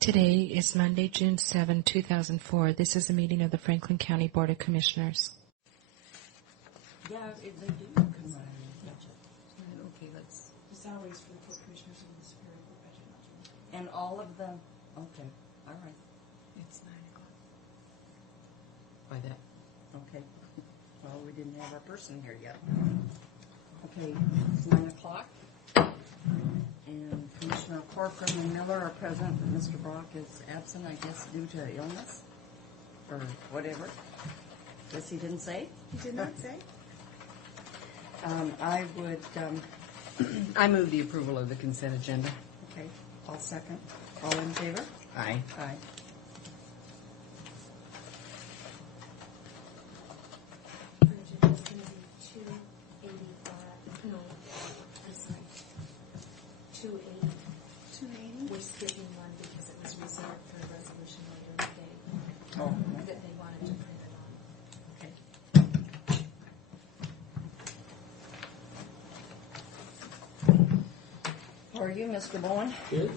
Today is Monday, June 7, 2004. This is a meeting of the Franklin County Board of Commissioners. Yeah, they do combine the budget. Okay, let's... The salaries for the court commissioners and the Superior Court budget. And all of them, okay, all right. It's 9 o'clock. By that. Okay. Well, we didn't have our person here yet. Okay, it's 9 o'clock. And Commissioner Corcoran and Miller are present, but Mr. Brock is absent, I guess, due to illness or whatever. Guess he didn't say? He did not say? I would, I move the approval of the consent agenda. okay, I'll second. All in favor? Aye. Aye. Bridget, it's going to be 285. No, I'm sorry. 280. 280? We're skipping one because it was reserved for a resolution later in the day Oh, that they wanted to print it on. okay. How are you, Mr. Bowen? Good.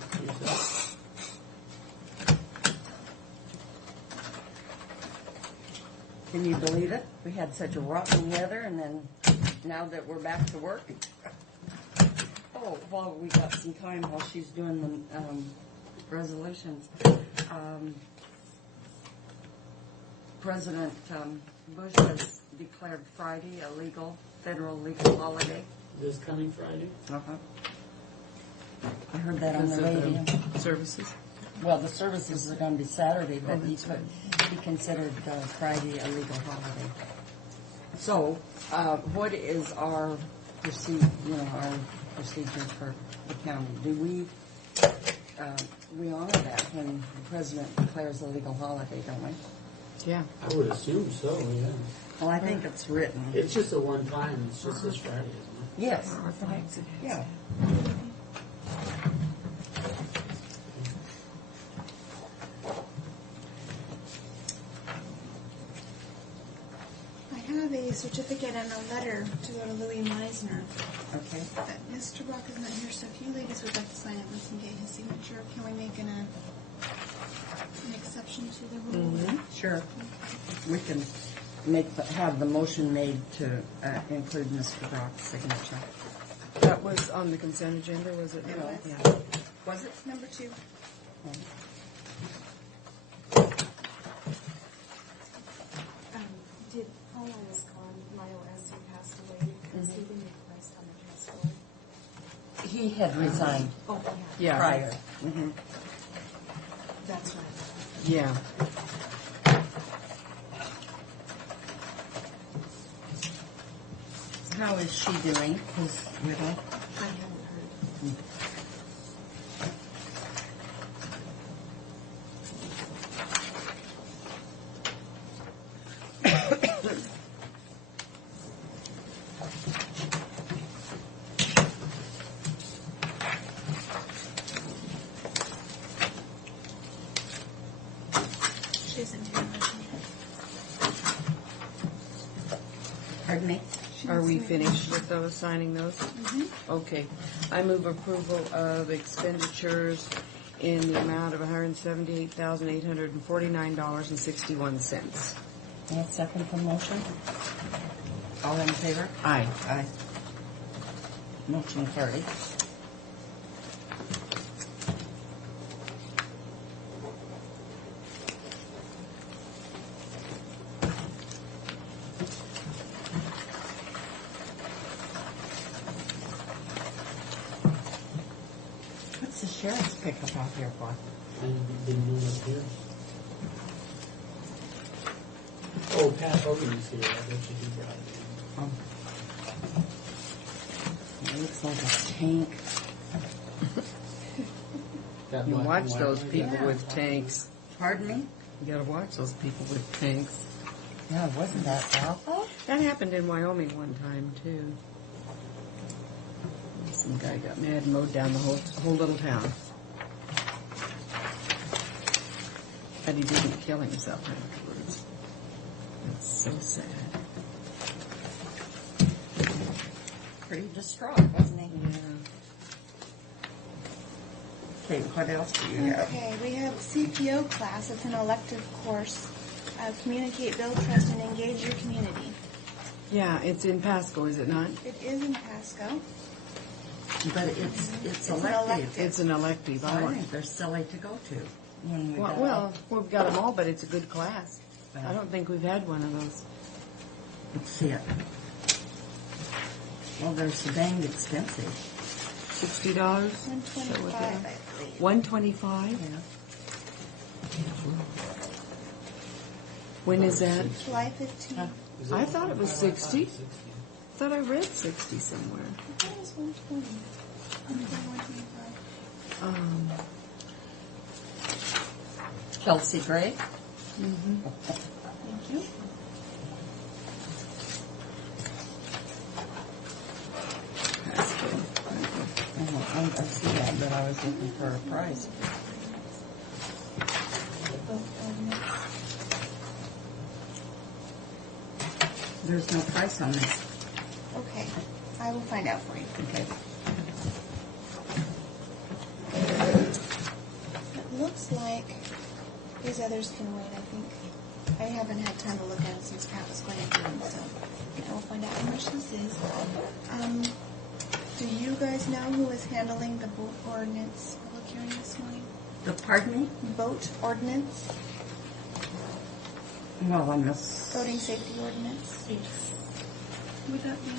Can you believe it? We had such a rotten weather, and then now that we're back to work. Oh, well, we got some time while she's doing the resolutions. President Bush has declared Friday a federal legal holiday. This coming Friday? Uh-huh. I heard that on Because the of radio. services. Well, the services are going to be Saturday, but he considered Friday a legal holiday. So, what is our procedure for the county? Do we honor that when the president declares a legal holiday, don't we? Yeah. I would assume so, yeah. Well, I think it's written. It's just a one time, it's just this Friday, isn't Yes. Yeah. I have a certificate and a letter to go to Louis Meisner. Okay. But Mr. Brock is not here, so if you ladies would like to sign it, we can get his signature. Can we make an exception to the rule? Sure. We can have the motion made to include Mr. Brock's signature. That was on the consent agenda, was it? It was. Yeah. Was it? Number 2. Did Paul was gone, Lyle as he passed away, because he didn't get placed on the task force? He had resigned Oh, Yeah. prior. Mm-hmm. that's right. Yeah. How is she doing, his widow? I haven't heard. She isn't here. Pardon me? Are we finished with those, signing those? Okay. I move approval of expenditures in the amount of $178,849.61. Any second for motion? All in favor? Aye. Aye. Motion carried. What's the sheriff's pickup out here for? it? I didn't know it here. Oh, Pat Hogan's here, I bet you he brought it It looks like a tank. in. That You black watch and white those one? people Yeah. with tanks. Pardon me? You gotta watch those people with tanks. Yeah, wasn't that awful? That happened in Wyoming one time, too. Some guy got mad and mowed down the whole little town. But he didn't kill himself afterwards. That's so sad. Pretty distraught, wasn't he? Yeah. Okay, what else do you have? Okay, we have CPO class. It's an elective course. Communicate, build trust, and engage your community. Yeah, it's in Pasco, is it not? It is in Pasco. But it's an elective. elective. It's an elective. I think they're silly to go to when we got Well, we've got them all, but it's a good class. I don't think we've had one of those. Let's see it. Well, they're so dang expensive. $60? $125, I believe. $125? Yeah. When is that? July 15th. I thought it was 60. I thought I read 60 somewhere. I thought it was 120. 125. Kelsey Gray. Thank you. I see that, but I was looking for a price. There's no price on this. Okay, I will find out for you. Okay. It looks like these others can wait, I think. I haven't had time to look at it since Pat was going to do them, so I will find out how much this is. Do you guys know who is handling the boat ordinance public hearing this morning? Pardon me? Boat ordinance? Well, I must. Boating safety ordinance? Would that be?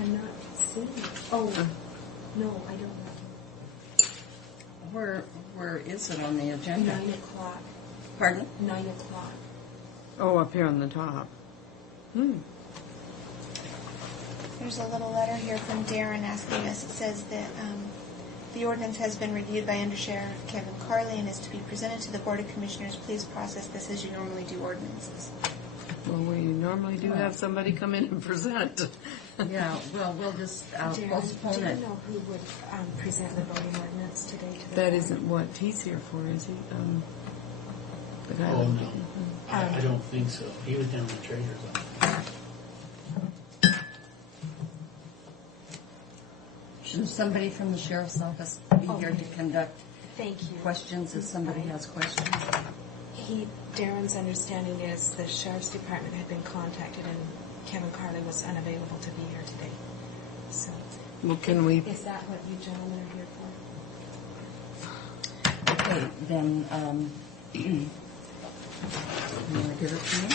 I'm not seeing it. Oh, no, I don't know. Where is it on the agenda? 9 o'clock. Pardon? 9 o'clock. Oh, up here on the top. There's a little letter here from Darren asking us. It says that the ordinance has been reviewed by Undersheriff Kevin Carley and is to be presented to the Board of Commissioners. Please process this as you normally do ordinances. Well, we normally do have somebody come in and present. Yeah, well, we'll just Darren, postpone do you it. know who would present the voting ordinance today to the That board? isn't what he's here for, is he? The guy Oh, that- no. I don't think so. He was down in the treasurer's office. Should somebody from the sheriff's office be here to conduct Thank you. questions if somebody has questions? Darren's understanding is the sheriff's department had been contacted and Kevin Carley was unavailable to be here today. So, Well, can we, is that what you gentlemen are here for? Okay, then, you want to give it to me?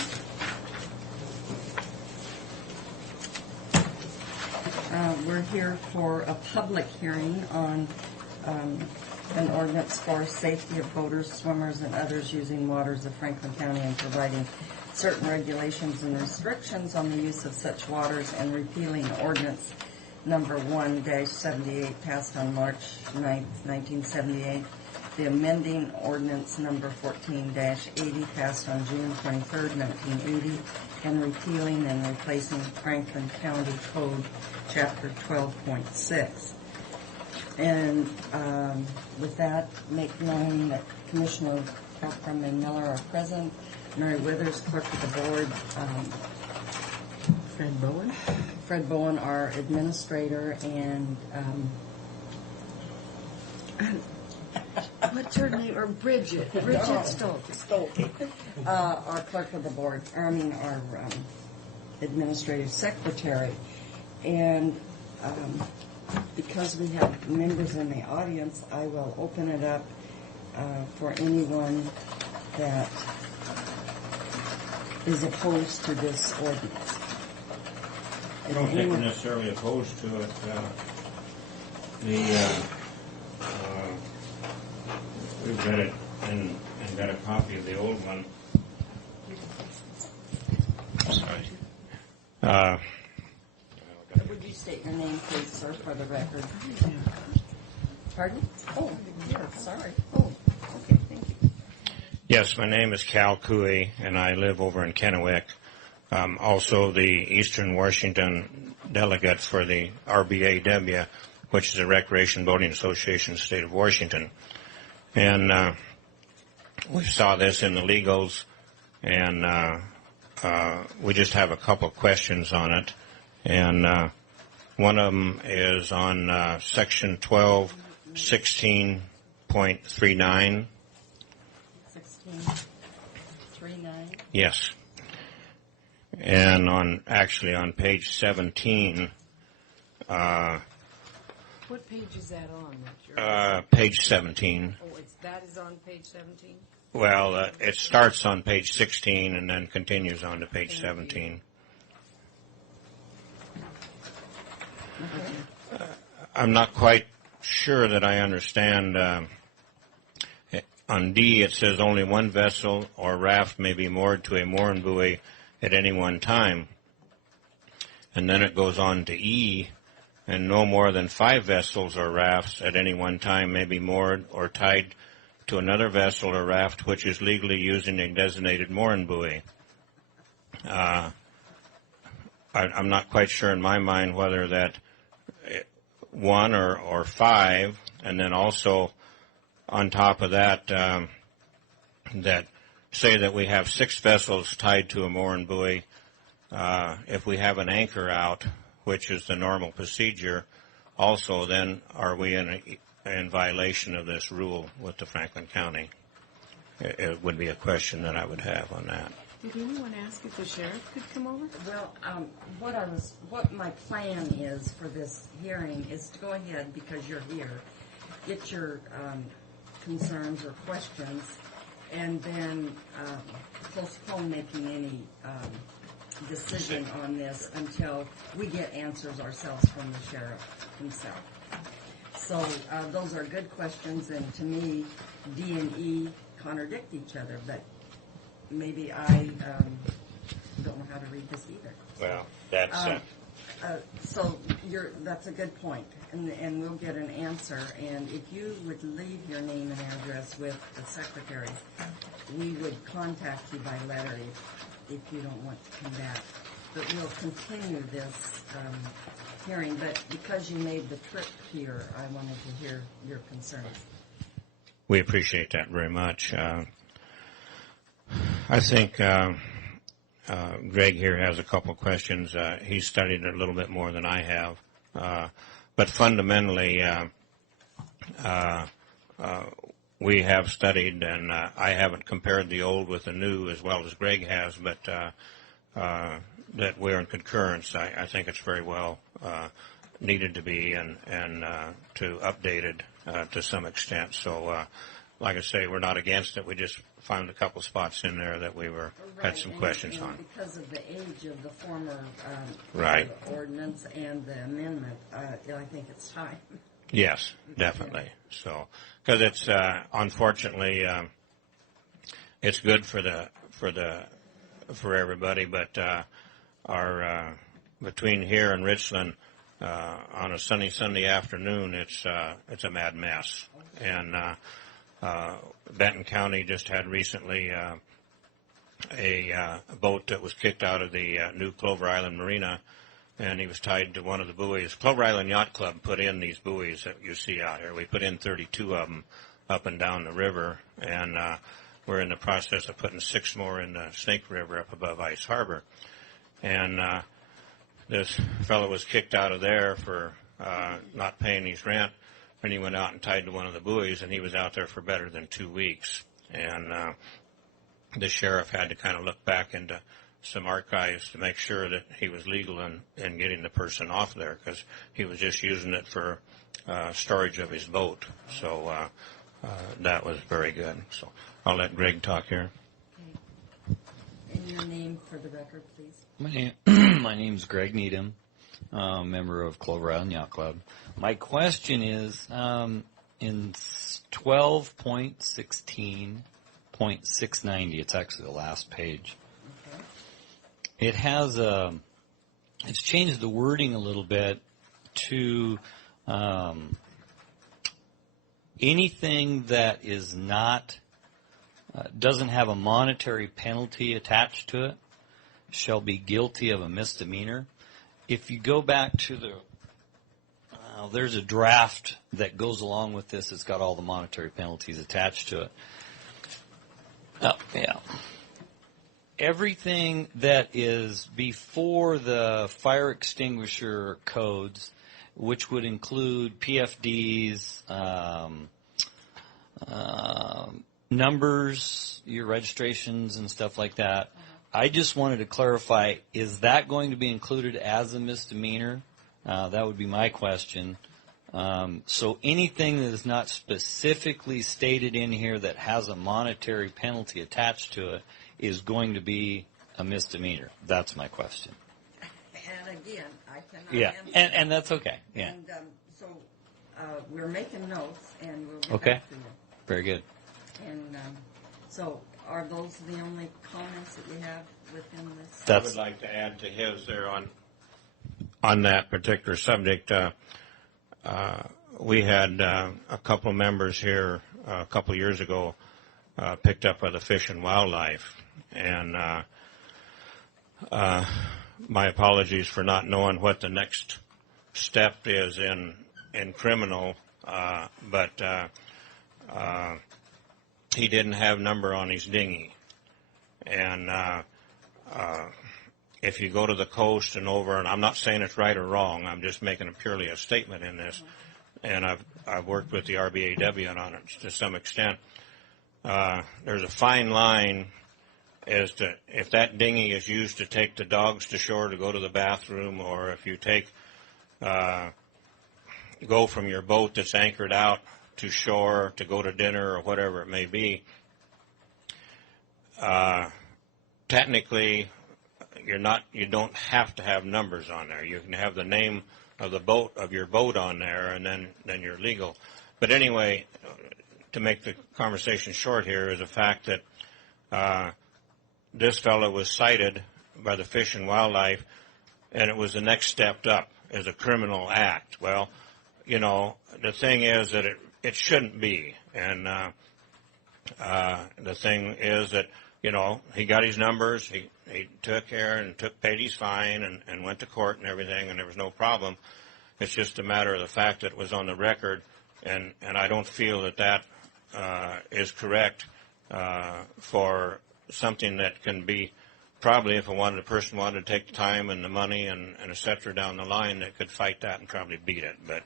We're here for a public hearing on an ordinance for safety of boaters, swimmers, and others using waters of Franklin County and providing certain regulations and restrictions on the use of such waters and repealing ordinance number 1-78 passed on March 9th, 1978, the amending ordinance number 14-80 passed on June 23rd, 1980, and repealing and replacing Franklin County Code Chapter 12.6. And with that, make known that Commissioner Cochran and Miller are present. Mary Withers, clerk of the board. Fred Bowen? Fred Bowen, our administrator, and What's her name? Or Bridget? Bridget Stolke. our clerk of the board, our administrative secretary. And because we have members in the audience, I will open it up for anyone that is opposed to this ordinance. I don't think we're necessarily opposed to it. We've read it and got a copy of the old one. Sorry. Would you state your name, please, sir, for the record? Pardon? Oh, yeah, sorry. Oh, okay, thank you. Yes, my name is Cal Cooey, and I live over in Kennewick. Also the Eastern Washington delegate for the RBAW, which is the Recreation Boating Association of the State of Washington. And we saw this in the legals, and we just have a couple of questions on it. And one of them is on Section 12, 16.1, 16.39. 1639. Yes. And on page 17, What page is that on? That you're- page 17. Oh, that is on page 17? Well, it starts on page 16 and then continues on to page 17. I'm not quite sure that I understand. On D, it says only one vessel or raft may be moored to a mooring buoy at any one time. And then it goes on to E, and no more than 5 vessels or rafts at any one time may be moored or tied to another vessel or raft which is legally using a designated mooring buoy. I'm not quite sure in my mind whether that 1 or 5, and then also on top of that, that say that we have 6 vessels tied to a mooring buoy. If we have an anchor out, which is the normal procedure, also then are we in violation of this rule with the Franklin County? It would be a question that I would have on that. Did anyone ask if the sheriff could come over? Well, what my plan is for this hearing is to go ahead, because you're here, get your concerns or questions, and then postpone making any decision on this until we get answers ourselves from the sheriff himself. So those are good questions, and to me, D and E contradict each other, but maybe I don't know how to read this either. Well, that's So that's a good point, and we'll get an answer. And if you would leave your name and address with the secretary, we would contact you by letter if you don't want to come back. But we'll continue this hearing. But because you made the trip here, I wanted to hear your concerns. we appreciate that very much. I think Greg here has a couple of questions. He's studied it a little bit more than I have. But fundamentally, we have studied, and I haven't compared the old with the new as well as Greg has, but that we're in concurrence. I think it's very well needed to be and to updated to some extent. So, like I say, we're not against it. We just found a couple spots in there that we had some questions on. Because of the age of the former Right. ordinance and the amendment, I think it's time. Yes, definitely. So, because it's unfortunately it's good for everybody, but our between here and Richland on a sunny Sunday afternoon, it's a mad mess. And Benton County just had recently a boat that was kicked out of the new Clover Island Marina, and he was tied to one of the buoys. Clover Island Yacht Club put in these buoys that you see out here. We put in 32 of them up and down the river, and we're in the process of putting 6 more in the Snake River up above Ice Harbor. And this fellow was kicked out of there for not paying his rent, and he went out and tied to one of the buoys, and he was out there for better than 2 weeks. And the sheriff had to kind of look back into some archives to make sure that he was legal in getting the person off there, because he was just using it for storage of his boat. So that was very good. So I'll let Greg talk here. Okay. And your name for the record, please. My name's Greg Needham, member of Clover Island Yacht Club. My question is, in 12.16.690, it's actually the last page. Okay. It has it's changed the wording a little bit to anything that is not doesn't have a monetary penalty attached to it shall be guilty of a misdemeanor. If you go back to there's a draft that goes along with this. It's got all the monetary penalties attached to it. Oh, yeah. Everything that is before the fire extinguisher codes, which would include PFDs, numbers, your registrations and stuff like that. I just wanted to clarify, is that going to be included as a misdemeanor? That would be my question. So anything that is not specifically stated in here that has a monetary penalty attached to it is going to be a misdemeanor. That's my question. And again, I cannot Yeah, answer and that's okay. Yeah. And so we're making notes, and we'll get Okay. back to you. Very good. And so are those the only comments that you have within this? I would like to add to his there on that particular subject. We had a couple members here a couple years ago picked up by the Fish and Wildlife, and my apologies for not knowing what the next step is in criminal, but he didn't have number on his dinghy, and if you go to the coast and over, and I'm not saying it's right or wrong, I'm just making purely a statement in this, and I've worked with the RBAW on it to some extent. There's a fine line as to if that dinghy is used to take the dogs to shore to go to the bathroom, or if you go from your boat that's anchored out to shore to go to dinner or whatever it may be. Technically, you don't have to have numbers on there. You can have the name of the boat, of your boat on there, and then you're legal. But anyway, to make the conversation short here, is the fact that this fellow was cited by the Fish and Wildlife, and it was the next step up as a criminal act. Well, the thing is that it shouldn't be, and the thing is that he got his numbers, he took care and paid his fine and went to court and everything, and there was no problem. It's just a matter of the fact that it was on the record, and I don't feel that is correct for something that can be probably, if a person wanted to take the time and the money and et cetera down the line, that could fight that and probably beat it. But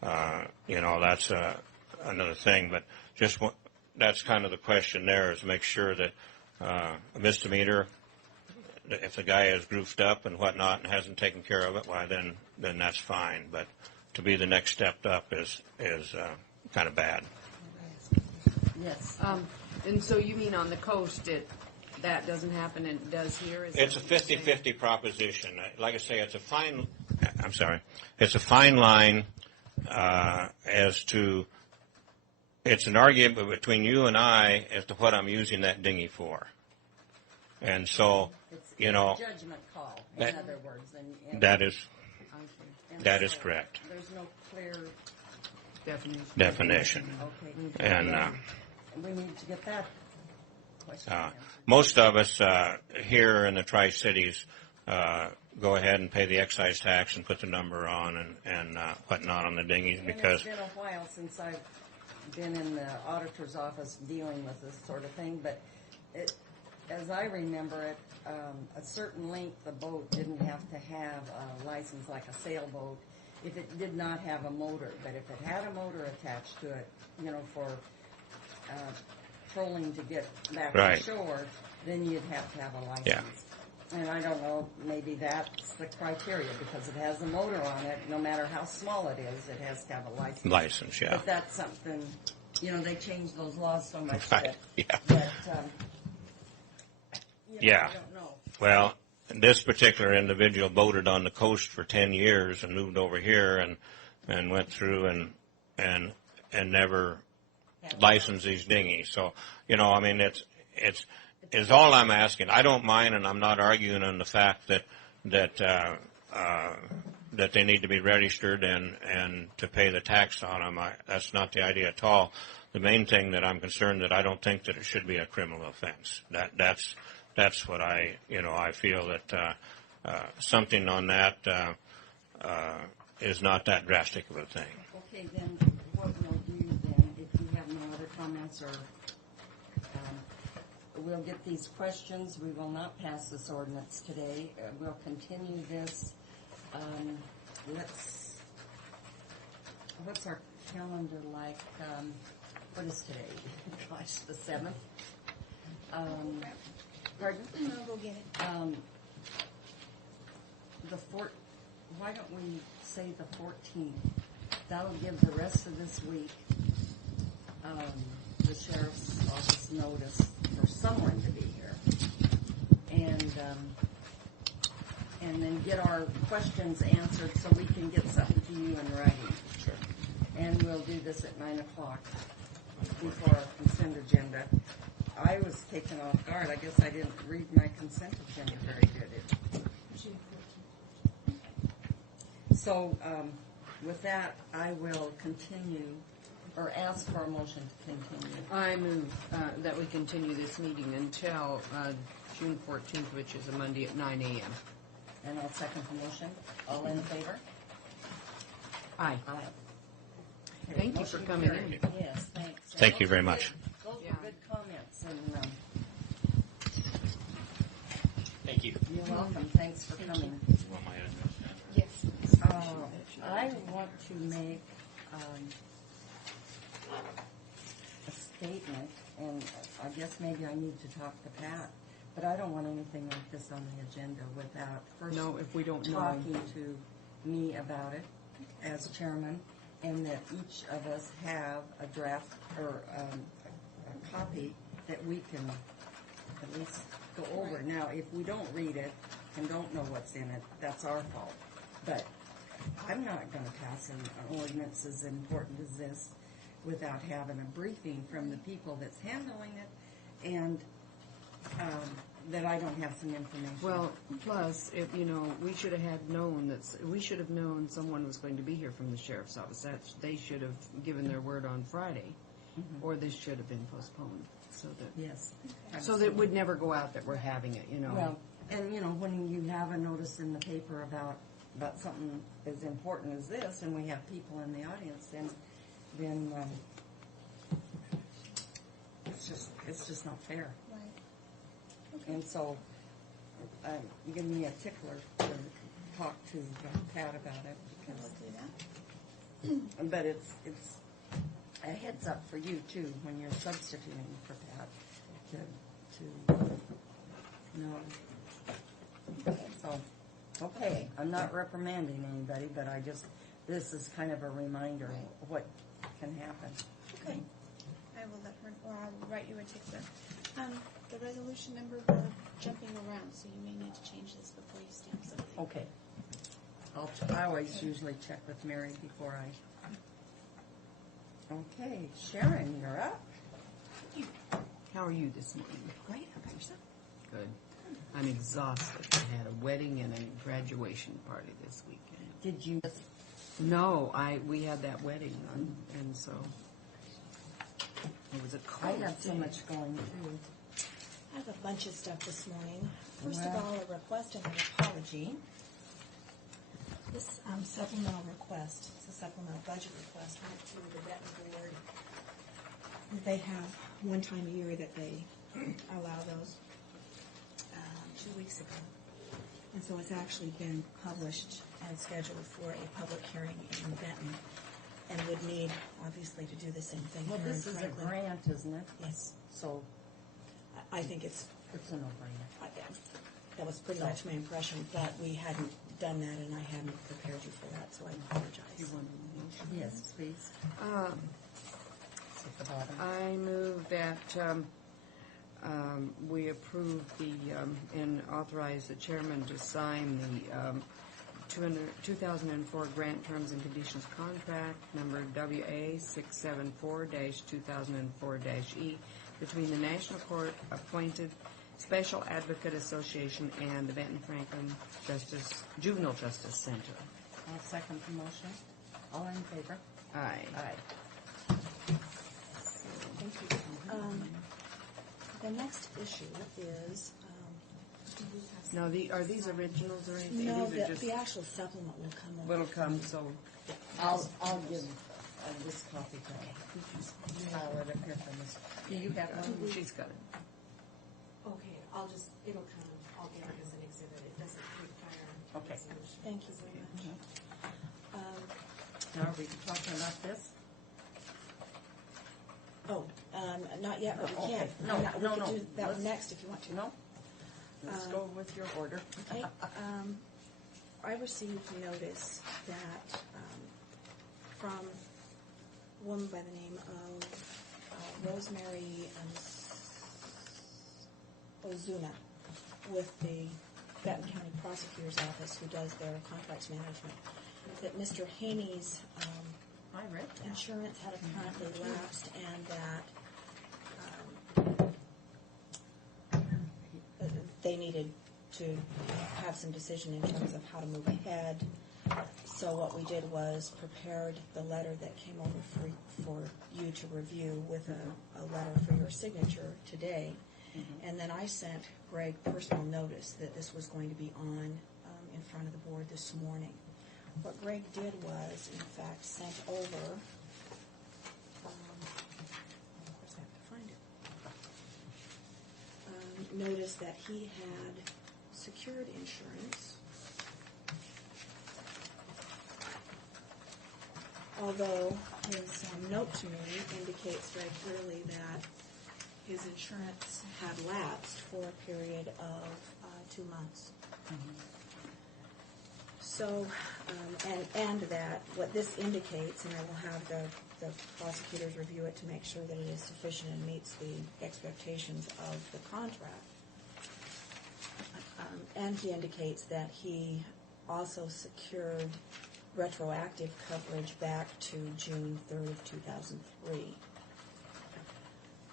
that's another thing. But that's kind of the question there, is to make sure that a misdemeanor, if the guy is goofed up and whatnot and hasn't taken care of it, why then that's fine. But to be the next step up is kind of bad. Yes. And so you mean on the coast that doesn't happen and it does here? It's a 50-50 proposition. Like I say, it's a fine line as to, it's an argument between you and I as to what I'm using that dinghy for. And so, It's a judgment call, in other words. And that is so correct. There's no clear Definition. Okay. And we need to get that question answered. most of us here in the Tri-Cities go ahead and pay the excise tax and put the number on and whatnot on the dinghies, because And it's been a while since I've been in the auditor's office dealing with this sort of thing, but as I remember it, a certain length the boat didn't have to have a license like a sailboat if it did not have a motor. But if it had a motor attached to it, for trolling to get back Right. to shore, then you'd have to have a license. Yeah. And I don't know, maybe that's the criteria, because it has a motor on it, no matter how small it is, it has to have a license. license, yeah. But that's something, they changed those laws so much Right, yeah. that Yeah. I don't know. Well, this particular individual boated on the coast for 10 years and moved over here and went through and never licensed these dinghies. So, it's all I'm asking. I don't mind, and I'm not arguing on the fact that they need to be registered and to pay the tax on them. That's not the idea at all. The main thing that I'm concerned that I don't think that it should be a criminal offense. That's what I feel that something on that is not that drastic of a thing. Okay, then what we'll do then, if you have no other comments, or we'll get these questions. We will not pass this ordinance today. We'll continue this. What's our calendar like? what is today? Gosh, the 7th. Pardon? I'll go get it. Why don't we say the 14th? That'll give the rest of this week the sheriff's office notice for someone to be here, and then get our questions answered so we can get something to you in writing. Sure. And we'll do this at 9 o'clock before our consent agenda. I was taken off guard. I guess I didn't read my consent agenda very good. So with that, I will continue, or ask for a motion to continue. I move that we continue this meeting until June 14th, which is a Monday at 9 a.m. And I'll second the motion. All in favor? Aye. Aye. Thank you for Motion coming carried. in. Yes, thanks. Thank you very much. Those Yeah. were good comments, and Thank you. you're welcome. Thanks for coming. Want my address? Yes. I want to make a statement, and I guess maybe I need to talk to Pat, but I don't want anything like this on the agenda without first No, if we don't know. talking to me about it as chairman, and that each of us have a draft or a copy that we can at least go over. Now, if we don't read it and don't know what's in it, that's our fault. But I'm not going to pass an ordinance as important as this without having a briefing from the people that's handling it, and that I don't have some information. Well, plus, if, we should have known we should have known someone was going to be here from the sheriff's office. They should have given their word on Friday, or this should have been postponed, so that Yes. so that it would never go out that we're having it. Well, and when you have a notice in the paper about something as important as this, and we have people in the audience, then it's just not fair. Right. And so, you give me a tickler to talk to Pat about it, We'll because, do that. but it's a heads up for you too, when you're substituting for Pat, to know. So, okay, I'm not reprimanding anybody, but this is kind of a reminder of what can happen. Okay. I will let her, or I'll write you a tickler. The resolution number, we're jumping around, so you may need to change this before you stamp something. Okay. I always usually check with Mary before Okay, Sharon, you're up. How are you this morning? Great, how about yourself? Good. I'm exhausted. I had a wedding and a graduation party this weekend. Did you? No, we had that wedding, and so it was a I cold have so day. much going through. I have a bunch of stuff this morning. First Well. of all, a request of an apology. This supplemental request, it's a supplemental budget request, went to the Benton Board. They have one time a year that they allow those 2 weeks ago. And so it's actually been published and scheduled for a public hearing in Benton, and would need, obviously, to do the same thing Well, here in this is a Franklin. grant, isn't it? Yes, So I think it's it's a no-brainer. That was pretty much my impression, but we hadn't done that, and I hadn't prepared you for that, so I apologize. Yes, please. It's at the bottom. I move that we approve and authorize the chairman to sign the 2004 Grant Terms and Conditions Contract number WA 674-2004-E between the National Court Appointed Special Advocate Association and the Benton Franklin Juvenile Justice Center. I'll second the motion. All in favor? Aye. Aye. Thank you. The next issue is, do you have some- Now, are these originals or anything? No, These are just the actual supplement will come over. will come, so I'll give this copy to I'll let it here from this. Do you have one? she's got it. Okay, it'll come, I'll get it as an exhibit. It doesn't require. Okay. resolution. Thank you very much. Now, are we talking about this? Oh, not yet, but we Okay. can. No, We no, can no. do that one Let's- next if you want to. No? Let's go with your order. Okay. I received notice that from a woman by the name of Rosemary Ozuna with the Benton County Prosecutor's Office, who does their contracts management, that Mr. Haney's I read that. insurance had apparently lapsed and that they needed to have some decision in terms of how to move ahead. So what we did was prepared the letter that came over for you to review with a letter for your signature today. And then I sent Greg personal notice that this was going to be on in front of the board this morning. What Greg did was, in fact, sent over, of course I have to find it, notice that he had secured insurance, although his note to me indicates very clearly that his insurance had lapsed for a period of 2 months. So, and that what this indicates, and I will have the prosecutors review it to make sure that it is sufficient and meets the expectations of the contract. And he indicates that he also secured retroactive coverage back to June 3rd of 2003.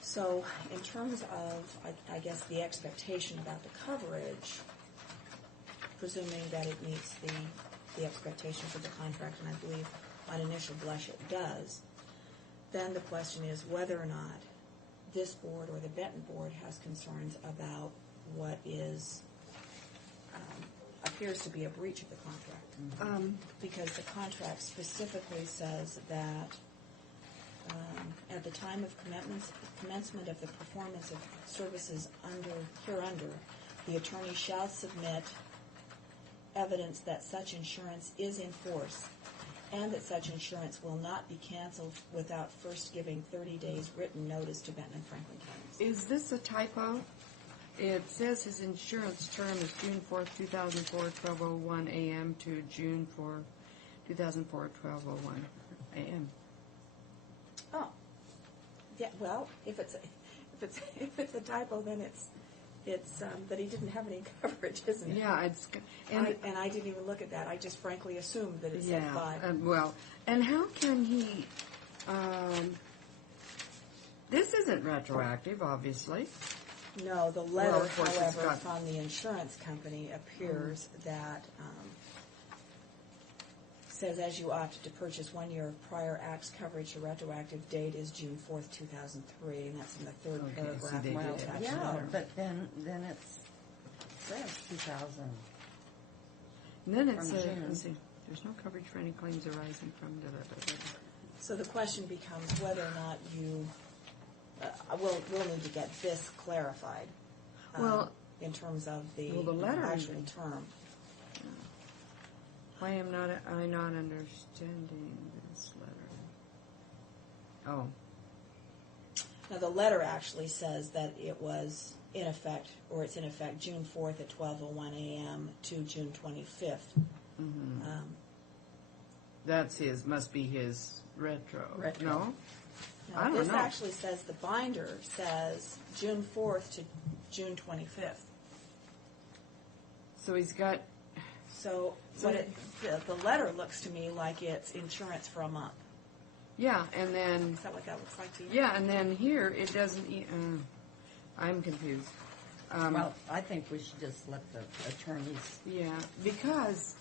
So in terms of, I guess, the expectation about the coverage, presuming that it meets the expectations of the contract, and I believe on initial blush it does, then the question is whether or not this board or the Benton board has concerns about what is appears to be a breach of the contract. Because the contract specifically says that at the time of commencement of the performance of services hereunder, the attorney shall submit evidence that such insurance is in force and that such insurance will not be canceled without first giving 30 days written notice to Benton and Franklin counties. Is this a typo? It says his insurance term is June 4th, 2004, 12:01 a.m. to June 4th, 2004, 12:01 a.m. Oh, yeah. Well, if it's a typo, then it's that he didn't have any coverage, isn't it? Yeah, And I didn't even look at that. I just frankly assumed that it said 5. Well, and how can he? This isn't retroactive, obviously. No, the letter, Well, of course, it's however, got- from the insurance company appears that says as you opt to purchase 1 year of prior acts coverage, the retroactive date is June 4th, 2003, and that's in the third Okay, so paragraph they of my did it. attached Yeah, letter. but then it says 2000. And then it From says, June. let's see, there's no coverage for any claims arising from So the question becomes whether or not you, we'll need to get this clarified. Well- in terms of the Well, the letter actual even- term. Why am I not understanding this letter? Oh, Now, the letter actually says that it was in effect, or it's in effect, June 4th at 12:01 a.m. to June 25th. that's his, must be his retro. Retro. No? Now, I don't this know. actually says, the binder says June 4th to June 25th. So he's got, So the letter looks to me like it's insurance for a month. yeah, and then, Is that what that looks like to you? yeah, and then here, it doesn't, I'm confused. Well, I think we should just let the attorneys. Yeah, because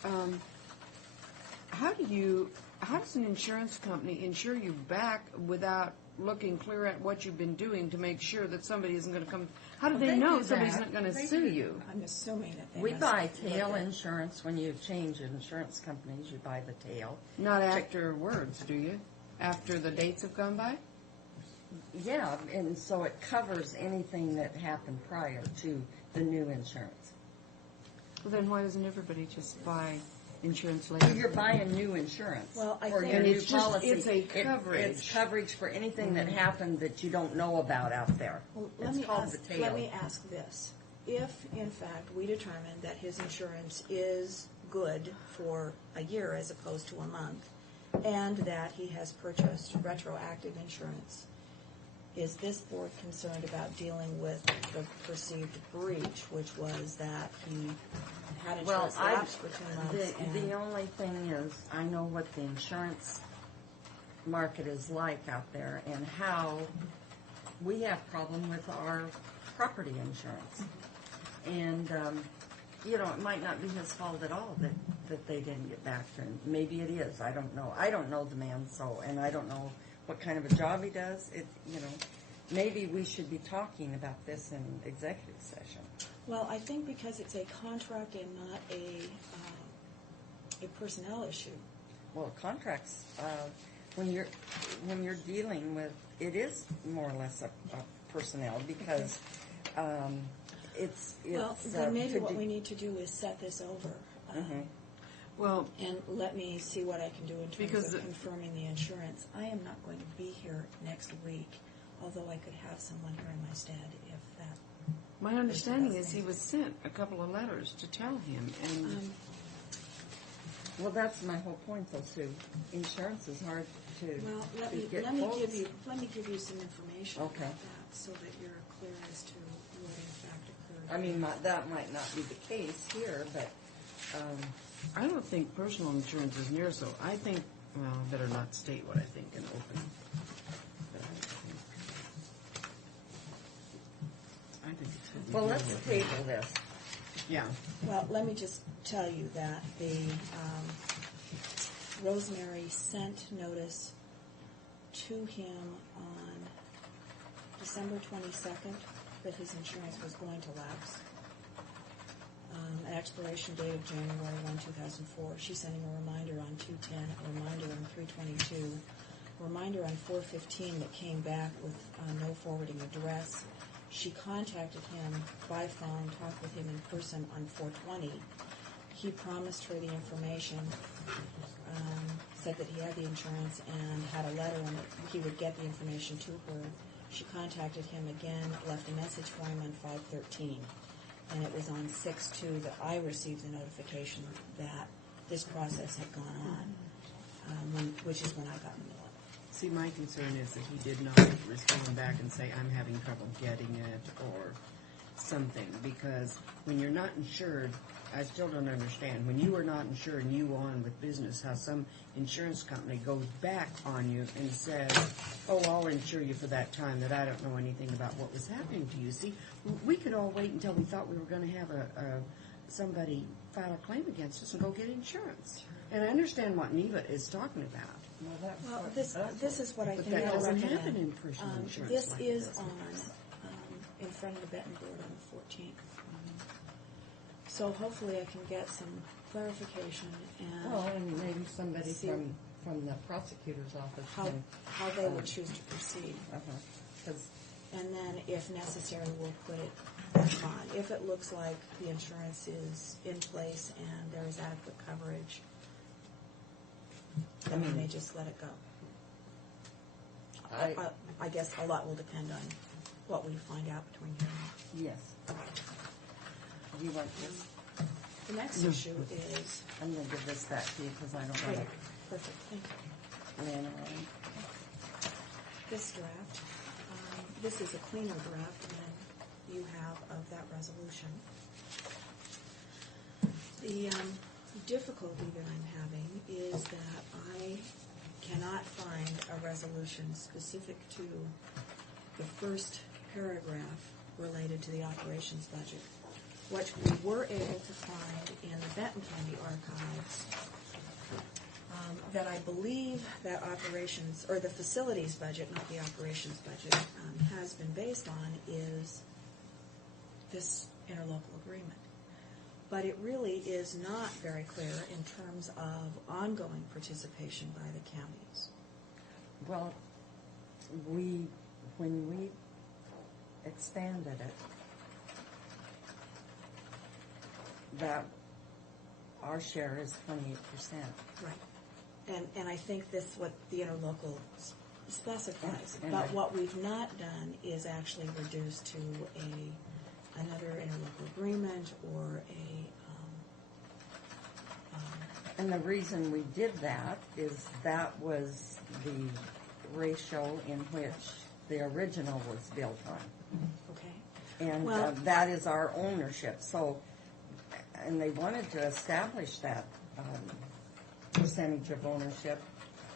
how does an insurance company insure you back without looking clear at what you've been doing to make sure that somebody isn't going to come? How do Well, they they know do somebody's that. not going to They sue do. you? I'm assuming that they We must buy look tail at- insurance when you change insurance companies. You buy the tail. Not afterwards, do you? After the dates have gone by? Yeah, and so it covers anything that happened prior to the new insurance. Well, then why doesn't everybody just buy insurance So later. you're buying new insurance. Well, I or think- your And new it's just- policy. it's a coverage. It's coverage for anything that happened that you don't know about out there. Well, It's called the tail. let me ask this. If, in fact, we determine that his insurance is good for a year as opposed to a month, and that he has purchased retroactive insurance, is this board concerned about dealing with the perceived breach, which was that he had Well, insurance lapse for 2 months? the only thing is, I know what the insurance market is like out there and how we have problem with our property insurance. And, it might not be his fault at all that they didn't get back to him. Maybe it is. I don't know. I don't know the man, and I don't know what kind of a job he does. Maybe we should be talking about this in executive session. Well, I think because it's a contract and not a personnel issue. Well, contracts, when you're dealing with, it is more or less a personnel because it's Well, then maybe what we need to do is set this over. Well, And let me see what I can do in terms Because of confirming the insurance. I am not going to be here next week, although I could have someone here in my stead if that. my understanding is he was sent a couple of letters to tell him, and Well, that's my whole point, though, Sue. Insurance is hard to Well, let to me get let me quotes. give you some information Okay. about that so that you're clear as to what in fact occurred. I mean, that might not be the case here, but I don't think personal insurance is near so. I think, well, I better not state what I think in open. But I think it's what we well, do let's with table this. Yeah. Well, let me just tell you that the Rosemary sent notice to him on December 22nd that his insurance was going to lapse. An expiration date of January 1, 2004. She sent him a reminder on 2/10, a reminder on 3/22, a reminder on 4/15 that came back with no forwarding address. She contacted him by phone, talked with him in person on 4/20. He promised her the information, said that he had the insurance and had a letter and that he would get the information to her. She contacted him again, left a message for him on 5/13. And it was on 6/2 that I received the notification that this process had gone on, which is when I got the mail. See, my concern is that he did not respond back and say, I'm having trouble getting it, or something, because when you're not insured, I still don't understand. When you are not insured and you go on with business, how some insurance company goes back on you and says, oh, I'll insure you for that time that I don't know anything about what was happening to you. See, we could all wait until we thought we were going to have somebody file a claim against us and go get insurance. And I understand what Neva is talking about. Well, this is what I But think that I'll doesn't recommend. happen in personal insurance This like is this. on, in front of the Benton Board on the 14th. So hopefully I can get some clarification Well, and and maybe somebody See. from the prosecutor's office can. how they would choose to proceed. 'Cause And then, if necessary, we'll put it back on. If it looks like the insurance is in place and there is adequate coverage, then we may just let it go. I guess a lot will depend on what we find out between here and yes. Do you want this? the next issue is, I'm going to give this back to you because I don't great, know perfect, thank you. it ran around. This draft, this is a cleaner draft than you have of that resolution. The difficulty that I'm having is that I cannot find a resolution specific to the first paragraph related to the operations budget. What we were able to find in the Benton County archives, that I believe that operations, or the facilities budget, not the operations budget, has been based on is this interlocal agreement. But it really is not very clear in terms of ongoing participation by the counties. Well, when we expanded it, that our share is 28%. Right. And I think this what the interlocal specifies. And But I- what we've not done is actually reduce to another interlocal agreement or And the reason we did that is that was the ratio in which the original was built on. okay. And Well- that is our ownership. So, and they wanted to establish that percentage of ownership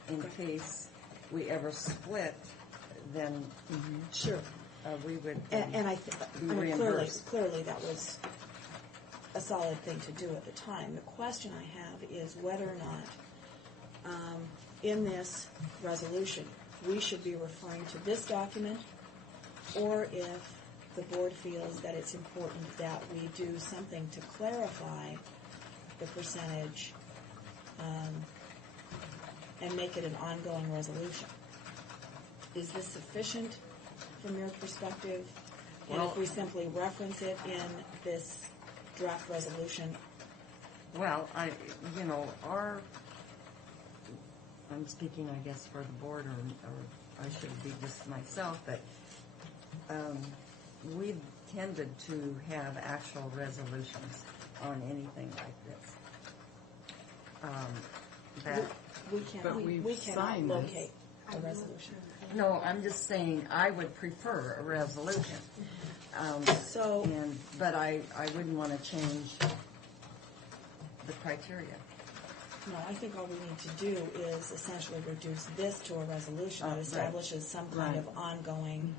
in case we ever split, then Sure. we would And I be mean, reimbursed. clearly that was a solid thing to do at the time. The question I have is whether or not, in this resolution, we should be referring to this document, or if the board feels that it's important that we do something to clarify the percentage, and make it an ongoing resolution. Is this sufficient from your perspective? And Well- if we simply reference it in this draft resolution? Well, I'm speaking, I guess, for the board, or I should be just myself, but we've tended to have actual resolutions on anything like this. But we've We cannot signed this. locate a resolution. No, I'm just saying, I would prefer a resolution. So, But I wouldn't want to change the criteria. no, I think all we need to do is essentially reduce this to a resolution that Right. establishes some kind of ongoing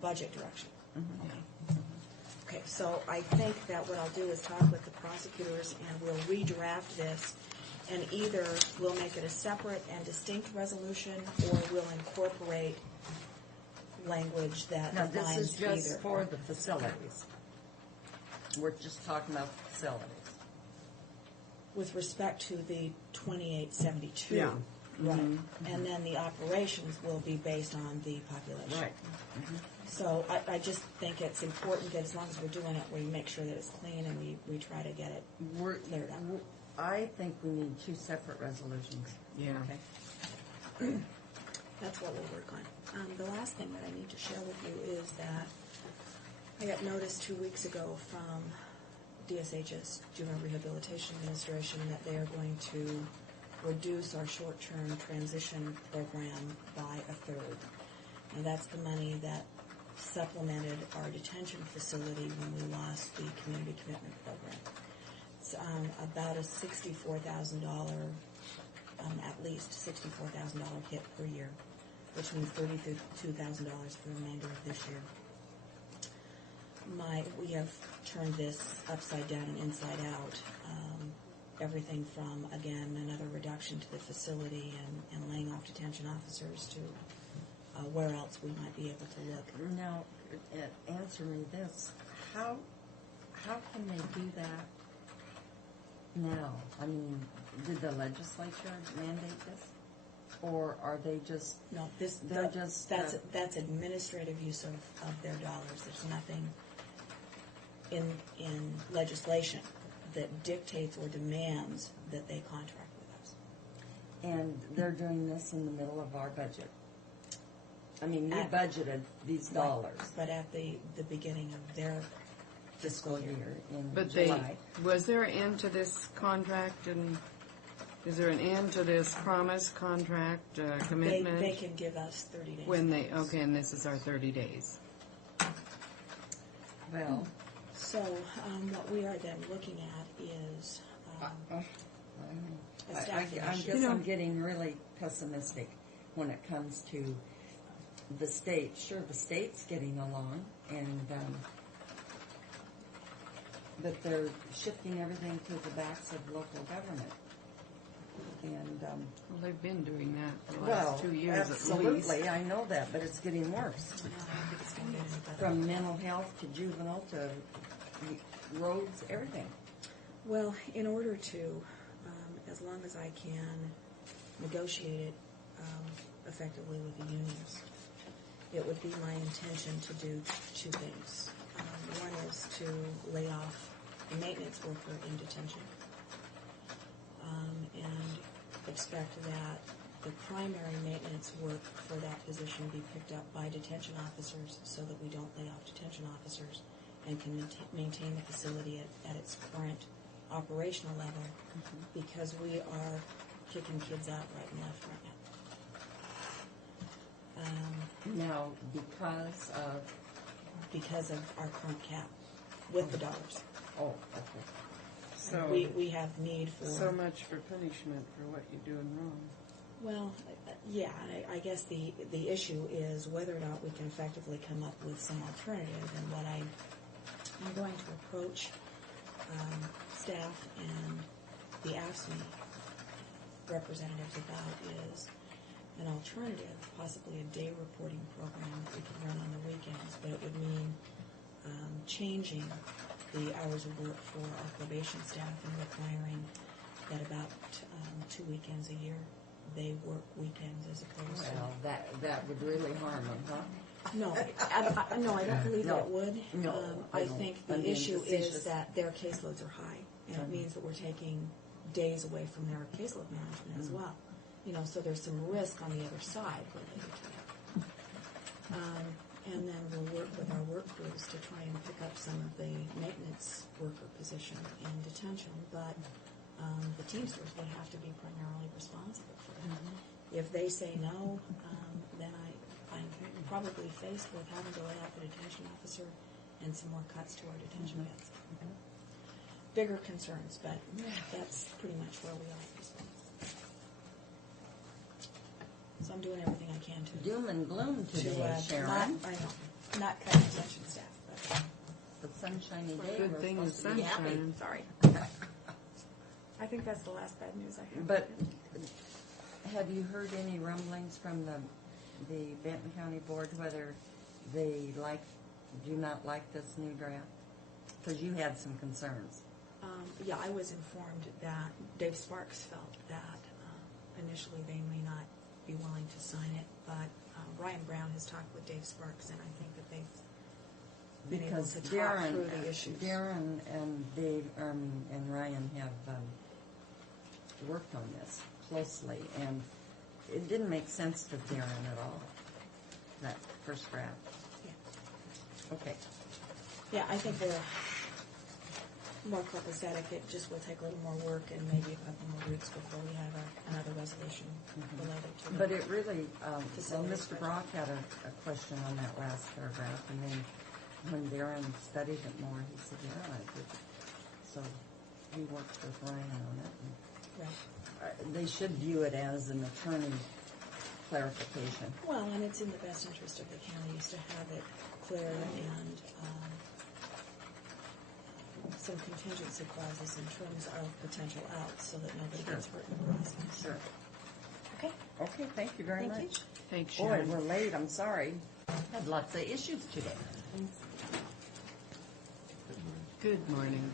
budget direction. Okay, so I think that what I'll do is talk with the prosecutors and we'll redraft this, and either we'll make it a separate and distinct resolution, or we'll incorporate language that Now, this defines is just either. for the facilities. We're just talking about facilities. With respect to the 2872. Yeah. Right. And then the operations will be based on the population. Right. So I just think it's important that as long as we're doing it, we make sure that it's clean and we try to get it cleared up. I think we need two separate resolutions. Yeah. Okay. That's what we'll work on. The last thing that I need to share with you is that I got notice 2 weeks ago from DSHS, Juvenile Rehabilitation Administration, that they are going to reduce our short-term transition program by a third. And that's the money that supplemented our detention facility when we lost the community commitment program. It's about a $64,000, at least $64,000 hit per year, which means $32,000 for the remainder of this year. We have turned this upside down and inside out. Everything from, again, another reduction to the facility and laying off detention officers to where else we might be able to look. Now, answer me this. How can they do that now? I mean, did the legislature mandate this? Or are they just... No, that's administrative use of their dollars. There's nothing in legislation that dictates or demands that they contract with us. And they're doing this in the middle of our budget. I mean, we At- budgeted these dollars But at the beginning of their fiscal year in But July. was there an end to this contract, and is there an end to this promise, contract, commitment? They can give us 30 days. Okay, and this is our 30 days. Well, So what we are then looking at is a I staffing guess issue. I'm getting really pessimistic when it comes to the state. Sure, the state's getting along, and but they're shifting everything to the backs of local government. And Well, they've been doing that for the well, last 2 years at least. absolutely, I know that, but it's getting worse. I don't think it's going to get any better. From mental health to juvenile to roads, everything. Well, in order to, as long as I can negotiate it effectively with the unions, it would be my intention to do two things. One is to lay off a maintenance worker in detention, and expect that the primary maintenance work for that position be picked up by detention officers so that we don't lay off detention officers and can maintain the facility at its current operational level, because we are kicking kids out right and left right now. Now, Because of our current cap with the dollars. oh, okay. So, We have need for... so much for punishment for what you're doing wrong. Well, yeah, I guess the issue is whether or not we can effectively come up with some alternative, and what I'm going to approach staff and the AFSCME representatives about is an alternative, possibly a day reporting program that we could run on the weekends, but it would mean changing the hours of work for our probation staff and requiring that about 2 weekends a year they work weekends as opposed Well, that would really harm them, huh? No, I don't believe that it would. No, I don't. think I'm the being issue facetious. is that their caseloads are high, and it means that we're taking days away from their caseload management as well. You know, so there's some risk on the other side related to that. And then we'll work with our work crews to try and pick up some of the maintenance worker position in detention, but the Teamsters would have to be primarily responsible for that. If they say no, then I'm probably faced with having to lay off a detention officer and some more cuts to our detention beds. Bigger concerns, but that's pretty much where we are at this point. So I'm doing everything I can to Doom and gloom today, Sharon. not cut detention staff, but The sunshiny day, Good we're thing the supposed to be happy. sunshine. sorry. I think that's the last bad news I have. But have you heard any rumblings from the Benton County Board whether they do not like this new draft? Because you had some concerns. Yeah, I was informed that Dave Sparks felt that initially they may not be willing to sign it, but Ryan Brown has talked with Dave Sparks, and I think that they've been able Because to talk through the issues. Darren and Dave and Ryan have worked on this closely, and it didn't make sense to Darren at all, that first draft. Yeah. Okay. Yeah, I think they're more copacetic. It just will take a little more work and maybe a couple more weeks before we have another resolution related to it. But it really, so Facilities Mr. Brock had a question on that last paragraph, and then when Darren studied it more, he said, yeah, I did. So he worked with Ryan on it. And Right. they should view it as an attorney clarification. Well, and it's in the best interest of the counties to have it clear and some contingency clauses in terms of potential outs so that nobody gets hurt in the process. Sure. Okay. Okay, thank you very Thank you. much. Thanks, Boy, Sharon. we're late, I'm sorry. Had lots of issues today. Good morning.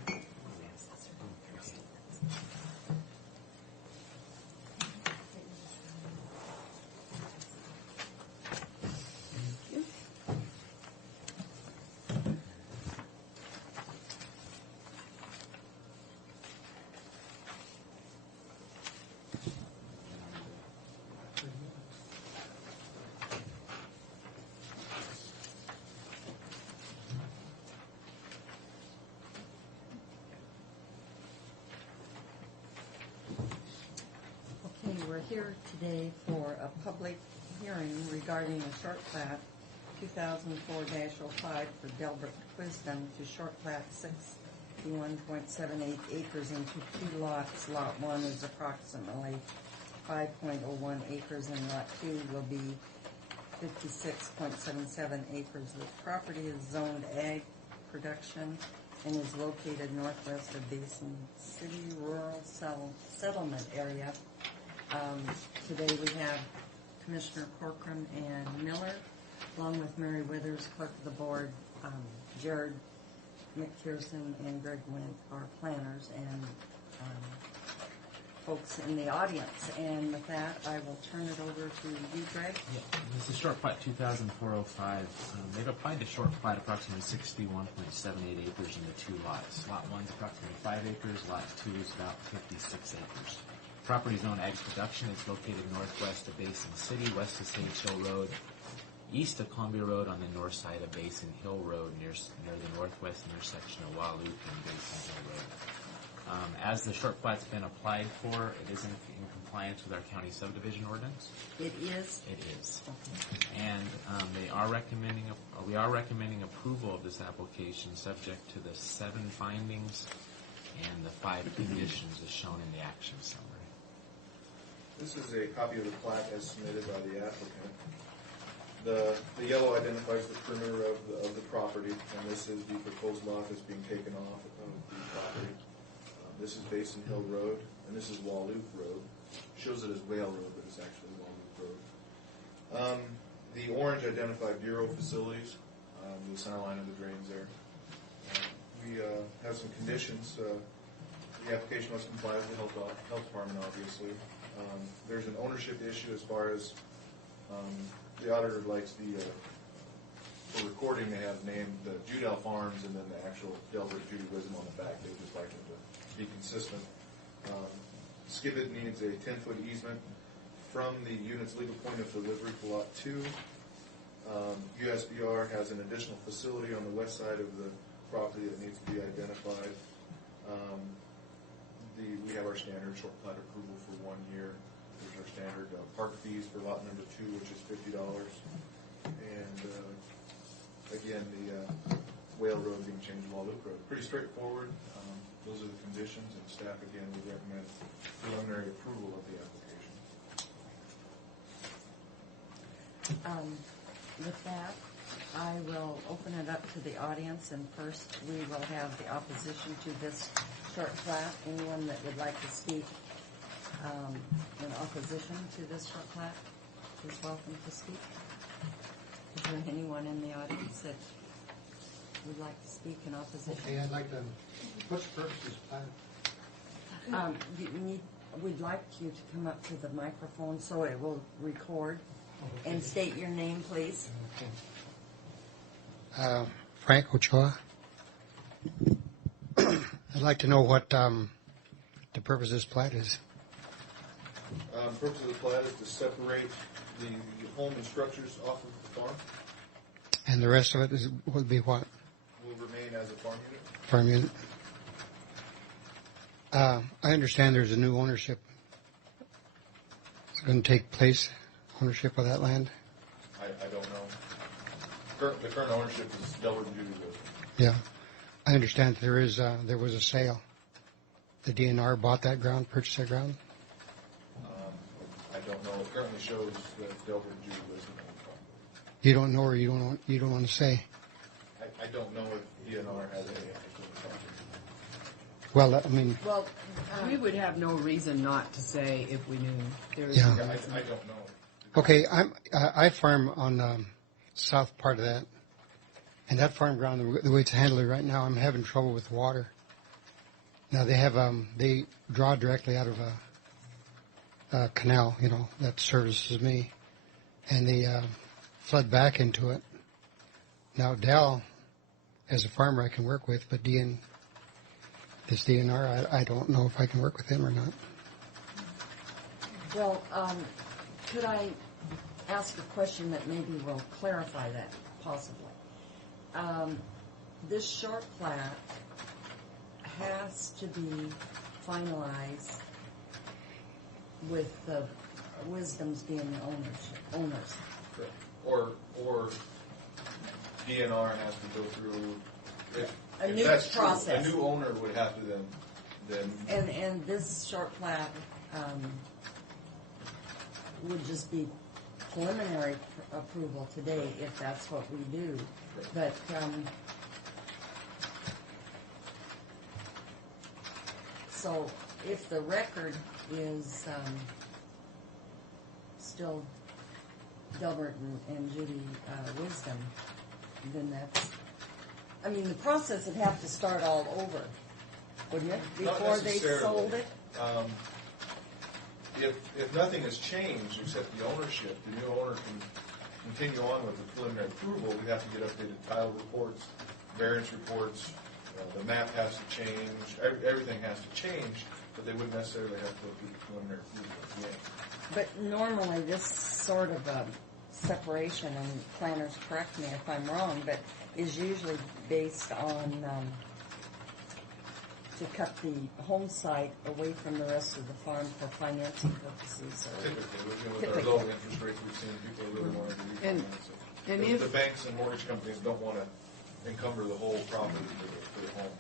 Okay, we're here today for a public hearing regarding a short plat, 2004-05 for Delbert Quisden to short plat 61.78 acres into 2 lots. Lot 1 is approximately 5.01 acres and Lot 2 will be 56.77 acres. The property is zoned ag production and is located northwest of Basin City Rural Settlement Area. Today we have Commissioner Corcoran and Miller, along with Mary Withers, clerk of the board, Jared McPherson and Greg Went are planners, and folks in the audience. And with that, I will turn it over to you, Greg. Yeah, this is short plat 2004-05. They've applied to short plat approximately 61.78 acres into 2 lots. Lot 1 is approximately 5 acres. Lot 2 is about 56 acres. Property zone ag production is located northwest of Basin City, west of Sage Hill Road, east of Columbia Road on the north side of Basin Hill Road near the northwest intersection of Waloop and Basin Hill Road. As the short plat's been applied for, it is in compliance with our county subdivision ordinance. It is? It is. Okay. And we are recommending approval of this application subject to the 7 findings and the 5 conditions as shown in the action summary. This is a copy of the plat as submitted by the applicant. The yellow identifies the perimeter of the property, and this is the proposed lot that's being taken off of the property. This is Basin Hill Road, and this is Waloop Road. Shows it as Whale Road, but it's actually Waloop Road. The orange identify bureau facilities, the center line of the drains there. We have some conditions. The application must comply with the health department, obviously. There's an ownership issue as far as the auditor likes for recording they have named the Judell Farms and then the actual Delbert Judy Wisdom on the back. They just like it to be consistent. Skibbit needs a 10-foot easement from the unit's legal point of delivery for Lot 2. USBR has an additional facility on the west side of the property that needs to be identified. We have our standard short plat approval for 1 year. There's our standard park fees for lot number 2, which is $50. And again, the Whale Road being changed to Waloop Road. Pretty straightforward. Those are the conditions, and staff again would recommend preliminary approval of the application. With that, I will open it up to the audience, and first we will have the opposition to this short plat. Anyone that would like to speak in opposition to this short plat is welcome to speak. Is there anyone in the audience that would like to speak in opposition? Okay, I'd like to. What's the purpose of this plat? We'd like you to come up to the microphone so it will record. Okay. And state your name, please. Okay. Frank Ochoa. I'd like to know what the purpose of this plat is. The purpose of the plat is to separate the home and structures off of the farm. And the rest of it would be what? Will remain as a farm unit. Farm unit. I understand there's a new ownership going to take place. Ownership of that land. I don't know. The current ownership is Delbert and Judy Wisdom. Yeah, I understand there was a sale. The DNR bought that ground, purchased that ground. I don't know. It currently shows that Delbert and Judy Wisdom own the property. You don't know, or you don't want to say. I don't know if DNR has any interest in the property. Well, I mean. Well, we would have no reason not to say if we knew there was. Yeah. I don't know. Okay, I farm on south part of that, and that farm ground, the way it's handled right now, I'm having trouble with water. Now they draw directly out of a canal, that services me, and they flood back into it. Now Dell, as a farmer, I can work with, but this DNR, I don't know if I can work with him or not. Well, could I ask a question that maybe will clarify that, possibly? This short plat has to be finalized with the Wisdoms being the owners. Correct. Or DNR has to go through a new that's process. True, a new owner would have to then. And this short plat would just be preliminary approval today if that's what we do. But so if the record is still Delbert and Judy Wisdom, then that's. I mean, the process would have to start all over, wouldn't it? Before they sold it. If nothing has changed except the ownership, the new owner can continue on with the preliminary approval. We have to get updated title reports, variance reports. The map has to change. Everything has to change but they wouldn't necessarily have to go through the preliminary approval again. But normally, this sort of a separation, and planners correct me if I'm wrong, but is usually based on to cut the home site away from the rest of the farm for financing purposes. Or Typically, with our low interest rates we've seen, people are really wanting to refinance it. And The if, banks and mortgage companies don't want to encumber the whole property for the home.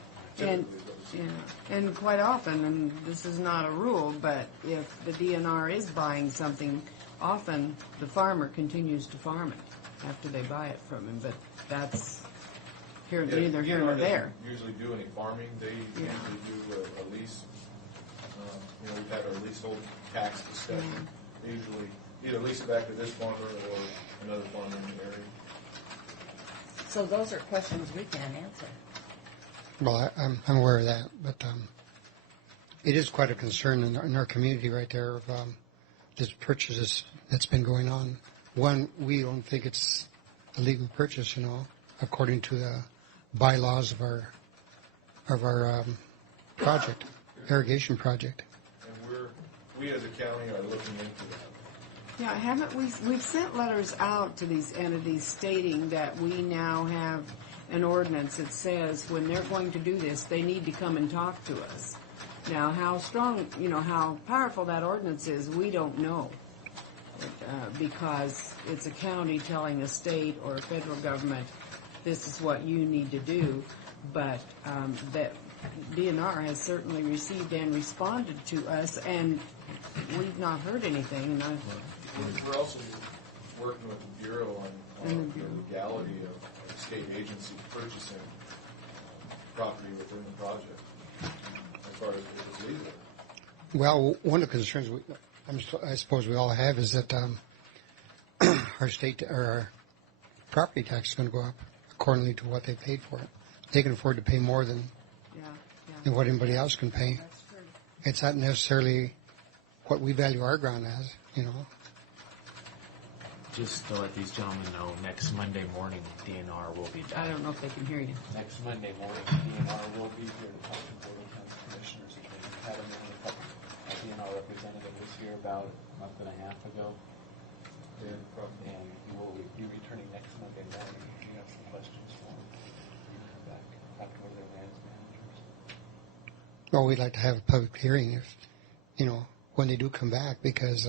and, Typically, is what we see. yeah, and quite often, and this is not a rule, but if the DNR is buying something, often the farmer continues to farm it after they buy it from him, but that's neither here nor DNR there. doesn't usually do any farming. They Yeah. usually do a lease. We've had our leasehold tax discussion. They usually either lease it back to this farmer or another farmer in the area. So those are questions we can't answer. Well, I'm aware of that, but it is quite a concern in our community right there of this purchases that's been going on. One, we don't think it's a legal purchase, according to the bylaws of our project, irrigation project. And we as a county are looking into that. Yeah, haven't we've sent letters out to these entities stating that we now have an ordinance that says when they're going to do this, they need to come and talk to us. Now, how strong, how powerful that ordinance is, we don't know. Because it's a county telling a state or a federal government, this is what you need to do, but that DNR has certainly received and responded to us, and we've not heard anything. And We're also working with the Bureau on the legality of state agency purchasing property within the project, as far as it is legal. Well, one of the concerns I suppose we all have is that our state or our property tax is going to go up accordingly to what they paid for it. They can afford to pay more than what anybody else can pay. that's true. It's not necessarily what we value our ground as, Just to let these gentlemen know, next Monday morning, DNR will be I back. don't know if they can hear you. Next Monday morning, DNR will be here to talk to Board of County Commissioners. We had a DNR representative was here about a month and a half ago. And he will be returning next Monday morning. If you have some questions for him, you can come back, talk to one of their lands managers. Well, we'd like to have a public hearing if, when they do come back, because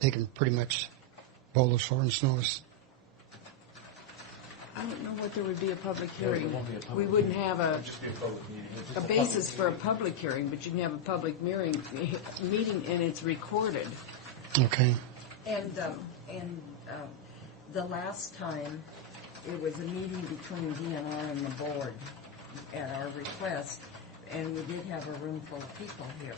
they can pretty much bowl us or snow us. I don't know what there would be a public There hearing. won't be a public We wouldn't hearing. have It'll just be a public meeting. a basis for a public hearing, but you can have a public meeting and it's recorded. Okay. And the last time, it was a meeting between DNR and the board at our request, and we did have a room full of people here.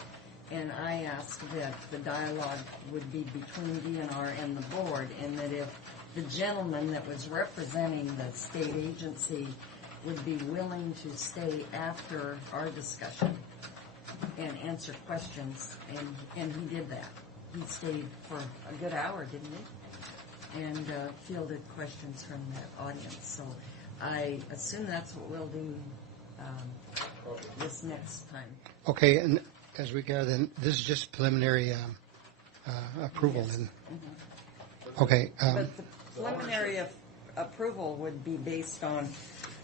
And I asked that the dialogue would be between DNR and the board, and that if the gentleman that was representing the state agency would be willing to stay after our discussion and answer questions, and he did that. He stayed for a good hour, didn't he? And fielded questions from the audience. So I assume that's what we'll do this next time. Okay, and as we gather, then this is just preliminary approval. Yes. Then. Mhm. Okay. But the preliminary approval would be based on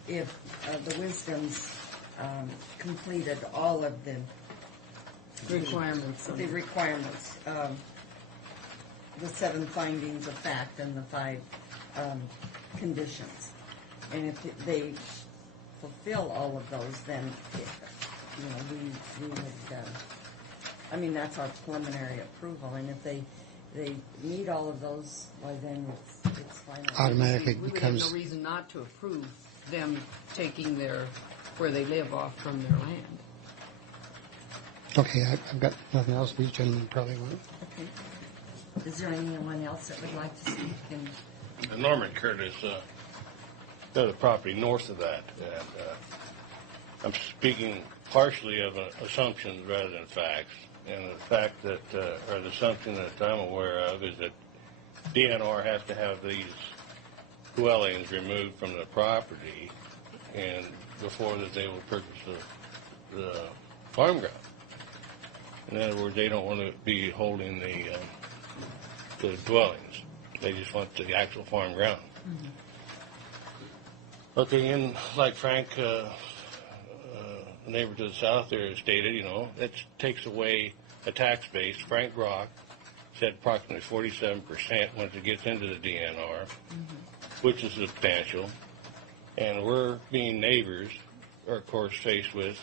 if the Wisdoms completed all of the Requirements. The requirements, the 7 findings of fact and the 5 conditions. And if they fulfill all of those, then, we would, that's our preliminary approval. And if they meet all of those, well, then it's final. Automatically We would have becomes. no reason not to approve them taking where they live off from their land. Okay, I've got nothing else. These gentlemen probably want. Okay. Is there anyone else that would like to speak? Norman Curtis, got a property north of that. And, I'm speaking partially of assumptions rather than facts. And the fact that, or the assumption that I'm aware of is that DNR has to have these dwellings removed from the property and before that they will purchase the farm ground. In other words, they don't want to be holding the dwellings. They just want the actual farm ground. Okay, and like Frank, the neighbor to the south there stated, it takes away a tax base. Frank Brock said approximately 47% once it gets into the DNR, which is substantial. And we're being neighbors, are of course faced with,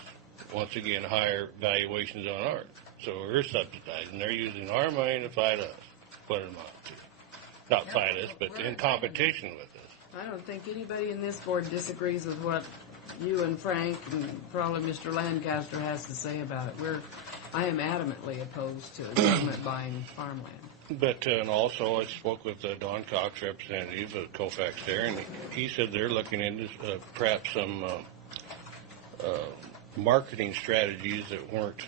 once again, higher valuations on ours. So we're subsidizing. They're using our money to fight us, put them out to. Not fight us, but in competition with us. I don't think anybody in this board disagrees with what you and Frank and probably Mr. Lancaster has to say about it. I am adamantly opposed to the government buying farmland. But and also, I spoke with Don Cox, representative of Colfax there, and he said they're looking into perhaps some marketing strategies that weren't,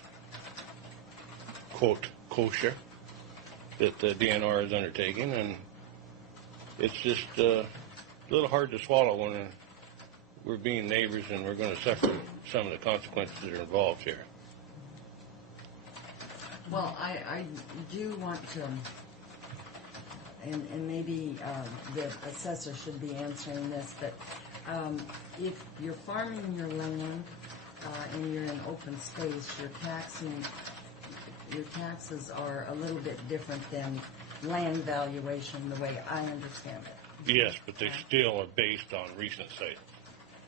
quote, kosher, that the DNR is undertaking, and it's just a little hard to swallow when we're being neighbors and we're going to suffer some of the consequences that are involved here. Well, I do want to, and maybe the assessor should be answering this, but if you're farming your land and you're in open space, your taxes are a little bit different than land valuation, the way I understand it. Yes, but they still are based on recent sales.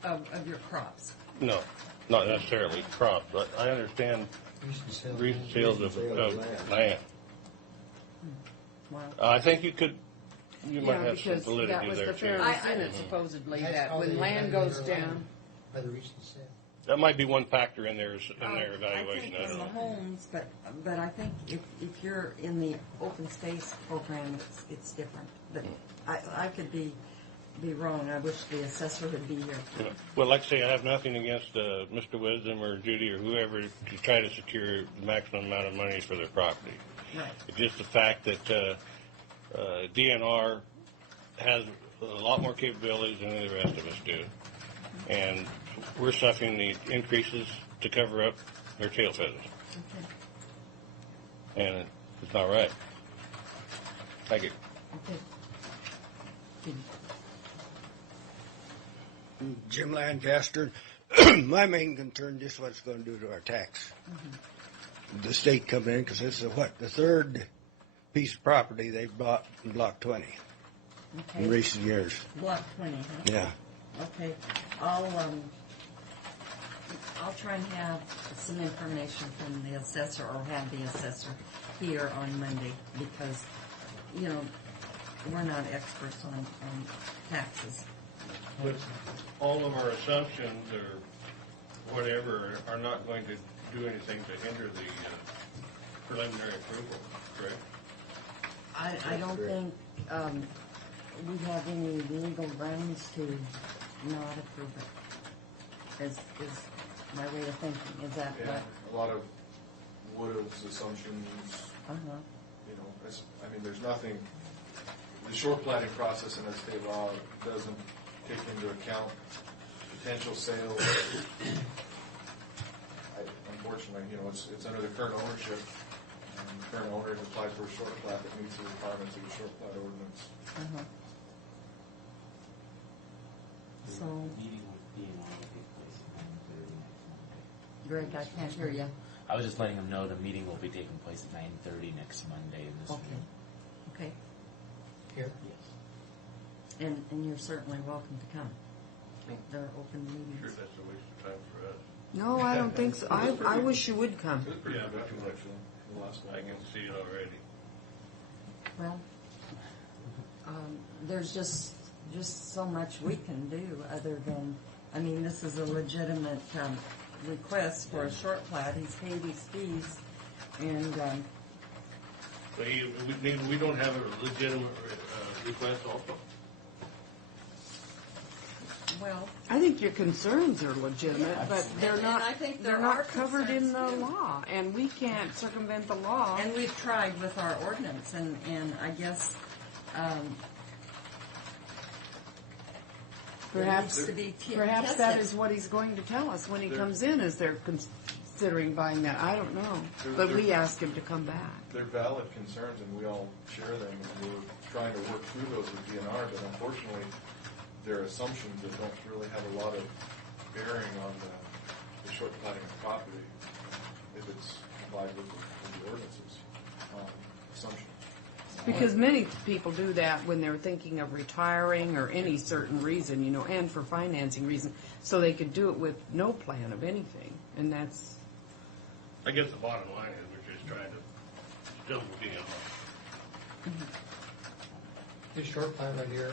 Of your crops. No, not necessarily crops, but I understand recent sales of land. Wow. I think you might have some because validity that was there the too. fairness in it, supposedly, that when land goes down. By the recent sale. That might be one factor in their I evaluation. think I in don't the know. homes, but I think if you're in the open space program, it's different. But I could be wrong. I wish the assessor would be here. Yeah. Well, like I say, I have nothing against Mr. Wisdom or Judy or whoever to try to secure the maximum amount of money for their property. Right. It's just the fact that DNR has a lot more capabilities than the rest of us do. And we're suffering the increases to cover up their tail feathers. Okay. And it's not right. Thank you. Okay. Jim Lancaster. My main concern is what it's going to do to our tax. The state coming in, because this is the third piece of property they've bought in Block 20 in recent years. Block 20, huh? Yeah. Okay. I'll try and have some information from the assessor, or have the assessor here on Monday, because, we're not experts on taxes. But all of our assumptions or whatever are not going to do anything to hinder the preliminary approval, correct? I don't think we have any legal grounds to not approve it, is my way of thinking. Is that Yeah, right? a lot of would'ves, assumptions, there's nothing, the short platting process in that state law doesn't take into account potential sales. Unfortunately, it's under the current ownership, and the current owner has applied for a short plat that meets the requirements of the short plat ordinance. So, Greg, I can't hear you. I was just letting them know the meeting will be taking place at 9:30 next Monday in this room. Okay. Here? Yes. And you're certainly welcome to come. They're open meetings. Sure, that's a waste of time for us. No, I don't think so. I wish you would come. Yeah, but too much. I can see it already. Well, there's just so much we can do other than, this is a legitimate request for a short plat. He's paid his fees, and But we don't have a legitimate request also? well, I think your concerns are legitimate, but they're And not. I think they're there not are covered in the concerns, too. law, and we can't circumvent the law. and we've tried with our ordinance, and I guess Perhaps, needs to be perhaps that tested. is what he's going to tell us when he comes in, is they're considering buying that. I don't know. But we asked him to come back. They're valid concerns, and we all share them, and we're trying to work through those with DNR, but unfortunately, they're assumptions that don't really have a lot of bearing on the short platting of property, if it's complied with the ordinances. Assumptions. Because many people do that when they're thinking of retiring or any certain reason, you know, and for financing reason, so they could do it with no plan of anything, and that's. I guess the bottom line is we're just trying to still be in. This short plat right here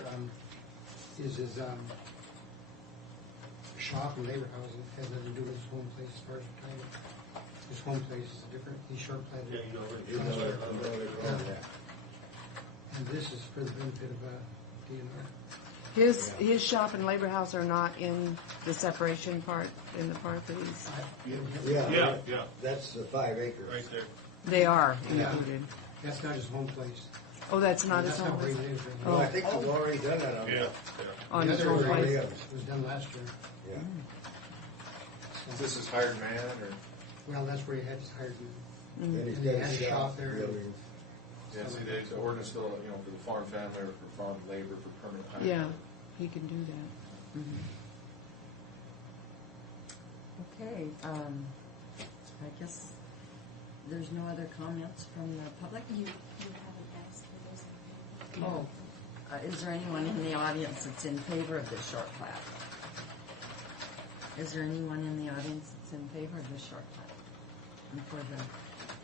is his shop and labor housing. Has nothing to do with his home place as far as retirement. His home place is different. He's short platted. Yeah, you know it. And this is for the benefit of DNR. His shop and labor house are not in the separation part, in the part that he's. Yeah. That's the 5 acres. Right there. They are Yeah. included. That's not his home place. Oh, that's not his That's not home. where he lives right now. Well, I think we've already done that on Yeah. that. On The his other home one place. was done last year. Yeah. Is this his hired man, or? Well, that's where he had his hired man. And he's And got he had a a shop there. building. Yeah, see, the ordinance still, for the farm family or for farm labor for permanent hire. Yeah, he can do that. Okay, I guess there's no other comments from the public? You haven't asked for those. Oh, is there anyone in the audience that's in favor of this short plat? Is there anyone in the audience that's in favor of this short plat? And for the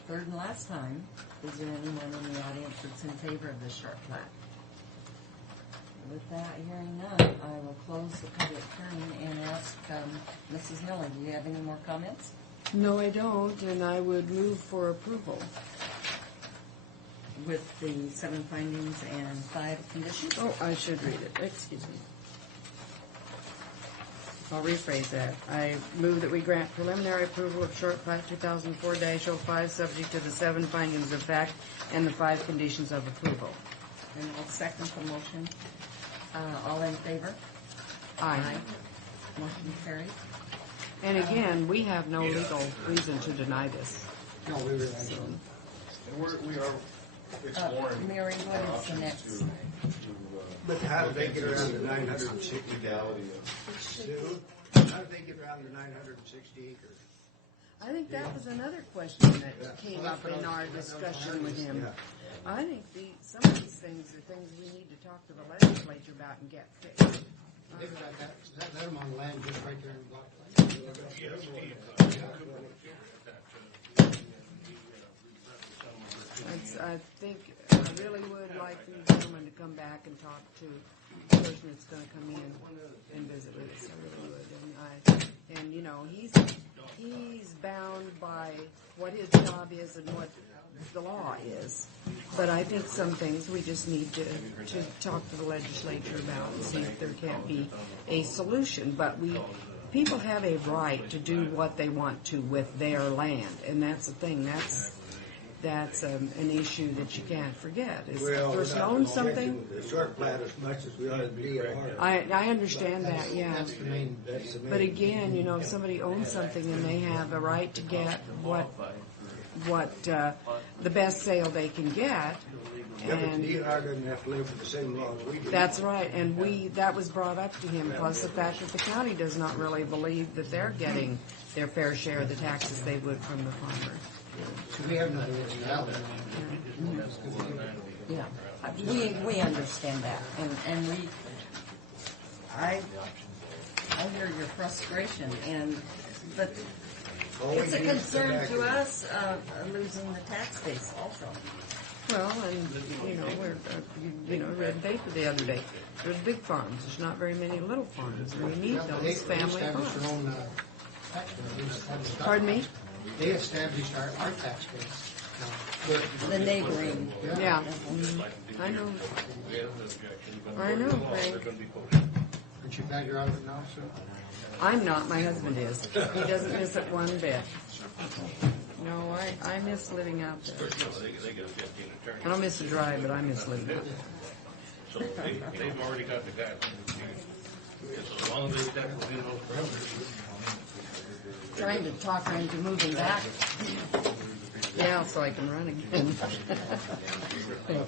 third and last time, is there anyone in the audience that's in favor of this short plat? With that, hearing none, I will close the public hearing and ask Mrs. Miller, do you have any more comments? No, I don't, and I would move for approval. With the 7 findings and 5 conditions? Oh, I should read it. Excuse me. I'll rephrase that. I move that we grant preliminary approval of short plat 2004-05, subject to the 7 findings of fact and the 5 conditions of approval. And I'll second the motion. All in favor? Aye. Motion carries. And again, we have no legal reason to deny this. No, we were And we are exploring Mary, what is the options next? to But how do they get around the 960 legality of Sue? How do they get around the 960 acres? I think that was another question that came up in our discussion with him. Yeah. I think some of these things are things we need to talk to the legislature about and get fixed. They've got that let them on land just right there in Block I think I really would like the gentleman to come back and talk to the person that's going to come in and visit with us. I really would. And you know, he's bound by what his job is and what the law is. But I think some things we just need to talk to the legislature about and see if there can't be a solution. But people have a right to do what they want to with their land, and that's the thing. That's an issue that you can't forget. Is the person owns something? The short plat as much as we ought to DNR. I understand that, yeah. That's the main. But again, you know, if somebody owns something and they have a right to get what the best sale they can get. Yeah, but And DNR doesn't have to live with the same laws we do. that's right, and that was brought up to him, plus the fact that the county does not really believe that they're getting their fair share of the taxes they would from the farmer. We have nothing that's valid. Yeah, we understand that, and I hear your frustration, but it's a concern to us, losing the tax base also. Well, and, you know, read the paper the other day. There's big farms. There's not very many little farms. And we need those family established their farms. own tax base. Pardon me? They established our tax base. The neighboring. Yeah. I know. I know, Frank. Aren't you glad you're out of it now, sir? I'm not. My husband is. He doesn't miss it one bit. No, I miss living out there. I don't miss the drive, but I miss living out there. So they've already got the guy. As long as they step within those parameters. Trying to talk her into moving back. Yeah, so I can run again.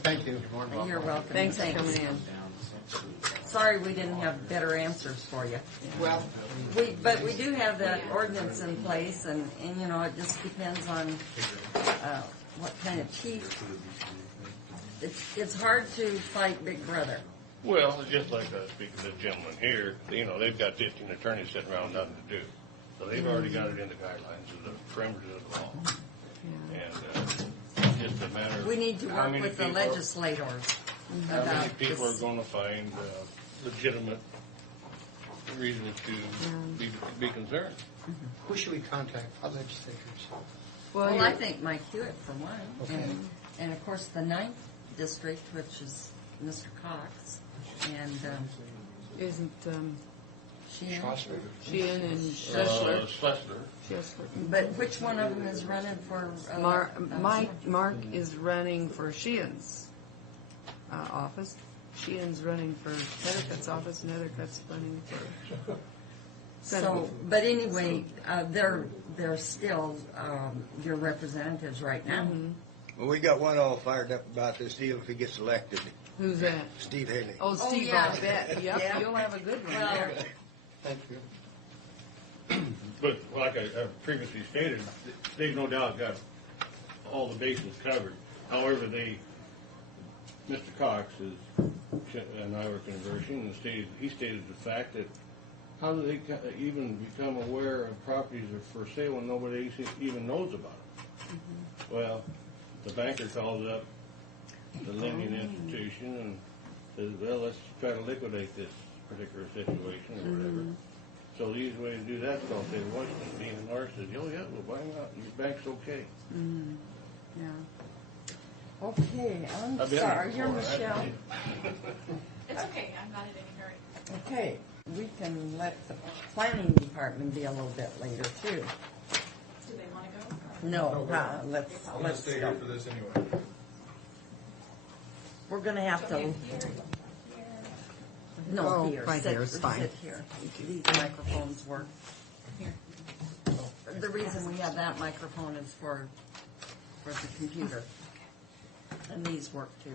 Thank you. You're welcome. Thanks for coming in. Sorry we didn't have better answers for you. Well, But we do have that ordinance in place, and you know, it just depends on what kind of chief. It's hard to fight Big Brother. Well, it's just like speaking to the gentleman here, you know, they've got 15 attorneys sitting around nothing to do. So they've already got it in the guidelines of the parameters of the law. And it's just a matter of We need to how work many with the people- legislators How many about people are this. going to find legitimate reason to be concerned? Who should we contact? Our legislators. Well, I think Mike Hewitt for one, Okay. and of course the 9th district, which is Mr. Cox, and isn't Sheehan. Sheehan and Schlesler? Schlesler. But which one of them is running for? Mark is running for Sheehan's office. Sheehan's running for Heathercutt's office, and Heathercutt's running for. So, but anyway, they're still your representatives right now. Well, we got one all fired up about this deal if he gets elected. Who's that? Steve Haley. Oh, Steve, yeah. I bet. Yep, Yeah. you'll have a good one Well, there. Thank you. But like I previously stated, they've no doubt got all the bases covered. However, Mr. Cox and I were conversing, and he stated the fact that how do they even become aware of properties are for sale when nobody even knows about them? Well, the banker calls up the lending institution and says, well, let's try to liquidate this particular situation or whatever. So the easy way to do that is call State of Washington. Dean and Norris says, oh yeah, we'll buy them out. Your bank's okay. Yeah. Okay, I'm I've been sorry. there You're before, Michelle. It's okay, I'm not in any hurry. Okay, we can let the planning department be a little bit later too. Do they want to go? No, let's I'm going to stay here for this anyway. We're going to have to. No, Oh, here. right sit, here is fine. Sit here. These microphones work. Here. The reason we have that microphone is for the computer. And these work too.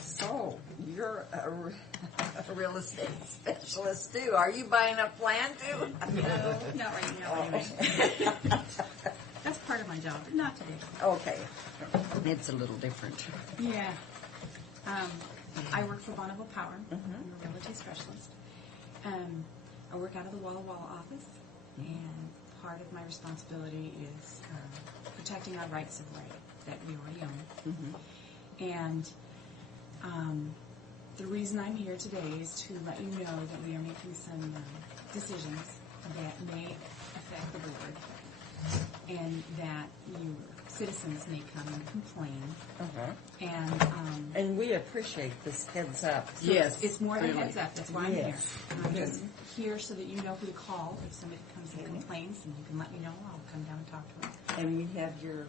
So, you're a real estate specialist too. Are you buying up land too? No, not right now, anyway. That's part of my job, but not today. Okay. It's a little different. Yeah. I work for Bonneville Power. I'm a realty specialist. I work out of the Walla Walla office, and part of my responsibility is protecting our rights of way that we already own. And the reason I'm here today is to let you know that we are making some decisions that may affect the board, and that you citizens may come and complain. And we appreciate this heads up. So it's more than a heads up. That's why I'm here. Yes. I'm just here so that you know who to call if somebody comes and complains, and you can let me know. I'll come down and talk to them. And you have your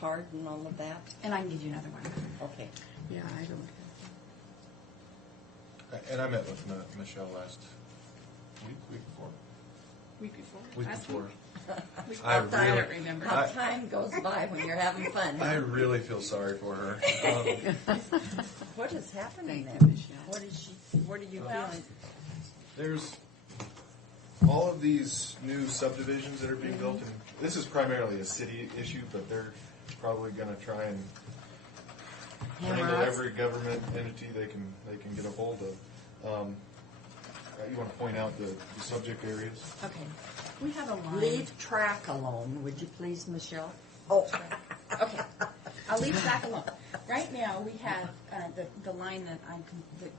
card and all of that? And I can give you another one. Okay. Yeah, I don't. And I met with Michelle last week before. Week before? Week Last before. Week? I I don't remember. How time goes by when you're having fun. I really feel sorry for her. What is happening Thank there? you, Michelle. What are you feeling? There's all of these new subdivisions that are being built, and this is primarily a city issue, but they're probably going to try and handle every government entity they can get a hold of. You want to point out the subject areas? Okay. We have a line. Leave track alone, would you please, Michelle? Oh, okay. I'll leave track alone. Right now, we have the line that that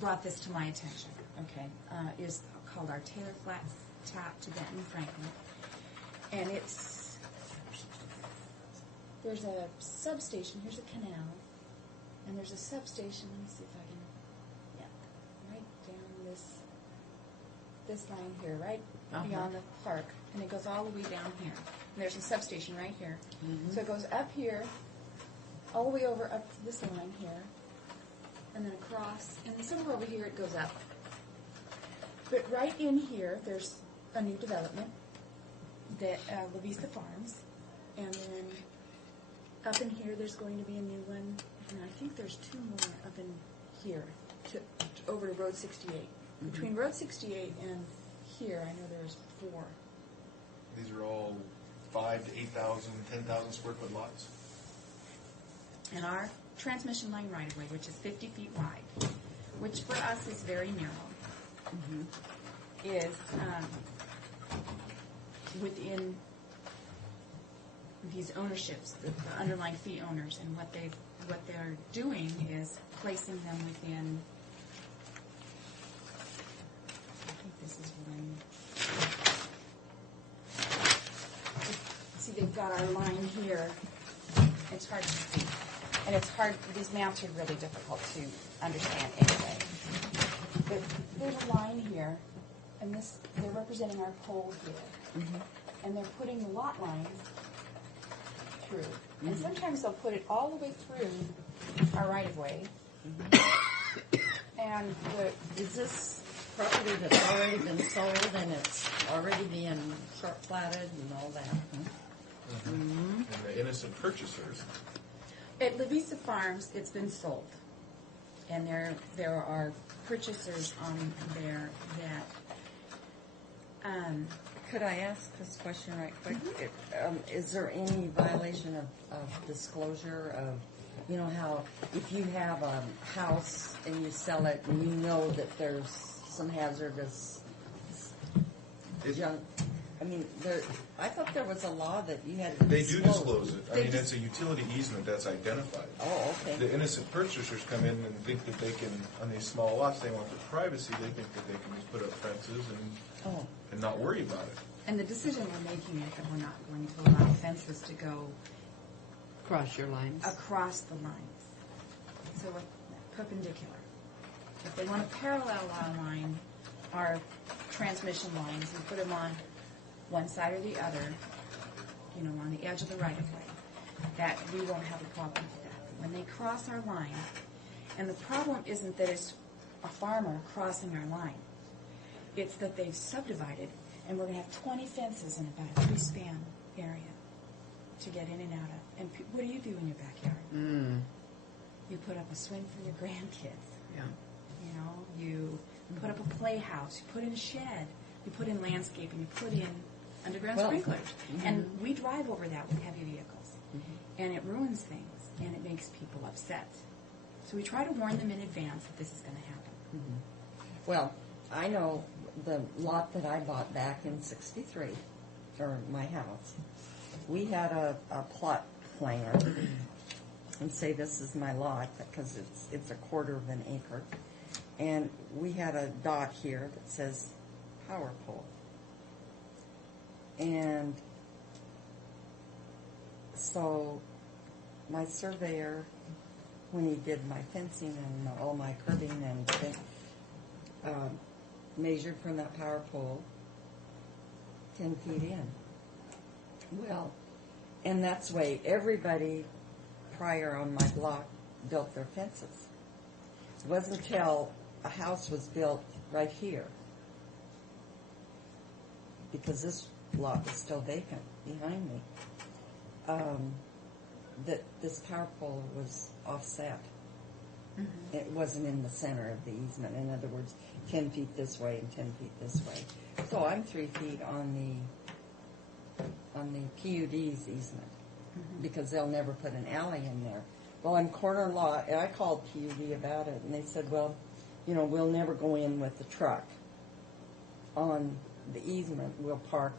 brought this to my attention. Okay, is called our Taylor Flats Tap to Benton Franklin, and there's a substation. Here's a canal, and there's a substation. Let me see if I can. Yeah, right down this line here, right beyond the park, and it goes all the way down here. And there's a substation right here. So it goes up here, all the way over up to this line here, and then across, and then somewhere over here it goes up. But right in here, there's a new development, that Lavista Farms, and then up in here there's going to be a new one, and I think there's 2 more up in here, over to Road 68. Between Road 68 and here, I know there's 4. These are all 5 to 8,000, 10,000 square foot lots. And our transmission line right-of-way, which is 50 feet wide, which for us is very narrow, is within these ownerships, the underlying fee owners, and what they're doing is placing them within. I think this is one. See, they've got our line here. It's hard to see, and it's hard. These maps are really difficult to understand anyway. But there's a line here, and they're representing our pole here. And they're putting the lot lines through. And sometimes they'll put it all the way through our right-of-way. And is this property that's already been sold and it's already being short platted and all that? And the innocent purchasers. At Lavista Farms, it's been sold. And there are purchasers on there that... Could I ask this question right quick? Is there any violation of disclosure of, you know, how if you have a house and you sell it and you know that there's some hazardous junk? I mean, I thought there was a law that you had to disclose. They do disclose it. I mean, it's a utility easement that's identified. Oh, okay. The innocent purchasers come in and think that they can, on these small lots, they want their privacy. They think that they can just put up fences and not worry about it. And the decision we're making is that we're not going to allow fences to go Cross your lines. across the lines. So we're perpendicular. If they want to parallel our transmission lines and put them on one side or the other, you know, on the edge of the right-of-way, that we won't have a problem with that. But when they cross our line, and the problem isn't that it's a farmer crossing our line, it's that they've subdivided, and we're going to have 20 fences in about a 3-span area to get in and out of. And what do you do in your backyard? You put up a swing for your grandkids. Yeah. You know, you put up a playhouse, you put in a shed, you put in landscaping, you put in underground sprinklers. And we drive over that with heavy vehicles. And it ruins things, and it makes people upset. So we try to warn them in advance that this is going to happen. Well, I know the lot that I bought back in '63, or my house, we had a plot plan, and say this is my lot because it's a quarter of an acre, and we had a dot here that says power pole, and so my surveyor, when he did my fencing and all my curbing and things, measured from that power pole 10 feet in. Well, and that's the way everybody prior on my block built their fences. It wasn't until a house was built right here, because this lot was still vacant behind me, that this power pole was offset. It wasn't in the center of the easement. In other words, 10 feet this way and 10 feet this way. So I'm 3 feet on the PUD's easement, because they'll never put an alley in there. Well, I'm corner lot, and I called PUD about it, and they said, well, you know, we'll never go in with the truck on the easement. We'll park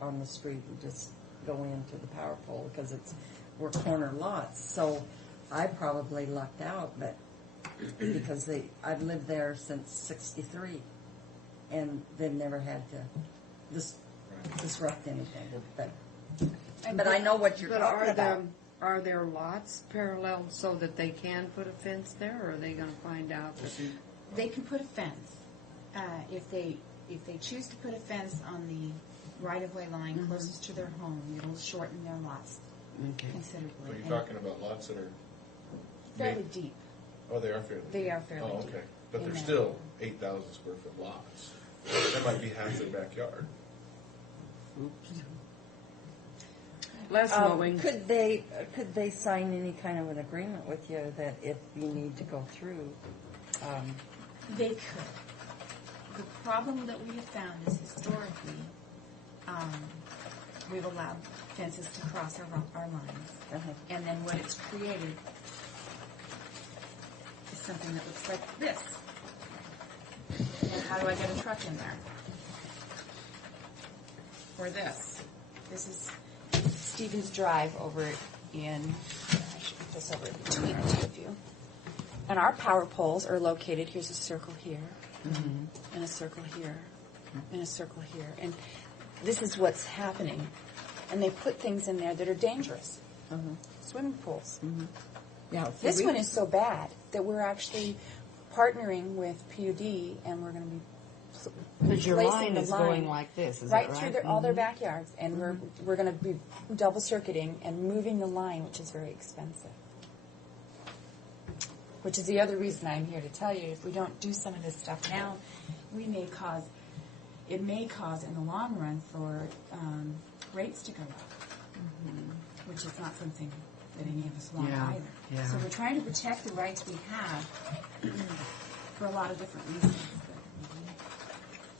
on the street and just go into the power pole, because we're corner lots. So I probably lucked out, but because I've lived there since '63, and they've never had to disrupt anything. But I know what you're talking about. Are there lots parallel so that they can put a fence there, or are they going to find out that they can put a fence if they choose to put a fence on the right-of-way line closest to their home? It'll shorten their lots considerably. Are you talking about lots that are fairly deep? Oh, they are fairly deep. They are fairly Oh, deep. okay. But in they're that. still 8,000 square foot lots. That might be half their backyard. Less mowing. Could they sign any kind of an agreement with you that if you need to go through? They could. The problem that we have found is historically, we've allowed fences to cross our lines. And then what it's created is something that looks like this. And how do I get a truck in there? Or this. This is Stevens Drive over in, I should put this over between the two of you. And our power poles are located, here's a circle here, and a circle here, and a circle here. And this is what's happening. And they put things in there that are dangerous. Swimming pools. Yeah, This one is so bad that we're actually partnering with PUD, and we're going to be Because your placing line the is line going like this, is right that through right? all their backyards, and we're going to be double circuiting and moving the line, which is very expensive. Which is the other reason I'm here to tell you, if we don't do some of this stuff now, it may cause in the long run for rates to go up, which is not something that any of us want either. Yeah. So we're trying to protect the rights we have for a lot of different reasons.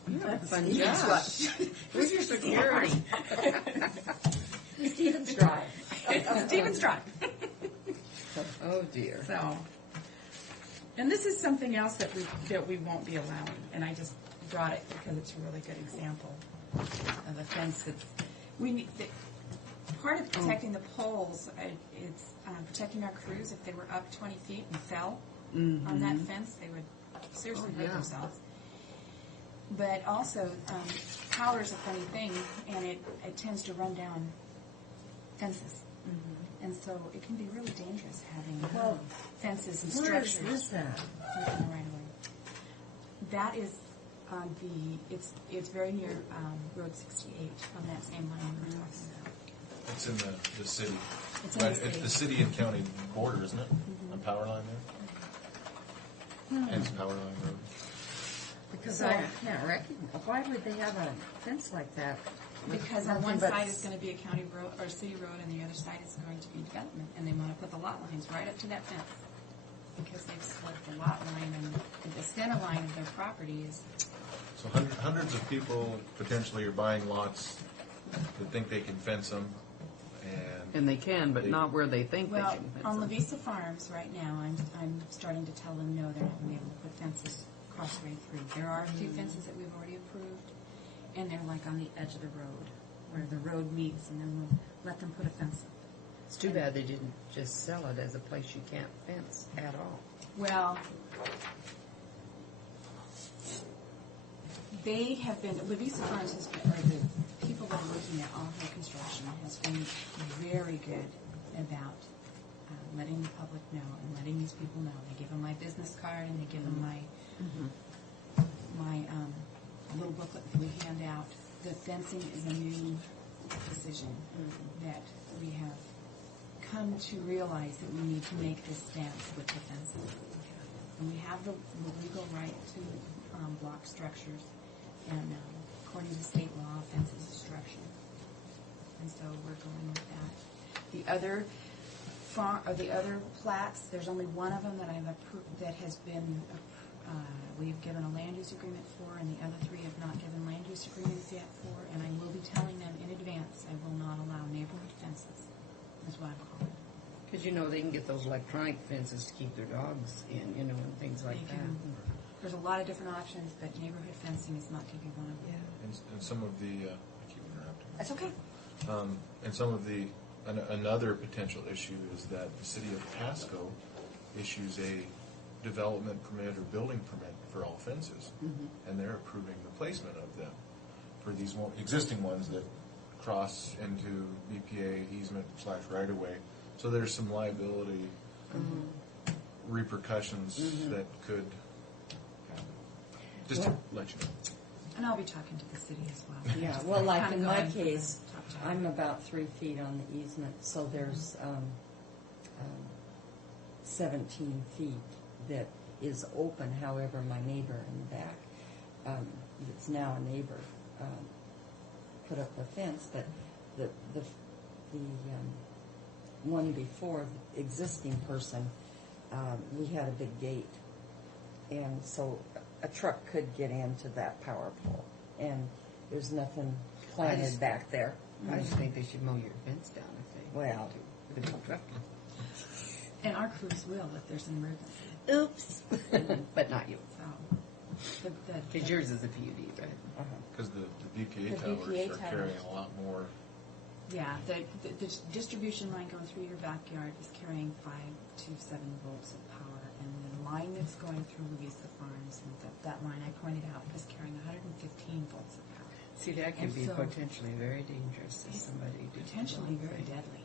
You have a fun job. Who's your security? Stevens Drive. Stevens Drive. Oh dear. So, and this is something else that we won't be allowing, and I just brought it because it's a really good example of a fence that we need. Part of protecting the poles, it's protecting our crews. If they were up 20 feet and fell on that fence, they would seriously hurt themselves. But also, power is a funny thing, and it tends to run down fences. And so it can be really dangerous having fences and structures. Where is that? Within the right of way. That is on it's very near Road 68 on that same line we were talking about. It's in the city. It's in the city. It's the city and county border, isn't it? A power line there? Hence Power Line Road. Because I can't recognize, why would they have a fence like that? Because on one side is going to be a county road or city road, and the other side is going to be development, and they want to put the lot lines right up to that fence because they've split the lot line, and the center line of their property is. So hundreds of people potentially are buying lots that think they can fence them, And they can, but not where they think they Well, can fence on them. Lavisa Farms right now, I'm starting to tell them no, they're not going to be able to put fences across right through. There are a few fences that we've already approved, and they're like on the edge of the road, where the road meets, and then we'll let them put a fence up. It's too bad they didn't just sell it as a place you can't fence at all. Well, they have been, Lavisa Farms has been, or the people that are looking at all hill construction has been very good about letting the public know and letting these people know. They give them my business card and they give them my little booklet that we hand out. The fencing is a new decision that we have come to realize that we need to make this stance with the fences. And we have the legal right to block structures, and according to state law, fences is structure. And so we're going with that. The other plats, there's only one of them that I've approved that has been we've given a land use agreement for, and the other three have not given land use agreements yet for. And I will be telling them in advance I will not allow neighborhood fences. Is what I'm calling it. Because, they can get those electronic fences to keep their dogs in, and things like They that. can- There's a lot of different options, but neighborhood fencing is not to be one of them. and some of the, I keep interrupting. That's okay. And some of the, another potential issue is that the city of Pasco issues a development permit or building permit for all fences. And they're approving the placement of them for these existing ones that cross into BPA easement / right of way. So there's some liability repercussions that could, just to let you know. And I'll be talking to the city as well. Yeah, Just well, like kinda in my going case, top to top. I'm about 3 feet on the easement, so there's 17 feet that is open. However, my neighbor in the back, that's now a neighbor, put up a fence, but the one before the existing person, we had a big gate, and so a truck could get into that power pole, and there's nothing planted back there. I just think they should mow your fence down if they Well, And our crews will if there's an emergency. oops. but not you. So, Because yours is a PUD, right? Because the BPA The towers BPA are towers. carrying a lot more. yeah, the distribution line going through your backyard is carrying 5 to 7 volts of power, and the line that's going through Louisa Farms, and that line I pointed out, is carrying 115 volts of power. See, that could And be so- potentially very dangerous if somebody did. Potentially very deadly.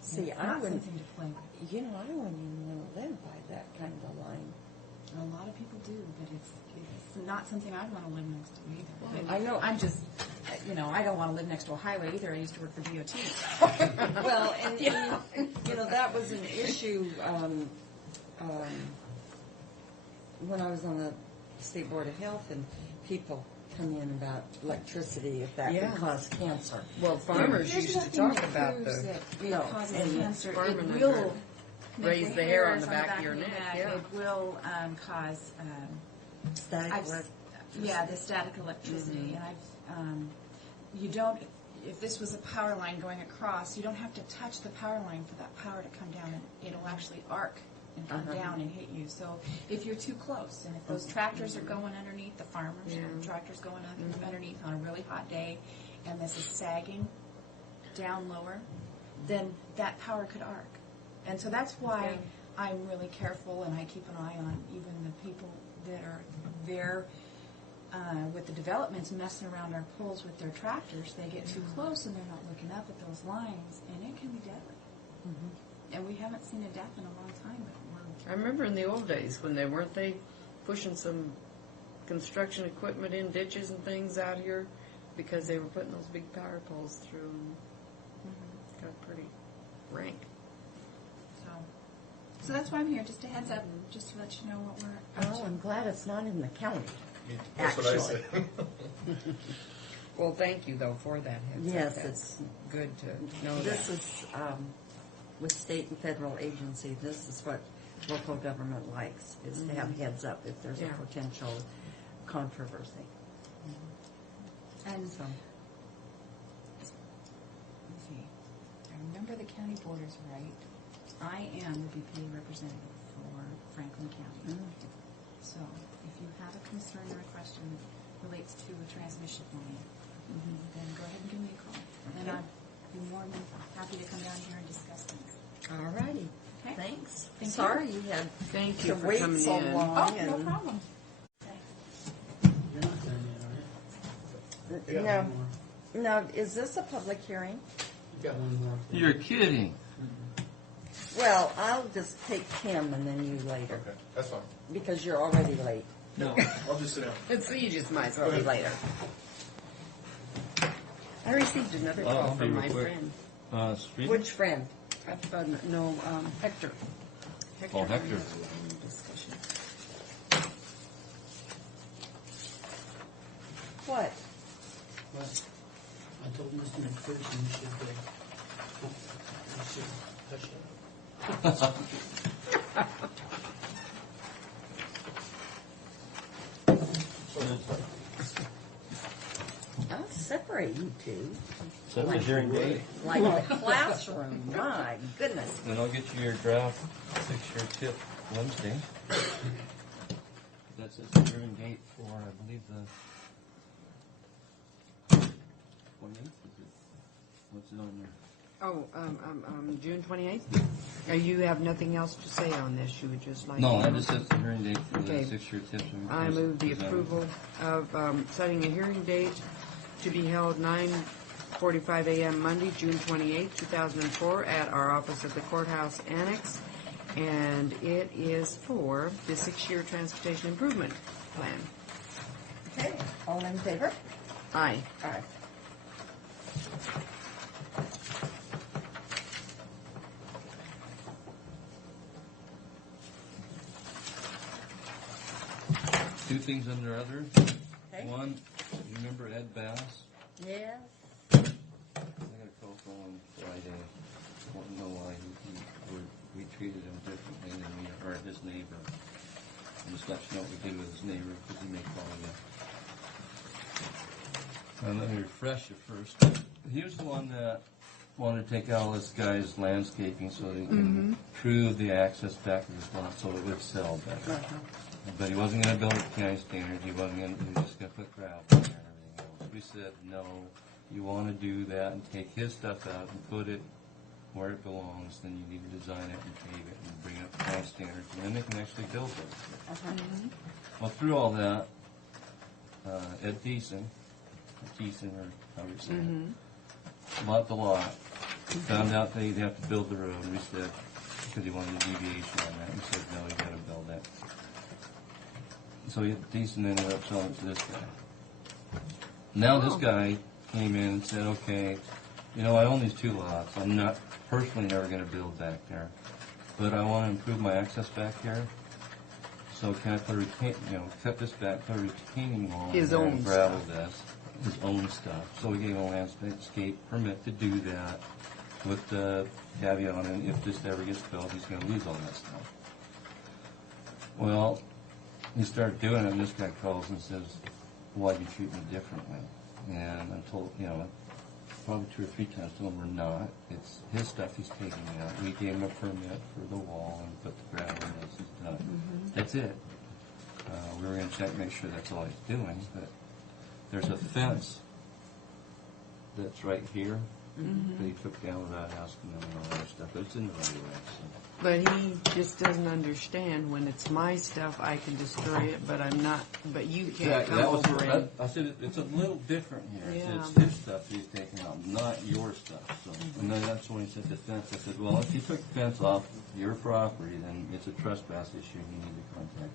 See, It's I not wouldn't, something to play with. you know, I wouldn't even want to live by that kind of a line. A lot of people do, but it's not something I'd want to live next to either. But I know. I'm just, I don't want to live next to a highway either. I used to work for DOT. Well, and you know that was an issue when I was on the State Board of Health, and people come in about electricity, if that Yeah. could cause cancer. Well, farmers There's used to nothing talk that about proves the that it No, causes and cancer. farming It and will raise make the hair on hairs the back of your neck, yeah. It will cause Static I've- electricity. the static electricity. And you don't, if this was a power line going across, you don't have to touch the power line for that power to come down, and it'll actually arc and come down and hit you. So if you're too close, and if those tractors are going underneath, the farmers, tractors going underneath on a really hot day, and this is sagging down lower, then that power could arc. And so that's why I'm really careful, and I keep an eye on even the people that are there with the developments messing around our poles with their tractors. They get too close and they're not looking up at those lines, and it can be deadly. And we haven't seen a death in a long time, but I remember in the old days when weren't they pushing some construction equipment in ditches and things out here because they were putting those big power poles through. And got pretty rank. So that's why I'm here, just a heads up, just to let you know what we're up Oh, to. I'm glad it's not in the county. That's what I say. Well, thank you though for that heads up. Yes, That's it's good to know This that. is with state and federal agency. This is what local government likes: is to have heads up if there's a potential controversy. And So, let's see, I remember the county borders right. I am the BPA representative for Franklin County. So if you have a concern or a question that relates to a transmission line, then go ahead and give me a call. And I'd be more than happy to come down here and discuss things. all righty. Okay. Thanks. Thank Sorry you had Thank to you for wait coming so in. long. Oh, no and- problem. You're not done yet, are you? Yeah. No, now is this a public hearing? You've got one more. You're kidding. Well, I'll just take Tim and then you later Okay, that's fine. because you're already late. No. I'll just sit down. So you just might as well be later. I received another Oh, call I'll be from real my quick. friend. Street? Which friend? Hector. Oh, Hector. Discussion. What? Well, I told Mr. McPherson you should hush up. I'll separate you two. Set the hearing date, Like the classroom. My goodness. and I'll get you your draft 6-year tip Wednesday. That's the hearing date for, I believe, the 28th, is it? What's it on there? Oh, June 28th? You have nothing else to say on this? You would just like... No, I just set the hearing date for the Okay. 6-year tips. and I move the is that- approval of setting a hearing date to be held 9:45 a.m. Monday, June 28, 2004, at our office at the Courthouse Annex, and it is for the 6-year Transportation Improvement Plan. Okay, all in favor? Aye. Aye. things under other. Okay. One, you remember Ed Bass? Yes. I got a call from him Friday. Want to know why we treated him differently than we or his neighbor. And just let you know what we did with his neighbor because he may call you. And let me refresh you first. He was the one that wanted to take out all this guy's landscaping so that he can improve the access back to his lot so it would sell better. But he wasn't going to build it to county standards. He wasn't going to. He was just going to put gravel in there and everything else. We said, no, you want to do that and take his stuff out and put it where it belongs. Then you need to design it and pave it and bring it up to county standards, and then they can actually build it. Well, through all that, Ed Thiessen, or however you say it, bought the lot. Found out that he'd have to build the road. And we said, because he wanted a deviation on that. We said, no, you got to build that. So Thiessen ended up selling it to this guy. Now this guy came in and said, okay, you know, I own these 2 lots. I'm not personally never going to build back there, but I want to improve my access back here. So can I put a cut this back, put a retaining wall, His in there own and gravel this, his own stuff. So we gave him a landscape permit to do that, with the caveat on it, if this ever gets built, he's going to lose all that stuff. Well, he started doing it, and this guy calls and says, why'd you treat me differently? And I told, probably 2 or 3 times, told him we're not. It's his stuff he's taking out. We gave him a permit for the wall and put the gravel in as he's done. That's it. We were going to check, make sure that's all he's doing, but there's a fence that's right here that he took down without asking them and all that stuff. But it's in the right of way. So. But he just doesn't understand when it's my stuff, I can destroy it, but I'm not. But you can't come over and. I said it's a little different here. Yeah. It's his stuff he's taking out, not your stuff. So, and then that's when he said the fence. I said, well, if you took the fence off your property, then it's a trespass issue. You need to contact.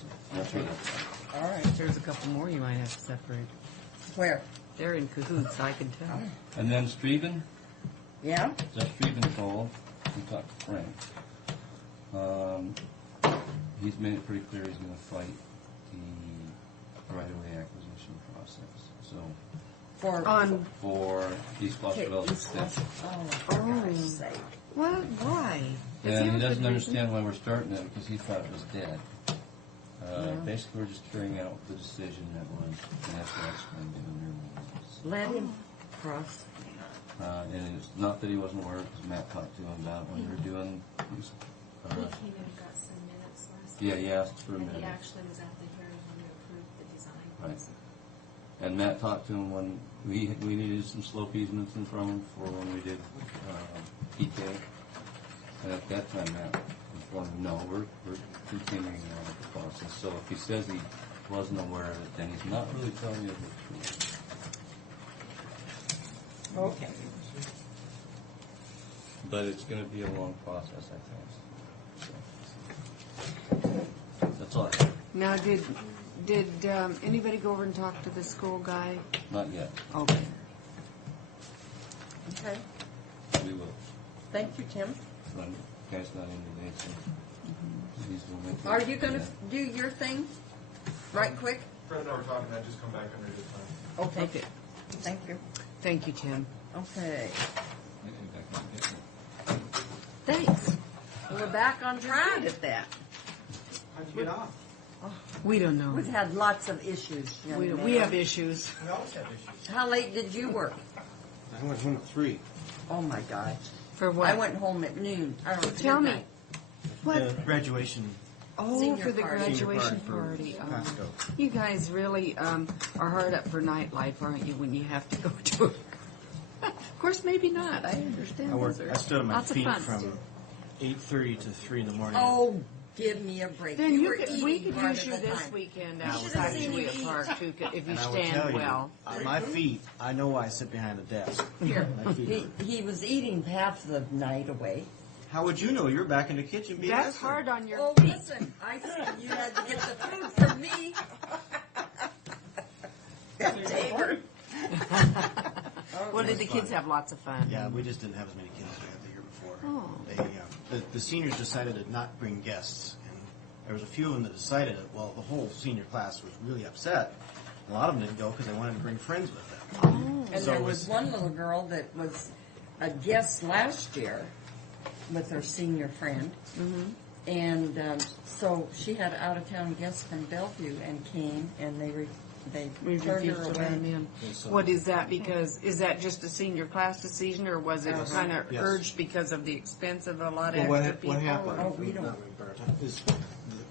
So that's what that's. All right. There's a couple more you might have to separate. Where? They're in cahoots, I can tell. And then Streven. Yeah. Jeff Streven called. We talked to Frank. He's made it pretty clear he's going to fight the right-of-way acquisition process. So for East Fosterville. For gosh sake. Well, why? And he doesn't understand why we're starting it because he thought it was dead. Basically, we're just carrying out the decision that was, and that's what I explained in the meetings. Let him cross. And it's not that he wasn't aware, because Matt talked to him about when we were doing. He came in and got some minutes last Yeah, week. he asked for a And minute. he actually was at the hearing when we approved the design. Right. And Matt talked to him when we needed some slope easements in front of him for when we did PK. And at that time, Matt informed him, no, we're continuing on with the process. So if he says he wasn't aware of it, then he's not really telling you the truth. Okay. But it's going to be a long process, I think. So, that's all I have. Now, did anybody go over and talk to the school guy? Not yet. Okay. Okay. We will. Thank you, Tim. The guy's not in today, so he's going to make it. Are you going to do your thing right quick? Fred and I were talking, I'd just come back under the time. Okay. Thank you. Thank you, Tim. Okay. Thanks. We're back on track at that. How'd you get off? We don't know. We've had lots of issues. We have issues. We always have issues. How late did you work? I went home at 3. Oh my gosh. For what? I went home at noon. Tell me. What? The graduation. Oh, Senior for the party. graduation Senior party. for Pasco. You guys really are hard up for nightlife, aren't you, when you have to go to it? Of course, maybe not. I understand. I stood on my Lots of feet fun. from 8:30 to 3 in the morning. Oh, give me a break. Then you you were could, we eating could part use of you the this time. weekend You out should have seen at him Park too, if you And I will stand tell you, well. on my feet, I know why I sit behind a desk. Here, My feet hurt. he was eating half the night away. How would you know? You're back in the kitchen being That's Esther. hard on your Oh, feet. listen, I said you had to get the food from me. Tabor. Well, did the kids have lots of fun? Yeah, we just didn't have as many kids as we had the year before. Oh. The seniors decided to not bring guests, and there was a few of them that decided it. Well, the whole senior class was really upset. A lot of them didn't go because they wanted to bring friends with them. And So there it was one little girl that was a guest last year with her senior friend. And so she had out-of-town guests from Bellevue and came, and they We turned her refused to let them away. in. What is that? Because is that just a senior class decision, or was it kind of Yes. urged because of the expense of a lot of Well, extra people? what happened? Oh, we don't- not really better time, is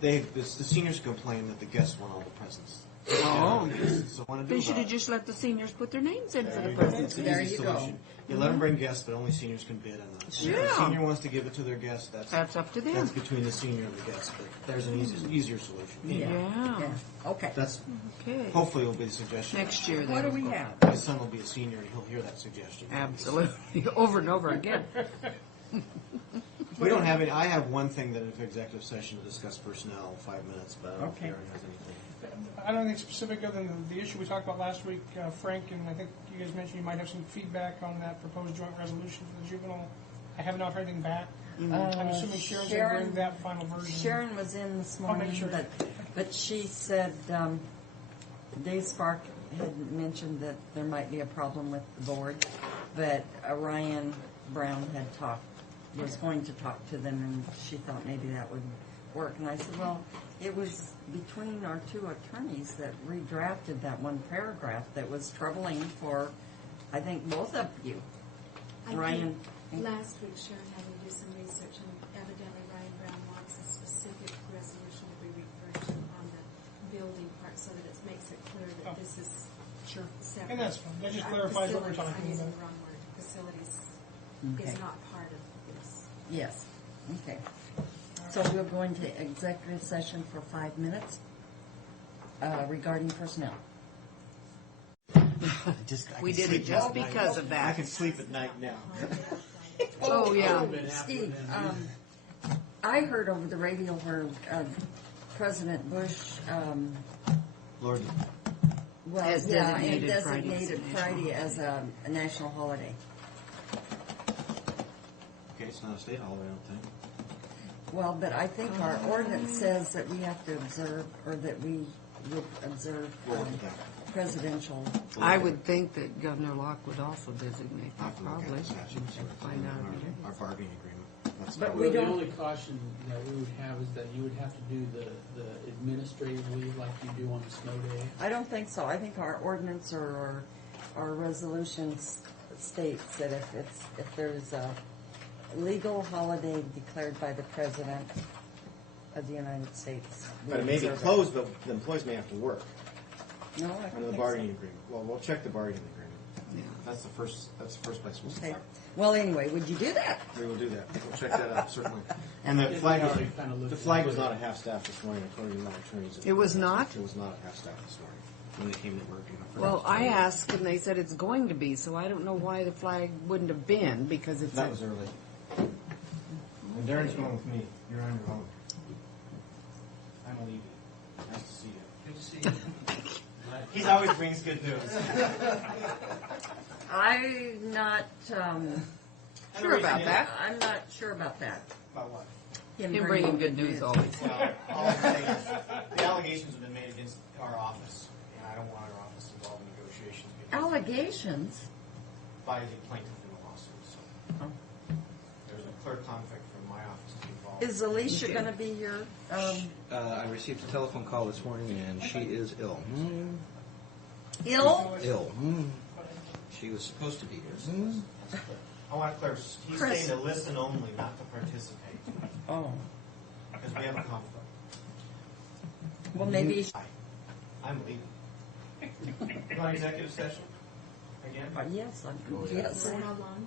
the seniors complained that the guests want all the presents. Oh, So what to do they should about have it? just let the seniors put their names in for the It's presents. an easy solution. You let them bring guests, but only seniors can bid on that. If the Yeah. senior wants to give it to their guests, that's up to them. That's between the senior and the guest. But there's an easier solution. Yeah. Okay. That's Okay. hopefully it'll be the suggestion Next year, What then. do we have? My son will be a senior, and he'll hear that suggestion. Absolutely, over and over again. We don't have any. I have one thing that if executive session to discuss personnel, 5 minutes, but I don't know if Okay. Aaron has anything. I don't think specific other than the issue we talked about last week, Frank, and I think you guys mentioned you might have some feedback on that proposed joint resolution for the juvenile. I haven't offered anything back. I'm assuming Sharon's going to bring that final version. Sharon was in this I'll make morning, sure. but she said Dave Spark had mentioned that there might be a problem with the board, but Ryan Brown was going to talk to them, and she thought maybe that would work. And I said, well, it was between our two attorneys that redrafted that one paragraph that was troubling for, I think, both of you. I Ryan. think last week Sharon had me do some research, and evidently Ryan Brown wants a specific resolution to be referred to on the building part so that it makes it clear that this is separate. And that's fine. That just clarifies what we're talking Facilities, I'm using about. the wrong word. Facilities Okay. is not part of this. Yes, okay. So we'll go into executive session for 5 minutes regarding personnel. We did it just because of that. I can sleep at night now. Oh, yeah. Steve, I heard over the radio where President Bush, Lord, Has designated and Friday as a designated Friday as a national holiday. Okay, it's not a state holiday, I don't think. Well, but I think our ordinance says that we have to observe, or that we would observe presidential. I would think that Governor Locke would also designate I'll that, have to look at probably. the statutes or Find out. our bargaining agreement. That's But Well, we the don't- only caution that we would have is that you would have to do the administrative leave like you do on the snow day. I don't think so. I think our ordinance or our resolutions states that if there's a legal holiday declared by the President of the United States. we But it may be observe closed, but the employees may have to work No, I don't under the think bargaining so. agreement. Well, we'll check the bargaining agreement. That's the first place we'll Okay. start. Well, anyway, would you do that? We will do that. We'll check that out, certainly. And the flag was not a half-staff this morning, according to my attorneys. It was not? It was not a half-staff this morning when they came to work. Well, I asked, and they said it's going to be, so I don't know why the flag wouldn't have been, because it's. That was early. And Darren's going with me. You're on your own. I'm leaving. Nice to see you. Good to see you. He's always brings good news. I'm not Sure about that. I'm not sure about that. About what? Him bringing good news always. Well, all I'm saying is, the allegations have been made against our office, and I don't want our office involved in negotiations Allegations? by the plaintiff in the lawsuit. So there's a clear conflict from my office to be involved. Is Alicia going to be here? I received a telephone call this morning, and she is ill. Ill? Ill. She was supposed to be here. I want to clarify. He's Chris. saying to listen only, not to participate. Oh. Because we have a conflict. Well, maybe. I'm leaving. You want executive session? Again? Yes. For how long?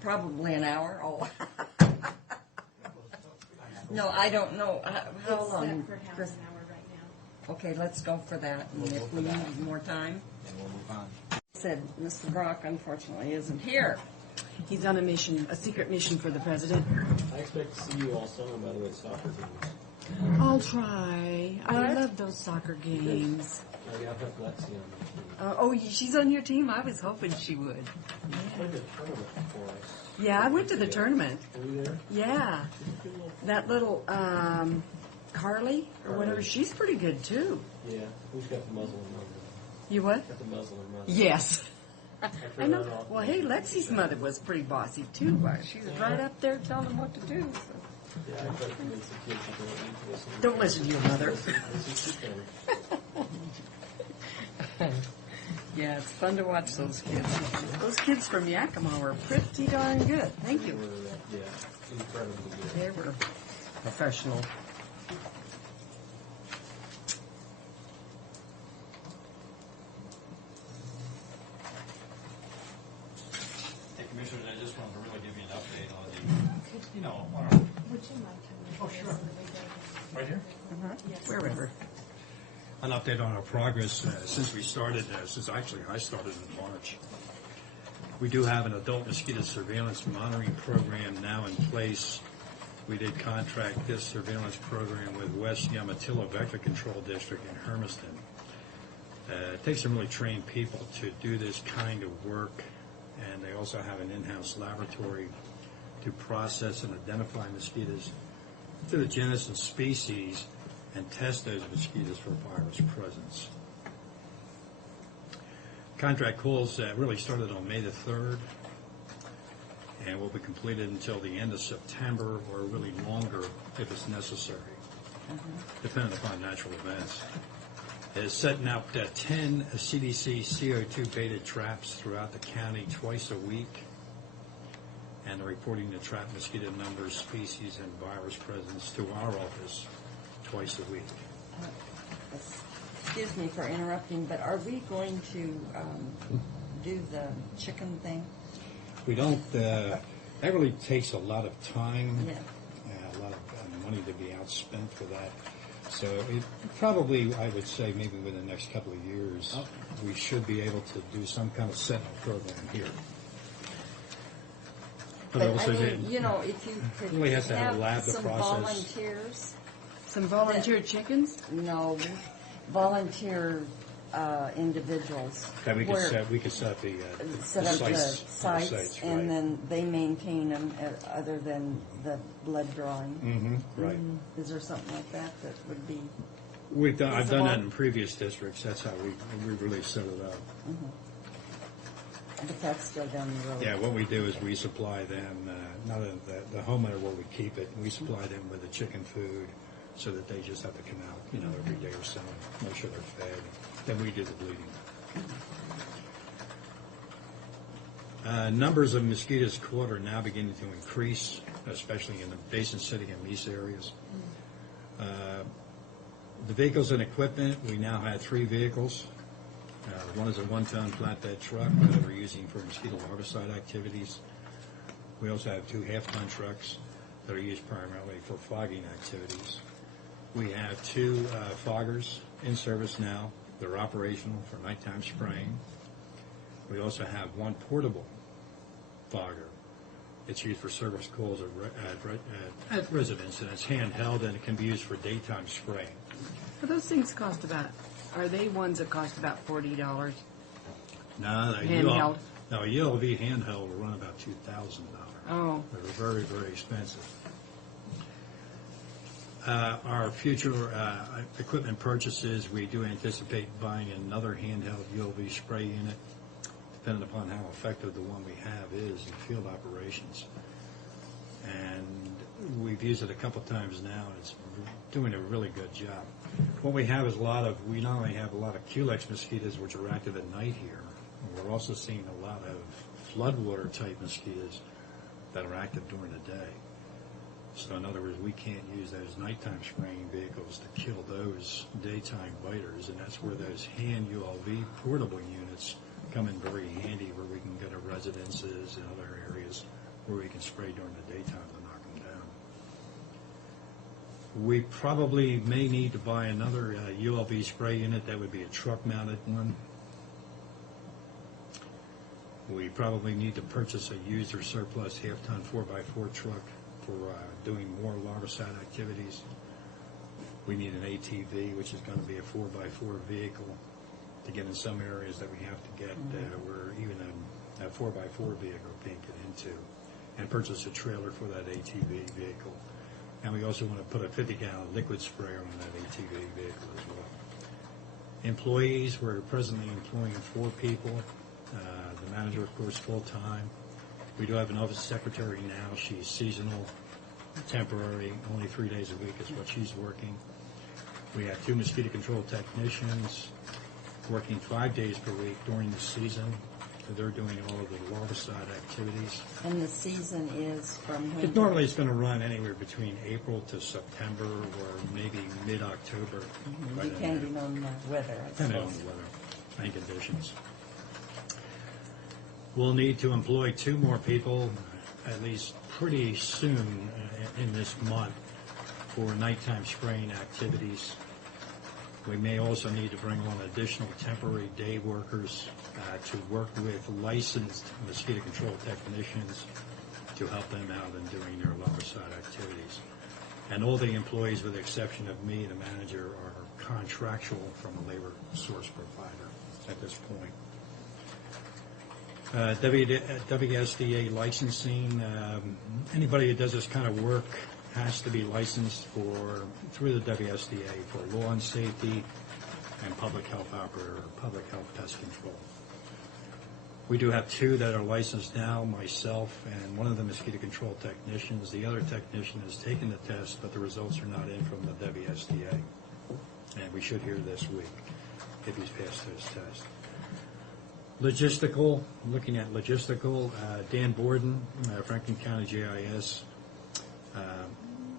Probably an hour. Oh. No, I don't know. How It's long? set for half Chris? an hour right now. Okay, let's go for that. And if we need more time. And we'll move on. Said Mr. Brock unfortunately isn't here. He's on a mission, a secret mission for the president. I expect to see you all summer, by the way, soccer games. I'll try. I love those soccer games. I have Lexi on my team. She's on your team? I was hoping she would. I played the tournament for us. Yeah, I went to the tournament. Were you there? Yeah. That little Carly or whatever, she's pretty good too. Yeah, who's got the muzzle and mother? You what? Got the muzzle and mother. Yes. I've heard I know. that often. Well, hey, Lexi's mother was pretty bossy too. She was right up there telling them what to do. So. Yeah, I try to convince the kids you don't need to listen. Don't listen to your mother. Listen to them. Yeah, it's fun to watch those kids. Those kids from Yakima were pretty darn good. Thank you. Yeah, incredibly good. They were professional. Hey, Commissioners, I just wanted to really give you an update on the, on our, Would you mind coming? Oh, sure. Right here? Yes. Wherever. An update on our progress since we started, since actually I started in March. We do have an adult mosquito surveillance monitoring program now in place. We did contract this surveillance program with West Yamatillo Vector Control District in Hermiston. It takes some really trained people to do this kind of work, and they also have an in-house laboratory to process and identify mosquitoes to the genus and species and test those mosquitoes for virus presence. Contract calls really started on May the 3rd and will be completed until the end of September or really longer if it's necessary, depending upon natural events. It is setting out 10 CDC CO2 baited traps throughout the county twice a week, and reporting the trap mosquito numbers, species, and virus presence to our office twice a week. Excuse me for interrupting, but are we going to do the chicken thing? We don't, that really takes a lot of time, Yeah. a lot of money to be outspent for that. So it probably, I would say, maybe within the next couple of years, we should be able to do some kind of sentinel program here. But I mean, if you could Really has to have a lab have to some process. volunteers. Some volunteer chickens? No, volunteer individuals. That we could where- set, we could set up the set up the sites, sites, right. and then they maintain them other than the blood drawing. Right. Is there something like that that would be? I've done feasible? that in previous districts. That's how we really set it up. But that's still down the road. Yeah, what we do is we supply them, not the homeowner will we keep it, we supply them with the chicken food so that they just have to come out, every day or so and make sure they're fed. Then we do the bleeding. Numbers of mosquitoes caught are now beginning to increase, especially in the Basin City and Mesa areas. The vehicles and equipment, we now have 3 vehicles. One is a 1-ton flatbed truck that we're using for mosquito larvicide activities. We also have 2 half-ton trucks that are used primarily for fogging activities. We have 2 foggers in service now. They're operational for nighttime spraying. We also have 1 portable fogger. It's used for service calls at residence, and it's handheld, and it can be used for daytime spraying. Well, those things cost about, are they ones that cost about $40? No, Handheld? No, a ULV handheld will run about $2,000. Oh. They're very, very expensive. Our future equipment purchases, we do anticipate buying another handheld ULV spray unit, depending upon how effective the one we have is in field operations. And we've used it a couple times now, and it's doing a really good job. What we have is we not only have a lot of Culex mosquitoes, which are active at night here, we're also seeing a lot of floodwater type mosquitoes that are active during the day. So in other words, we can't use those nighttime spraying vehicles to kill those daytime biters, and that's where those hand ULV portable units come in very handy, where we can go to residences and other areas where we can spray during the daytime to knock them down. We probably may need to buy another ULV spray unit. That would be a truck-mounted one. We probably need to purchase a used or surplus half-ton 4x4 truck for doing more larvicide activities. We need an ATV, which is going to be a 4x4 vehicle to get in some areas that we have to get where even a 4x4 vehicle can't get into, and purchase a trailer for that ATV vehicle. And we also want to put a 50-gallon liquid sprayer on that ATV vehicle as well. Employees, we're presently employing 4 people. The manager, of course, full-time. We do have an office secretary now. She's seasonal, temporary, only 3 days a week is what she's working. We have 2 mosquito control technicians working 5 days per week during the season. So they're doing all of the larvicide activities. And the season is from when? Normally it's going to run anywhere between April to September or maybe mid-October. Depending on the weather, I Depending on suppose. the weather and conditions. We'll need to employ 2 more people, at least pretty soon in this month, for nighttime spraying activities. We may also need to bring on additional temporary day workers to work with licensed mosquito control technicians to help them out in doing their larvicide activities. And all the employees, with the exception of me, the manager, are contractual from a labor source provider at this point. WSDA licensing, anybody that does this kind of work has to be licensed through the WSDA for lawn safety and public health operator, public health pest control. We do have 2 that are licensed now, myself and one of the mosquito control technicians. The other technician has taken the test, but the results are not in from the WSDA. And we should hear this week if he's passed his test. Logistical, looking at logistical, Dan Borden, Franklin County GIS,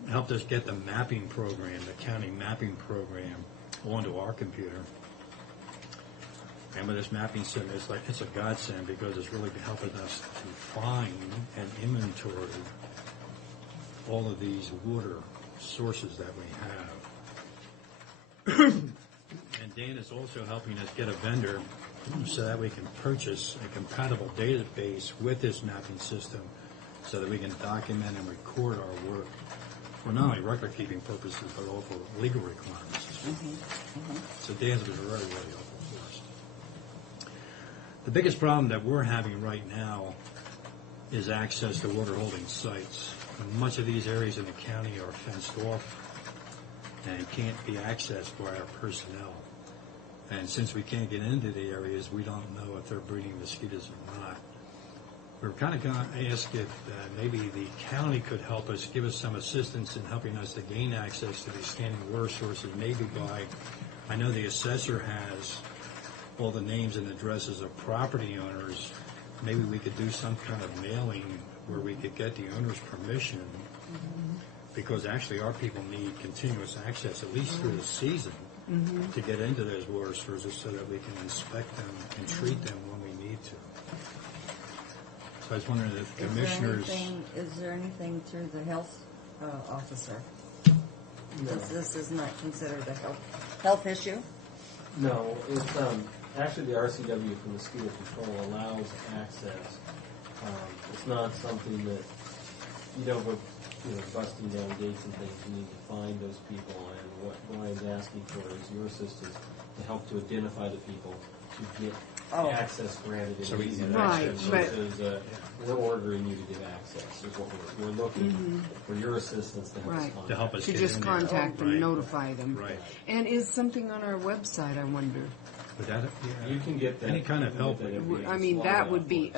helped us get the mapping program, the county mapping program, onto our computer. And with this mapping system, it's a godsend because it's really helping us to find and inventory all of these water sources that we have. And Dan is also helping us get a vendor so that we can purchase a compatible database with this mapping system so that we can document and record our work for not only record-keeping purposes, but also legal requirements as well. So Dan's been very, very helpful for us. The biggest problem that we're having right now is access to water-holding sites. Much of these areas in the county are fenced off and can't be accessed by our personnel. And since we can't get into the areas, we don't know if they're breeding mosquitoes or not. We're kind of going to ask if maybe the county could help us, give us some assistance in helping us to gain access to these standing water sources, maybe by, I know the assessor has all the names and addresses of property owners. Maybe we could do some kind of mailing where we could get the owner's permission, because actually our people need continuous access, at least through the season, to get into those water sources so that we can inspect them and treat them when we need to. So I was wondering if commissioners... Is there anything through the health officer? No. This is not considered a health issue? No, it's actually the RCW for mosquito control allows access. It's not something that you don't go, busting down gates and things. You need to find those people, and what Brian's asking for is your assistance to help to identify the people to get access granted. So we can get get access. versus we're ordering you to give access. Is what we're looking for your assistance to help us contact. To help us To get just in there. contact them, Right. notify them. Right. And is something on our website, I wonder? Would that, You can get that. any kind of help? I mean, that would be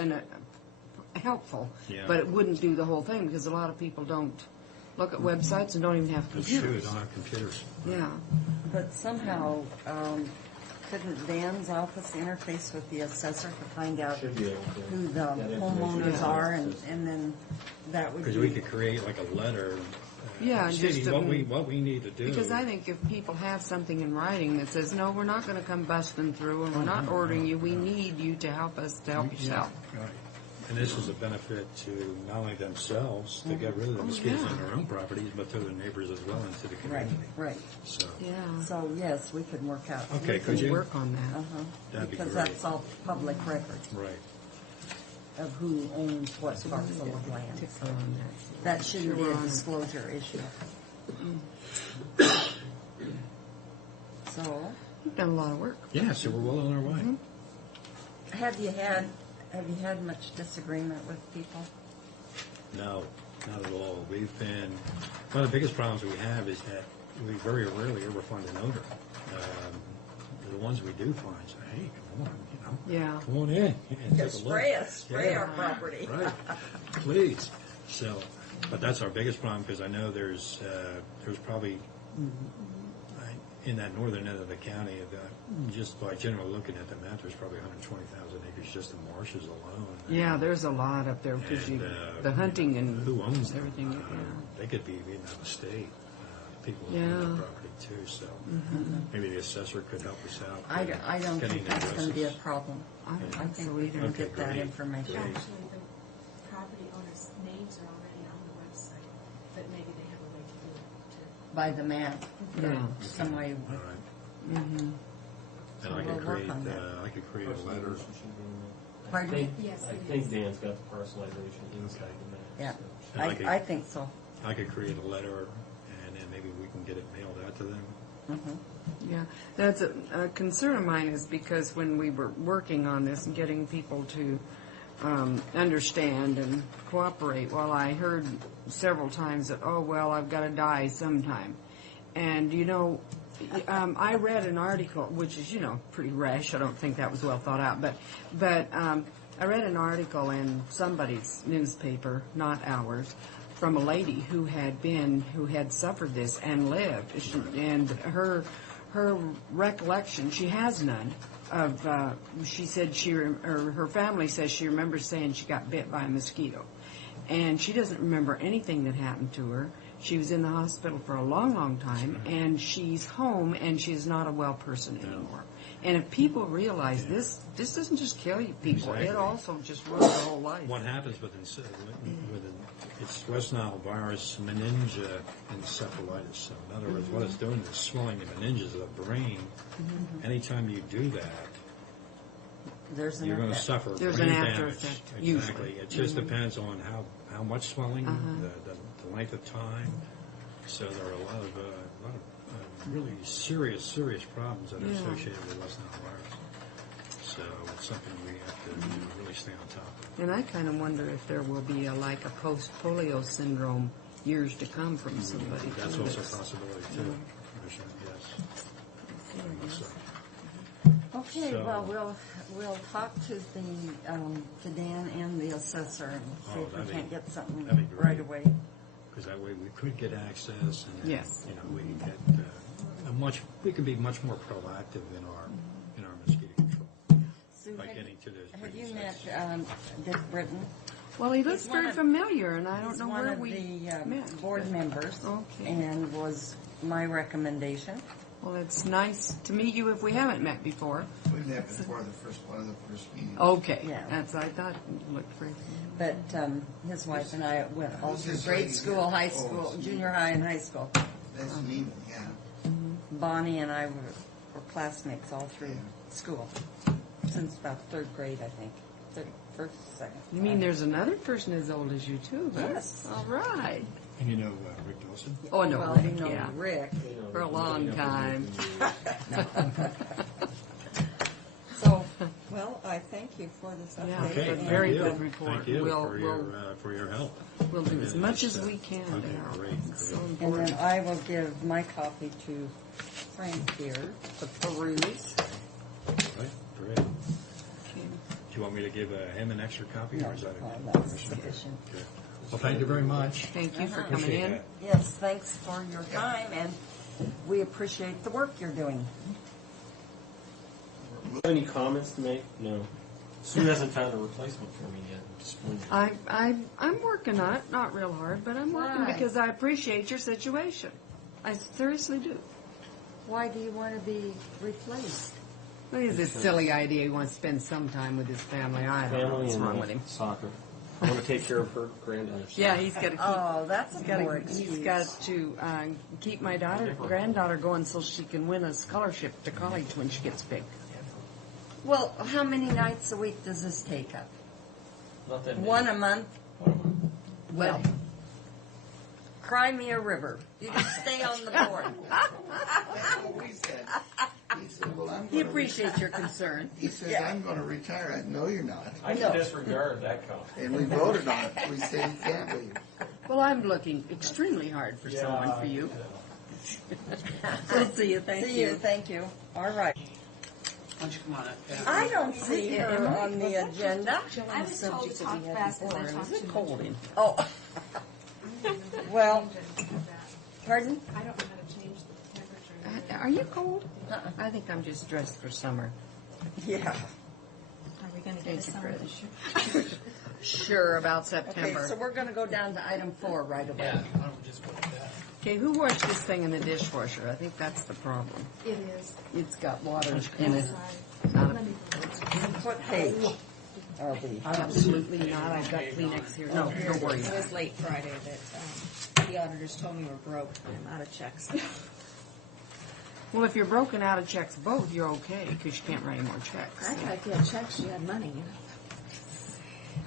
helpful, Yeah. but it wouldn't do the whole thing because a lot of people don't look at websites and don't even have That's true, computers. don't have computers. Yeah. But somehow, couldn't Dan's office interface with the assessor to find out Should be able to. who the That information homeowners is are, access. and then that would Because be... we could create like a letter Yeah, stating just, what we need to do. Because I think if people have something in writing that says, no, we're not going to come busting through and we're not ordering you, we need you to help us to help yourself. Right. And this is a benefit to not only themselves to get rid of the mosquitoes yeah. on their own properties, but to their neighbors as well and to the Right, community. right. So Yeah. So, yes, we could work out. Okay, we could can you? Work on that. That'd be Because great. that's all public record Right. of who owns what parcel of land. So that shouldn't be a disclosure issue. So, You've done a lot of work. Yeah, so we're well on our way. have you had much disagreement with people? No. Not at all. One of the biggest problems we have is that we very rarely ever find an odor. The ones we do find say, hey, come on, Yeah. come on in. And take a Spray look. us, spray our property. Right, please. So, but that's our biggest problem because I know there's probably in that northern end of the county, just by general looking at the map, there's probably 120,000 acres just in marshes alone. Yeah, there's a lot up there because the hunting and who owns everything. They could be even out of state. People who Yeah. own the property too. So maybe the assessor could help us out. I don't getting think that's going to be a addresses. problem. I think we can Okay, get that great. information. Great. Actually, the property owners' names are already on the website, but maybe they have a way to do it. By the map. Yeah. Some way. All right. Mm-hmm. And I We'll could work create. on that. I could create a letter. Pardon? I think Dan's got the parcelization inside the map. Yeah, And I think so. I could create a letter, and then maybe we can get it mailed out to them. Yeah, that's a concern of mine is because when we were working on this and getting people to understand and cooperate, well, I heard several times that, oh, well, I've got to die sometime. And, I read an article, which is, pretty rash. I don't think that was well thought out. But I read an article in somebody's newspaper, not ours, from a lady who had suffered this and lived. And her recollection, she has none, of, she said her family says she remembers saying she got bit by a mosquito. And she doesn't remember anything that happened to her. She was in the hospital for a long, long time, and she's home, and she's not a well person anymore. And if people realize this doesn't just kill you people, Exactly. it also just ruins their whole life. What happens with it's West Nile virus meningoencephalitis. So in other words, what it's doing is swelling the meninges of the brain. Anytime you do that, There's you're going to effect. suffer There's brain an after damage. effect, Exactly. usually. It just depends on how much swelling, the length of time. So there are a lot of really serious problems that are associated with West Nile virus. So it's something we have to really stay on top of. And I kind of wonder if there will be a post-polio syndrome years to come from somebody. That's too, also a that's- possibility too, Commissioner, yes. Okay, So- well, we'll talk to Dan and the assessor and see if we that'd can't be- get something that'd be great. right away. Because that way we could get access and then, Yes. we can get we can be much more proactive in our mosquito control Sue, by getting to those. Have you breeding met sites. Dick Britton? Well, he looks He's one very of- familiar, and I don't He's know one where of we the met. board members, Okay. and was my recommendation. Well, it's nice to meet you if we haven't met before. We met before one of the first meetings. Okay, Yeah. that's I thought it looked very. But his wife and I went all Who's through this grade lady school, here? high Oh, school, it's junior high and high school. That's Neiman, yeah. Bonnie and I were classmates all through school, since about third grade, I think. First, second. You mean there's another person as old as you too? Huh? Yes. All right. And you know Rick Dawson? Oh no, Well, Rick, you know yeah. Rick. For a long time. So, well, I thank you for this update. Yeah, Okay, but thank very you. good report. Thank you We'll- for your help. We'll do as Yeah, much it's, as we can. Okay, Darryl. great. It's so great. And important. then I will give my copy to Frank here to peruse. Right, great. Do you want me to give him an extra copy, or is that that's Commissioner? sufficient. Okay. Well, thank you very much. Thank you for Uh-huh. coming Appreciate in. that. Yes, thanks for your time, and we appreciate the work you're doing. Any comments to make? No. Sue hasn't found a replacement for me yet. I'm just wondering. I'm working on it, not real hard, but I'm working Why? because I appreciate your situation. I seriously do. Why do you want to be replaced? Look at this silly idea. He wants to spend some time with his family. I don't know Family what's and wrong with him. soccer. I want to take care of her granddaughter. Yeah, he's got to keep. Oh, that's a poor He's excuse. got to keep my granddaughter going so she can win a scholarship to college when she gets big. Well, how many nights a week does this take up? Not that many. One a month? Well, cry me a river. You can stay on the board. That's what we said. He said, well, I'm He going to appreciates your concern. He said, I'm going to retire. I know you're not. I can disregard that comment. And we voted on it. We said he can't leave. Well, I'm looking extremely hard for someone for you. We'll see you. Thank you. Thank you. All right. Why don't you come on up? I don't see her on the agenda. I was told to talk fast because I talked too much. Cold in. Oh. Well, pardon? I don't know how to change the temperature. Are you cold? I think I'm just dressed for summer. Yeah. Are we going to get a summer this year? Sure about Okay, September. so we're going to go down to item 4 right away. Yeah, why don't we just go with that? Okay, who washed this thing in the dishwasher? I think that's the problem. It is. It's got water in it. Sorry. Not a- What page are we? Absolutely not. I've got Kleenex here. No, don't worry. It was late Friday that the auditors told me we're broke. I'm out of checks. Well, if you're broken out of checks both, you're okay because you can't write any more checks. I thought if you had checks, you had money.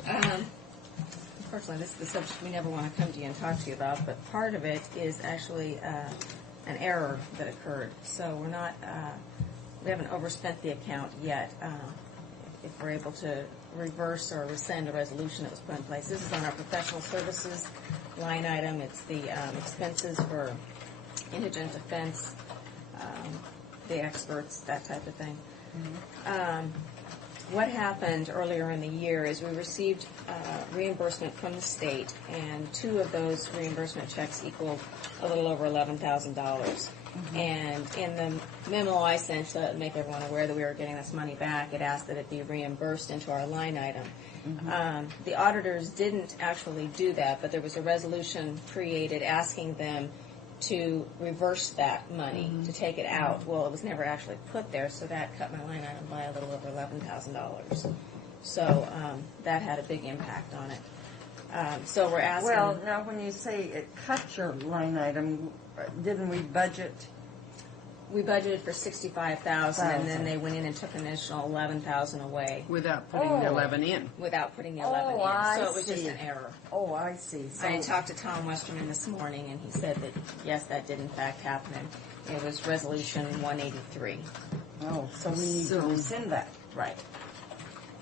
Unfortunately, this is the subject we never want to come to you and talk to you about, but part of it is actually an error that occurred. So we're not, we haven't overspent the account yet. If we're able to reverse or rescind a resolution that was put in place. This is on our professional services line item. It's the expenses for indigent defense, the experts, that type of thing. What happened earlier in the year is we received reimbursement from the state, and 2 of those reimbursement checks equaled a little over $11,000. And in the memo I sent to make everyone aware that we were getting this money back, it asked that it be reimbursed into our line item. The auditors didn't actually do that, but there was a resolution created asking them to reverse that money, to take it out. Well, it was never actually put there, so that cut my line item by a little over $11,000. So that had a big impact on it. So we're asking... Well, now when you say it cut your line item, didn't we budget? We budgeted for $65,000, and then they went in and took an additional $11,000 away. Without putting the 11 in. Without putting the 11 in. So it was just an error. Oh, I see. So I talked to Tom Westerman this morning, and he said that, yes, that did in fact happen. And it was Resolution 183. Oh, so we need to rescind that. Right.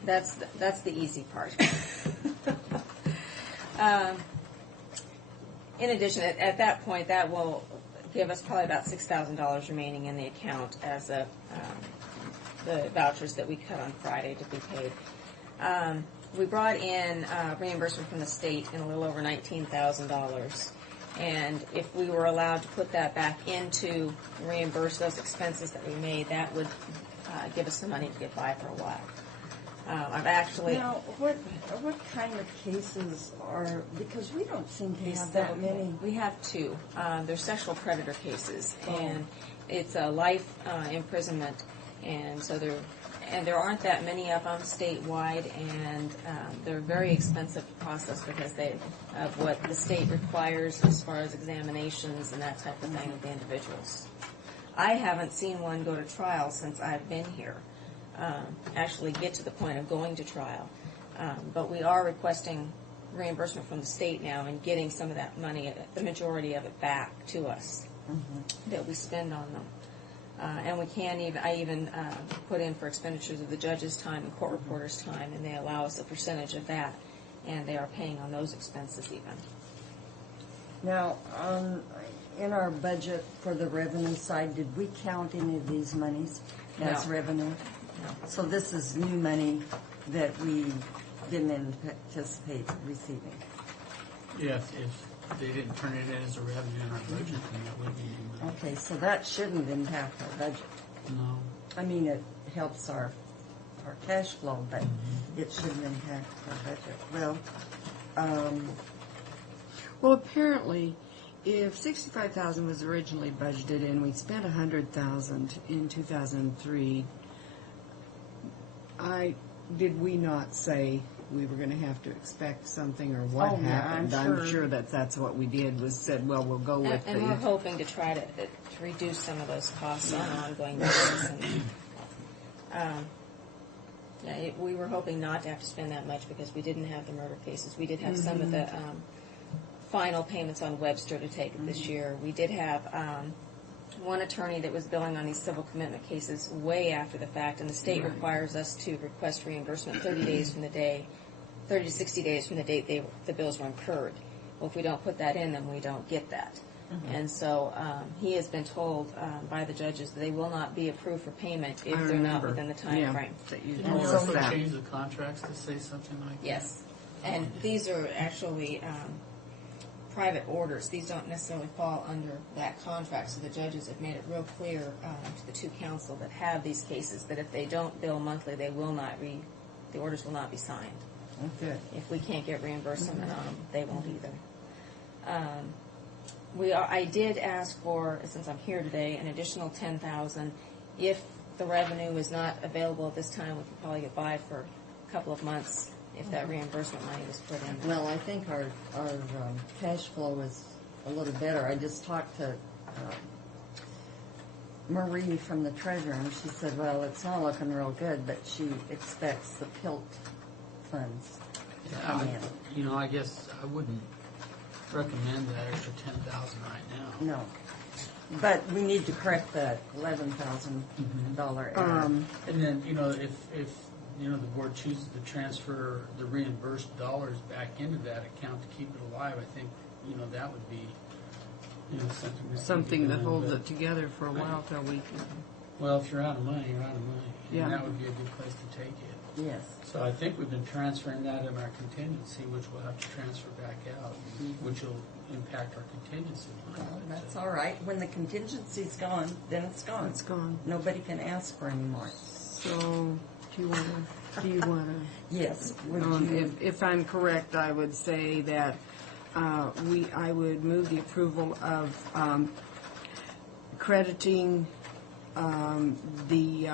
That's the easy part. In addition, at that point, that will give us probably about $6,000 remaining in the account as of the vouchers that we cut on Friday to be paid. We brought in reimbursement from the state in a little over $19,000. And if we were allowed to put that back into reimburse those expenses that we made, that would give us some money to get by for a while. I've actually... Now, what kind of cases are, because we don't seem to have that many. We have 2. They're sexual predator cases, and it's a life imprisonment, and so there aren't that many of them statewide, and they're very expensive to process because of what the state requires as far as examinations and that type of thing of the individuals. I haven't seen one go to trial since I've been here. Actually get to the point of going to trial. But we are requesting reimbursement from the state now and getting some of that money, the majority of it, back to us that we spend on them. And we can even, I even put in for expenditures of the judge's time and court reporter's time, and they allow us a percentage of that, and they are paying on those expenses even. Now, in our budget for the revenue side, did we count any of these monies as revenue? No. So this is new money that we didn't anticipate receiving. Yeah, if they didn't turn it in as a revenue in our budget, then that would be new money. Okay, so that shouldn't impact our budget. No. I mean, it helps our cash flow, but it shouldn't impact our budget. Well, apparently, if $65,000 was originally budgeted and we spent $100,000 in 2003, did we not say we were going to have to expect something, or what happened? I'm sure that's what we did, was said, well, we'll go with and we're hoping to try to reduce some of those costs on an ongoing basis. We were hoping not to have to spend that much because we didn't have the murder cases. We did have some of the final payments on Webster to take this year. We did have one attorney that was billing on these civil commitment cases way after the fact, and the state requires us to request reimbursement 30 to 60 days from the date the bills were incurred. well, if we don't put that in, then we don't get that. And so he has been told by the judges that they will not be approved for payment if they're not within the time frame. Can we also change the contracts to say something like that? Yes. And these are actually private orders. These don't necessarily fall under that contract. So the judges have made it real clear to the two counsel that have these cases that if they don't bill monthly, they will not the orders will not be signed. Okay. If we can't get reimbursement on them, they won't either. I did ask for, since I'm here today, an additional $10,000. If the revenue is not available at this time, we could probably get by for a couple of months if that reimbursement money was put in. Well, I think our cash flow is a little better. I just talked to Marie from the treasurer, and she said, well, it's not looking real good, but she expects the PILT funds to come in. I guess I wouldn't recommend that extra $10,000 right now. No. But we need to correct that $11,000 error. And then, if the board chooses to transfer the reimbursed dollars back into that account to keep it alive, I think, that would be, something that holds it together for a while till we can. Well, if you're out of money, you're out of money. Yeah. And that would be a good place to take it. Yes. So I think we've been transferring that in our contingency, which we'll have to transfer back out, which will impact our contingency line. Well, that's all right. When the contingency's gone, then it's gone. It's gone. Nobody can ask for any more. So, do you want to? Yes. If I'm correct, I would say that I would move the approval of crediting the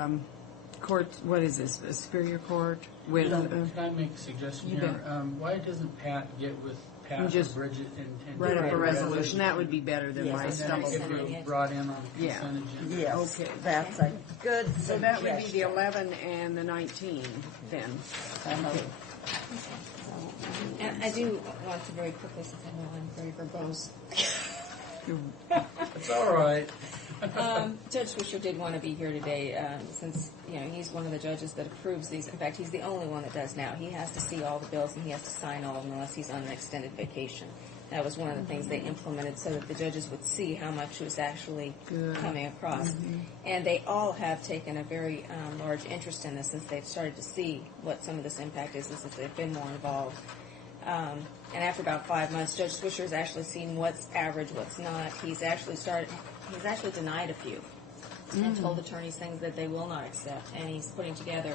court. What is this? A Superior Court with. Can I make a suggestion here? Why doesn't Pat get with Pat just or Bridget and write up a resolution? That would be better than my stuff. If it brought in on the consent agenda. Yes. Okay. That's a good suggestion. So that would be the 11 and the 19 then. Okay. And I do want to very quickly, since I know I'm very verbose. It's all right. Judge Swisher did want to be here today since he's one of the judges that approves these. In fact, he's the only one that does now. He has to see all the bills and he has to sign all of them unless he's on an extended vacation. That was one of the things they implemented so that the judges would see how much was actually coming across. And they all have taken a very large interest in this since they've started to see what some of this impact is since they've been more involved. And after about 5 months, Judge Swisher has actually seen what's average, what's not. He's actually denied a few and told attorneys things that they will not accept. And he's putting together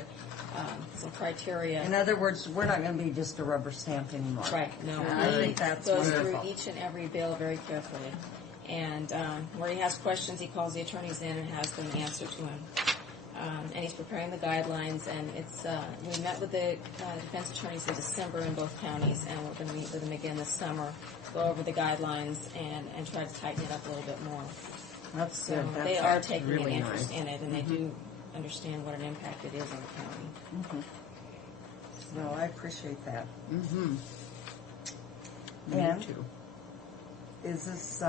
some criteria. In other words, we're not going to be just a rubber stamp anymore. Right, no. I think that's goes wonderful. through each and every bill very carefully. And where he has questions, he calls the attorneys in and has them answer to him. And he's preparing the guidelines, and it's we met with the defense attorneys in December in both counties, and we're going to meet with them again this summer, go over the guidelines, and try to tighten it up a little bit more. That's so good. they are taking really an interest nice. in it, and they do understand what an impact it is on the county. No, I appreciate that. Mm-hmm. And Me too. is this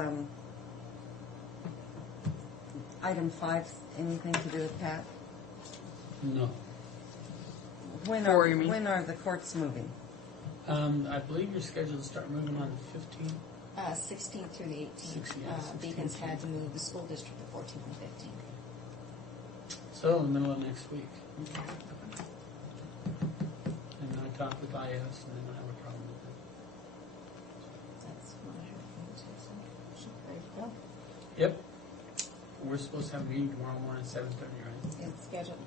item 5 anything to do with Pat? No. When are the courts moving? I believe you're scheduled to start moving on the 15th. 16th through the 18th. Beacons had to move the school district the 14th and 15th. So in the middle of next week. And I talked with IS, and they don't have a problem with it. That's what I heard from the Jason. Ready to go? Yep. We're supposed to have a meeting tomorrow morning at 7:30, right? It's scheduled.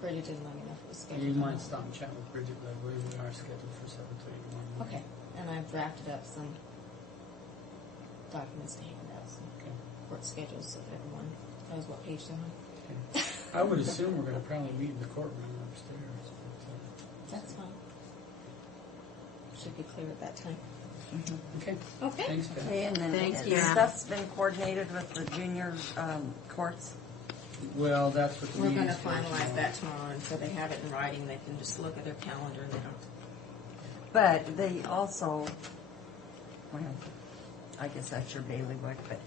Bridget didn't let me know if it was scheduled. You might stop and chat with Bridget, but I believe we are scheduled for 7:30 tomorrow morning. Okay. And I've drafted up some documents to hand out, some court schedules so that everyone knows what page they're on. Okay. I would assume we're going to probably meet in the courtroom upstairs. That's fine. Should be clear at that time. Okay. Okay. Thanks, Ben. Okay, and then Thank you. stuff's been coordinated with the junior courts? Well, that's what the We're going to meeting's for finalize tomorrow. that tomorrow, and so they have it in writing. They can just look at their calendar and they don't. But they also, well, I guess that's your bailiwick, but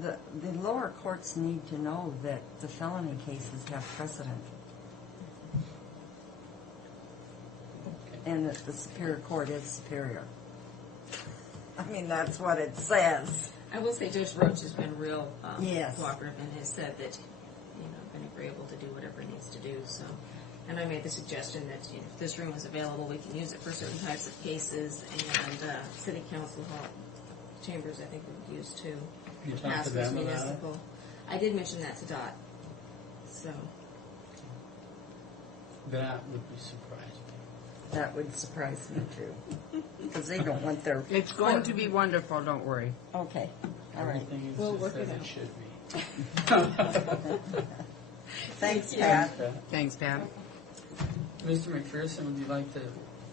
the lower courts need to know that the felony cases have precedent. And that the Superior Court is superior. I mean, that's what it says. I will say Judge Roach has been real Yes. cooperative and has said that, been agreeable to do whatever he needs to do, so. And I made the suggestion that if this room is available, we can use it for certain types of cases, and city council hall chambers, I think we would use too. You talked to Pastors them about Municipal. I did mention that to Dot, so. That would be surprising. That would surprise me too, because they don't want their. It's going to be wonderful, don't worry. Okay, all right. Everything is We'll just work as it it out. should be. Thanks, Pat. Thanks, Pat. Mr. McPherson, would you like to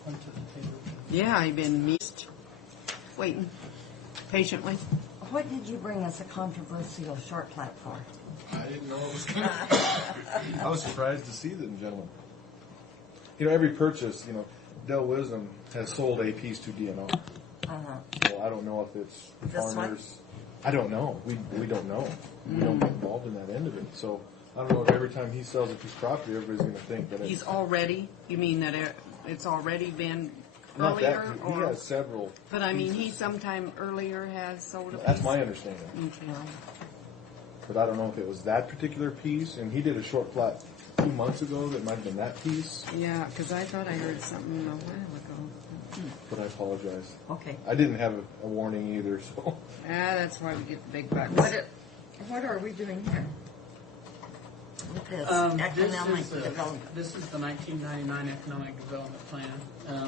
come to the table? Yeah, I've been waiting patiently. What did you bring us a controversial short plat for? I didn't know it was going I was surprised to see them, gentlemen. Every purchase, Del Wisdom has sold a piece to DNO. Well, I don't know if it's This farmers. I don't know. We don't know. We don't get involved in that end of it. So I don't know if every time he sells a piece of property, everybody's going to think that He's it's already, you mean that it's already been not that. earlier? He Or, has several. but I mean, he sometime earlier has sold a piece? That's my understanding. Okay. But I don't know if it was that particular piece. And he did a short plat 2 months ago that might have been that piece. Yeah, because I thought I heard something a while ago. But I apologize. Okay. I didn't have a warning either, so. That's why we get the big bucks. What are we doing here? With this economic development. This is the 1999 Economic Development Plan.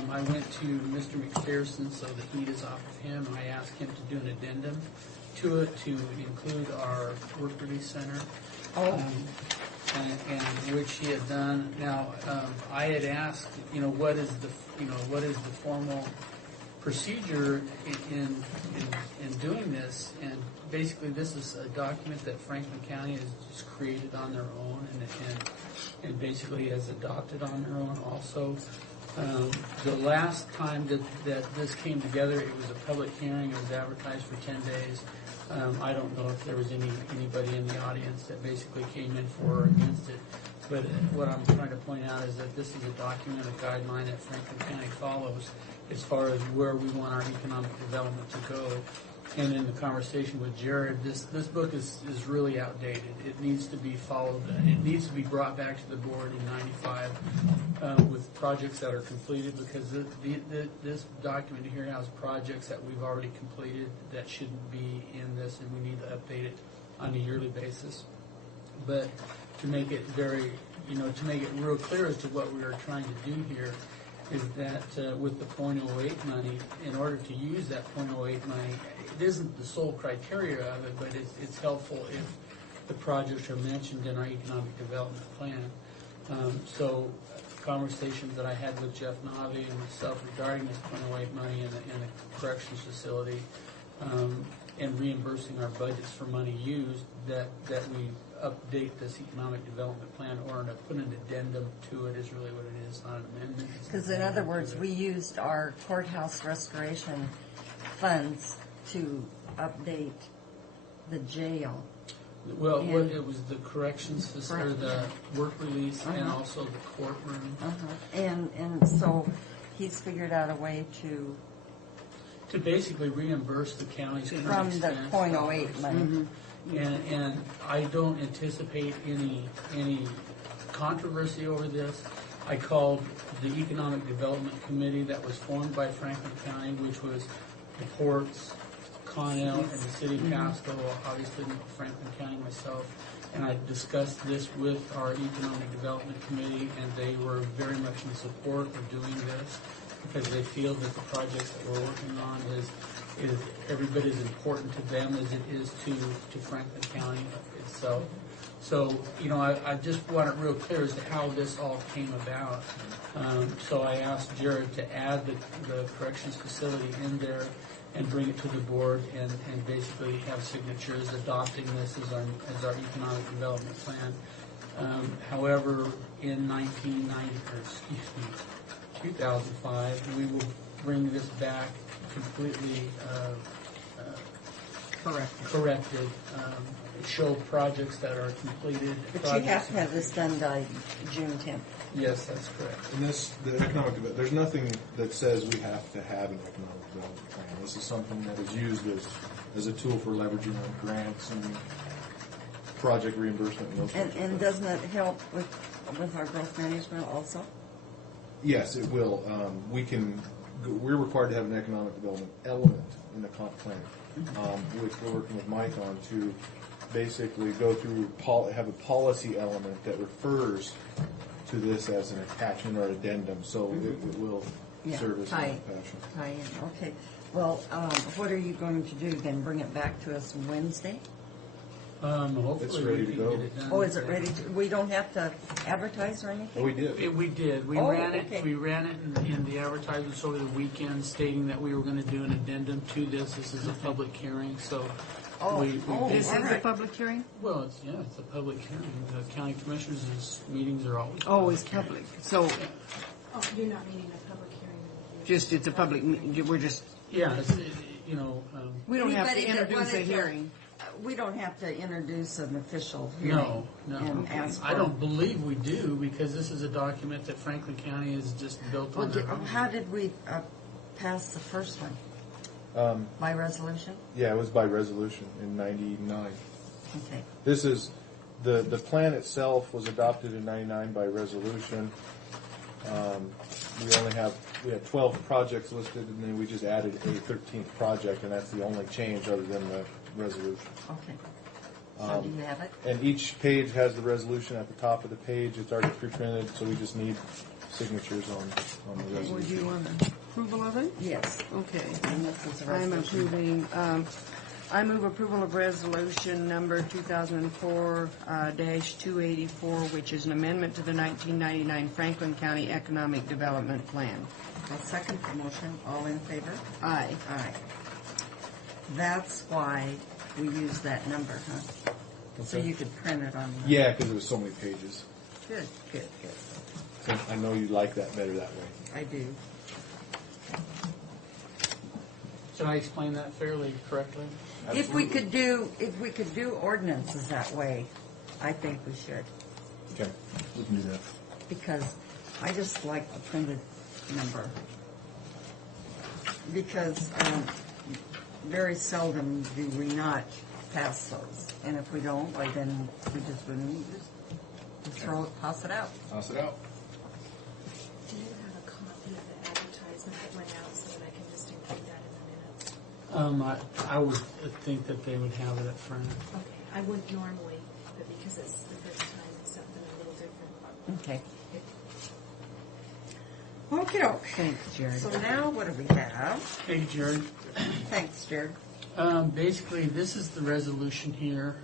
I went to Mr. McPherson so the heat is off of him. I asked him to do an addendum to it to include our work release center. And which he had done. Now, I had asked, what is the formal procedure in doing this? And basically, this is a document that Franklin County has just created on their own, and basically has adopted on their own also. The last time that this came together, it was a public hearing. It was advertised for 10 days. I don't know if there was anybody in the audience that basically came in for or against it. But what I'm trying to point out is that this is a document, a guideline that Franklin County follows as far as where we want our economic development to go. And in the conversation with Jared, this book is really outdated. It needs to be followed. It needs to be brought back to the board in '95 with projects that are completed, because this document here has projects that we've already completed that shouldn't be in this, and we need to update it on a yearly basis. But to make it to make it real clear as to what we are trying to do here is that with the .08 money, in order to use that .08 money, it isn't the sole criteria of it, but it's helpful if the projects are mentioned in our economic development plan. So conversations that I had with Jeff Navi and myself regarding this .08 money in the corrections facility and reimbursing our budgets for money used, that we update this economic development plan or put an addendum to it is really what it is, not an amendment. Because in other words, we used our courthouse restoration funds to update the jail. Well, it was the corrections facility, the work release, and also the courtroom. And so he's figured out a way to basically reimburse the county's from the .08 money. And I don't anticipate any controversy over this. I called the Economic Development Committee that was formed by Franklin County, which was the ports, Con-El, and the City of Pasco, obviously Franklin County, myself, and I discussed this with our Economic Development Committee, and they were very much in support of doing this because they feel that the projects that we're working on is every bit as important to them as it is to Franklin County itself. So, I just want it real clear as to how this all came about. So I asked Jared to add the corrections facility in there and bring it to the board and basically have signatures adopting this as our economic development plan. However, in 2005, we will bring this back completely corrected, show projects that are completed. But you have to have this done by June 10th. Yes, that's correct. And the economic development, there's nothing that says we have to have an economic development plan. This is something that is used as a tool for leveraging on grants and project reimbursement and those sorts of And things. doesn't it help with our growth management also? Yes, it will. We're required to have an economic development element in the comp plan, which we're working with Mike on to basically go through, have a policy element that refers to this as an attachment or addendum, so it will serve as tie a passion. in. Okay. Well, what are you going to do then? Bring it back to us Wednesday? Hopefully It's ready we to can go. get it done. Oh, is it ready? We don't have to advertise or anything? We did. We did. We Oh, ran it. okay. We ran it in the advertisements over the weekend, stating that we were going to do an addendum to this. This is a public hearing, so we This all is a right. public hearing? well, it's a public hearing. The county commissioners' meetings are always Always public. So Oh, you're not meaning a public hearing? just, it's a public, we're just, Yeah, we don't have to Anybody that introduce a wanted to- hearing. We don't have to introduce an official hearing. no. And ask for. I don't believe we do, because this is a document that Franklin County has just built Well, on their own. how did we pass the first one? By resolution? Yeah, it was by resolution in '99. Okay. This is, the plan itself was adopted in '99 by resolution. We had 12 projects listed, and then we just added a 13th project, and that's the only change other than the resolution. Okay. So do you have it? And each page has the resolution at the top of the page. It's already pre-printed, so we just need signatures on the resolution. Would you want approval of it? Yes. Okay. And this is a I'm resolution. approving, I move approval of resolution number 2004-284, which is an amendment to the 1999 Franklin County Economic Development Plan. I'll second the motion. All in favor? Aye. Aye. That's why we use that number, huh? So Okay. you could print it on. Yeah, because there was so many pages. Good, good, good. So I know you like that better that way. I do. Should I explain that fairly correctly? If we could do ordinances that way, I think we should. Okay, we can do that. Because I just like the printed number. Because very seldom do we not pass those. And if we don't, why then we just wouldn't just throw it, toss it out. Toss it out. Do you have a copy of the advertisement that went out so that I can just include that in the minutes? I would think that they would have it up front. Okay, I wouldn't normally, but because it's the first time, it's something a little different. Okay. Okay. Thanks, Jared. So now what do we have? Hey, Jared. Thanks, Jared. Basically, this is the resolution here,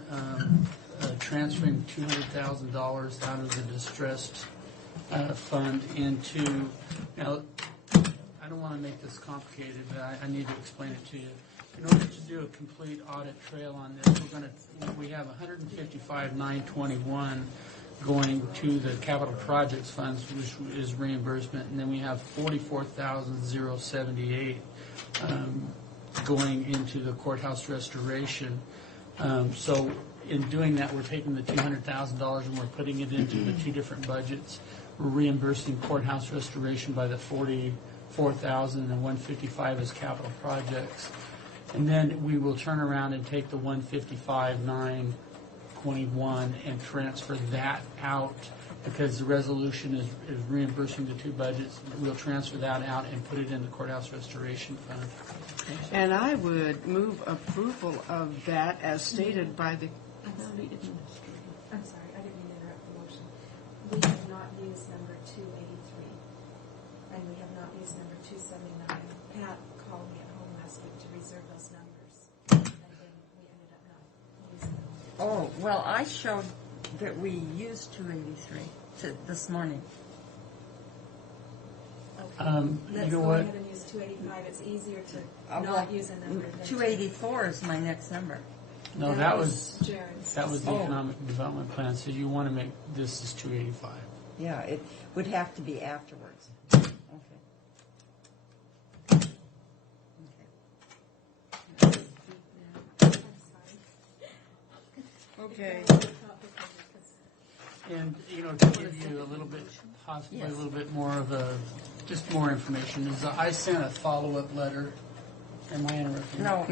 transferring $200,000 out of the distressed fund into, now, I don't want to make this complicated, but I need to explain it to you. In order to do a complete audit trail on this, we have $155,921 going to the capital projects funds, which is reimbursement, and then we have $44,078 going into the courthouse restoration. So in doing that, we're taking the $200,000 and we're putting it into the two different budgets. We're reimbursing courthouse restoration by the $44,000 and $155,000 as capital projects. And then we will turn around and take the $155,921 and transfer that out, because the resolution is reimbursing the two budgets. We'll transfer that out and put it in the courthouse restoration fund. And I would move approval of that as stated by the I'm sorry, I didn't mean to interrupt the motion. We have not used number 283, and we have not used number 279. Pat called me at home last week to reserve those numbers, and then we ended up not using them. Oh, well, I showed that we used 283 this morning. Let's know go what? ahead and use 285. It's easier to Well, not use a number. than 284 is my next number. No, that was Jared's. the Oh. economic development plan, so you want to make this is 285. Yeah, it would have to be afterwards. Okay. Okay. And, you know, to give you a little bit, possibly a little bit more of just more information, is I sent a follow-up letter. Am I interrupting? No,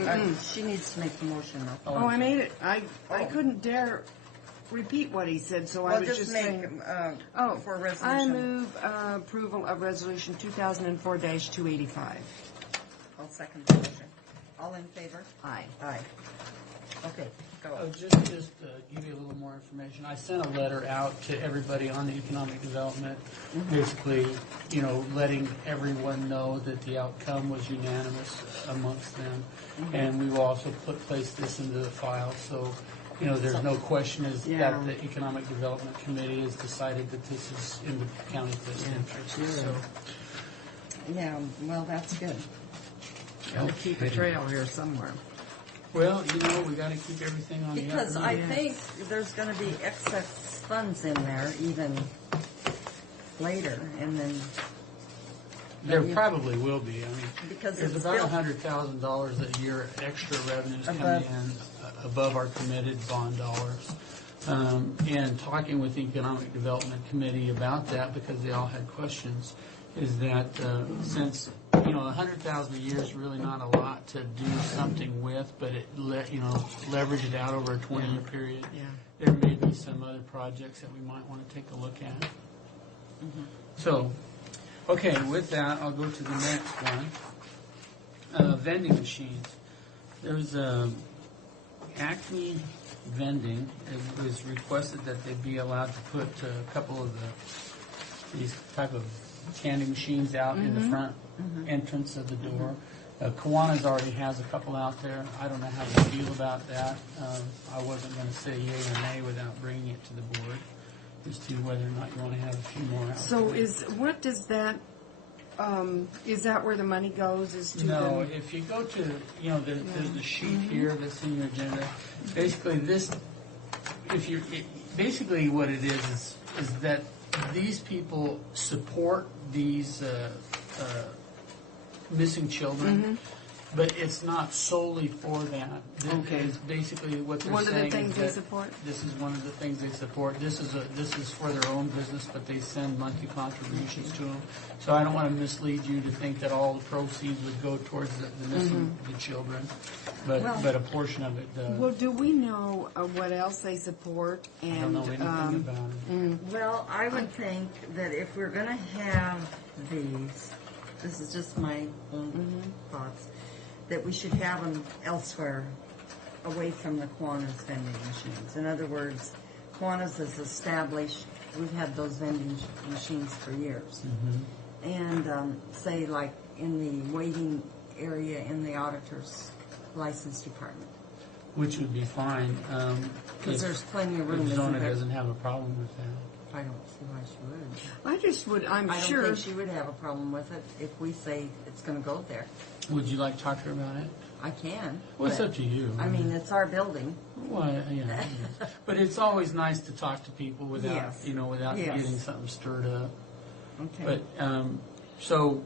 she needs to make the motion though. Oh, I made it. I couldn't dare repeat what he said, so I was just saying. For a resolution. I move approval of resolution 2004-285. I'll second the motion. All in favor? Aye. Aye. Okay, go. Just to give you a little more information, I sent a letter out to everybody on the economic development, basically, you know, letting everyone know that the outcome was unanimous amongst them, and we will also place this into the file, so, you know, there's no question that the economic development committee has decided that this is in the county's best interest. So, yeah, well, that's good. Gotta keep a trail here somewhere. well, you know, we got to keep everything on the up Because and I up. think there's going to be excess funds in there even later, and then There probably will be. I mean, because there's it's about built- $100,000 a year extra revenues coming Above. in above our committed bond dollars. And talking with the Economic Development Committee about that, because they all had questions, is that since, you know, $100,000 a year is really not a lot to do something with, but leverage it out over a 20-year period. Yeah. There may be some other projects that we might want to take a look at. So, okay, with that, I'll go to the next one. Vending machines. There's Acme Vending. It was requested that they be allowed to put a couple of these type of candy machines out in the front entrance of the door. Kiwanis already has a couple out there. I don't know how you feel about that. I wasn't going to say yay or nay without bringing it to the board as to whether or not you want to have a few more out So there. is that where the money goes? No, if you go to, you know, there's the sheet here that's in your agenda. Basically, basically what it is that these people support these missing children, but it's not solely for that. Okay. It's basically what they're One of the saying things is they that support? this is one of the things they support. This is for their own business, but they send monthly contributions to them. So I don't want to mislead you to think that all the proceeds would go towards the missing the children, but a portion of it does. Well, do we know what else they support? And I don't know anything about it. Well, I would think that if we're going to have these, this is just my own thoughts, that we should have them elsewhere, away from the Kiwanis vending machines. In other words, Kiwanis is established, we've had those vending machines for years. And say like in the waiting area in the auditor's license department. Which would be fine. Because there's plenty of room, If isn't Zona there? doesn't have a problem with that. I don't see why she would. I just would, I don't think she would have a problem with it if we say it's going to go there. Would you like to talk to her about it? I can. Well, it's but, up to you. I mean, it's our building. Well, yeah. But it's always nice to talk to people without, Yes. without Yes. getting something stirred up. Okay. But, so,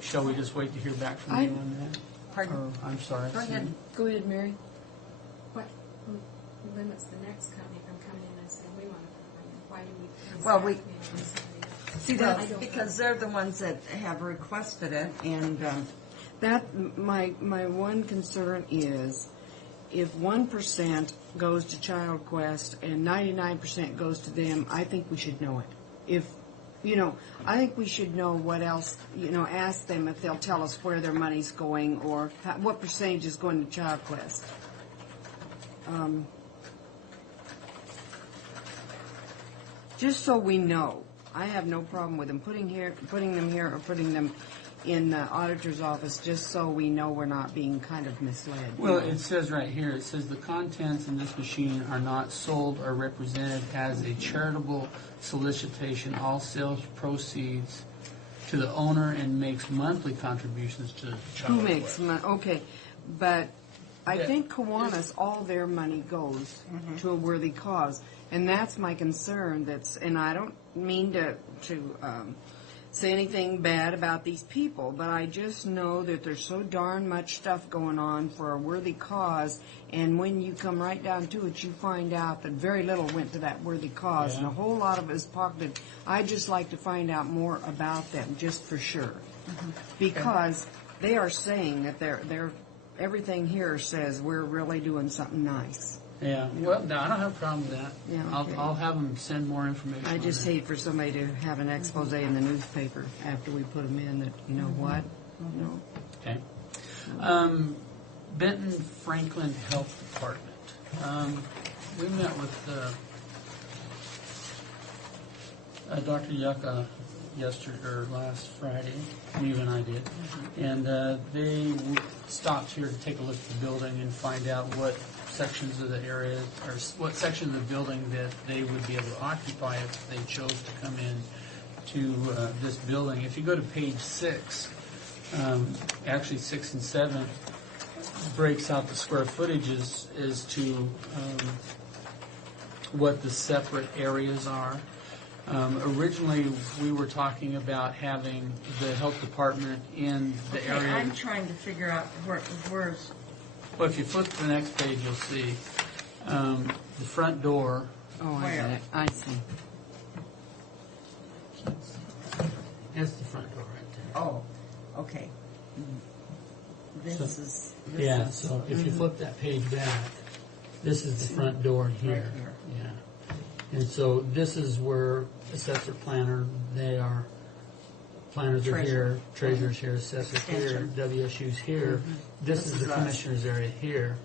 shall we just wait to hear back from you on that? Pardon? Or, I'm sorry. Go ahead. Go ahead, Mary. What limits the next company from coming in and saying, we want to put money? Why do we? Well, we- See, That's because they're the ones that have requested it, and My one concern is if 1% goes to Child Quest and 99% goes to them, I think we should know it. I think we should know what else, ask them if they'll tell us where their money's going or what percentage is going to Child Quest. Just so we know. I have no problem with them putting them here or putting them in the auditor's office, just so we know we're not being kind of misled. Well, it says right here, it says the contents in this machine are not sold or represented as a charitable solicitation. All sales proceeds to the owner and makes monthly contributions to Child Who makes Quest. money? Okay, but I Yeah. think Kiwanis, all their money goes to a worthy cause, and that's my concern. And I don't mean to say anything bad about these people, but I just know that there's so darn much stuff going on for a worthy cause, and when you come right down to it, you find out that very little went to that worthy cause, and a whole lot of it is pocketed. I'd just like to find out more about them, just for sure, because they are saying that they're everything here says we're really doing something nice. Yeah, well, no, I don't have a problem with that. Yeah, okay. I'll have them send more information. I on just that. hate for somebody to have an expose in the newspaper after we put them in that, you know what? No. Okay. Benton Franklin Health Department. We met with Dr. Yucca yesterday or last Friday. Neve and I did, and they stopped here to take a look at the building and find out what sections of the area or what section of the building that they would be able to occupy if they chose to come in to this building. If you go to page 6, actually 6 and 7 breaks out the square footages as to what the separate areas are. Originally, we were talking about having the health department in the area. I'm trying to figure out where's. Well, if you flip to the next page, you'll see the front door. Oh, I get it. I see. That's the front door right there. Oh, okay. This Yeah, is, so if you flip that page back, this is the front door here. Right here. Yeah. And so this is where assessor planner, they are, planners are here, treasurer's here, assessor's here, WSU's here. This is the commissioner's area here,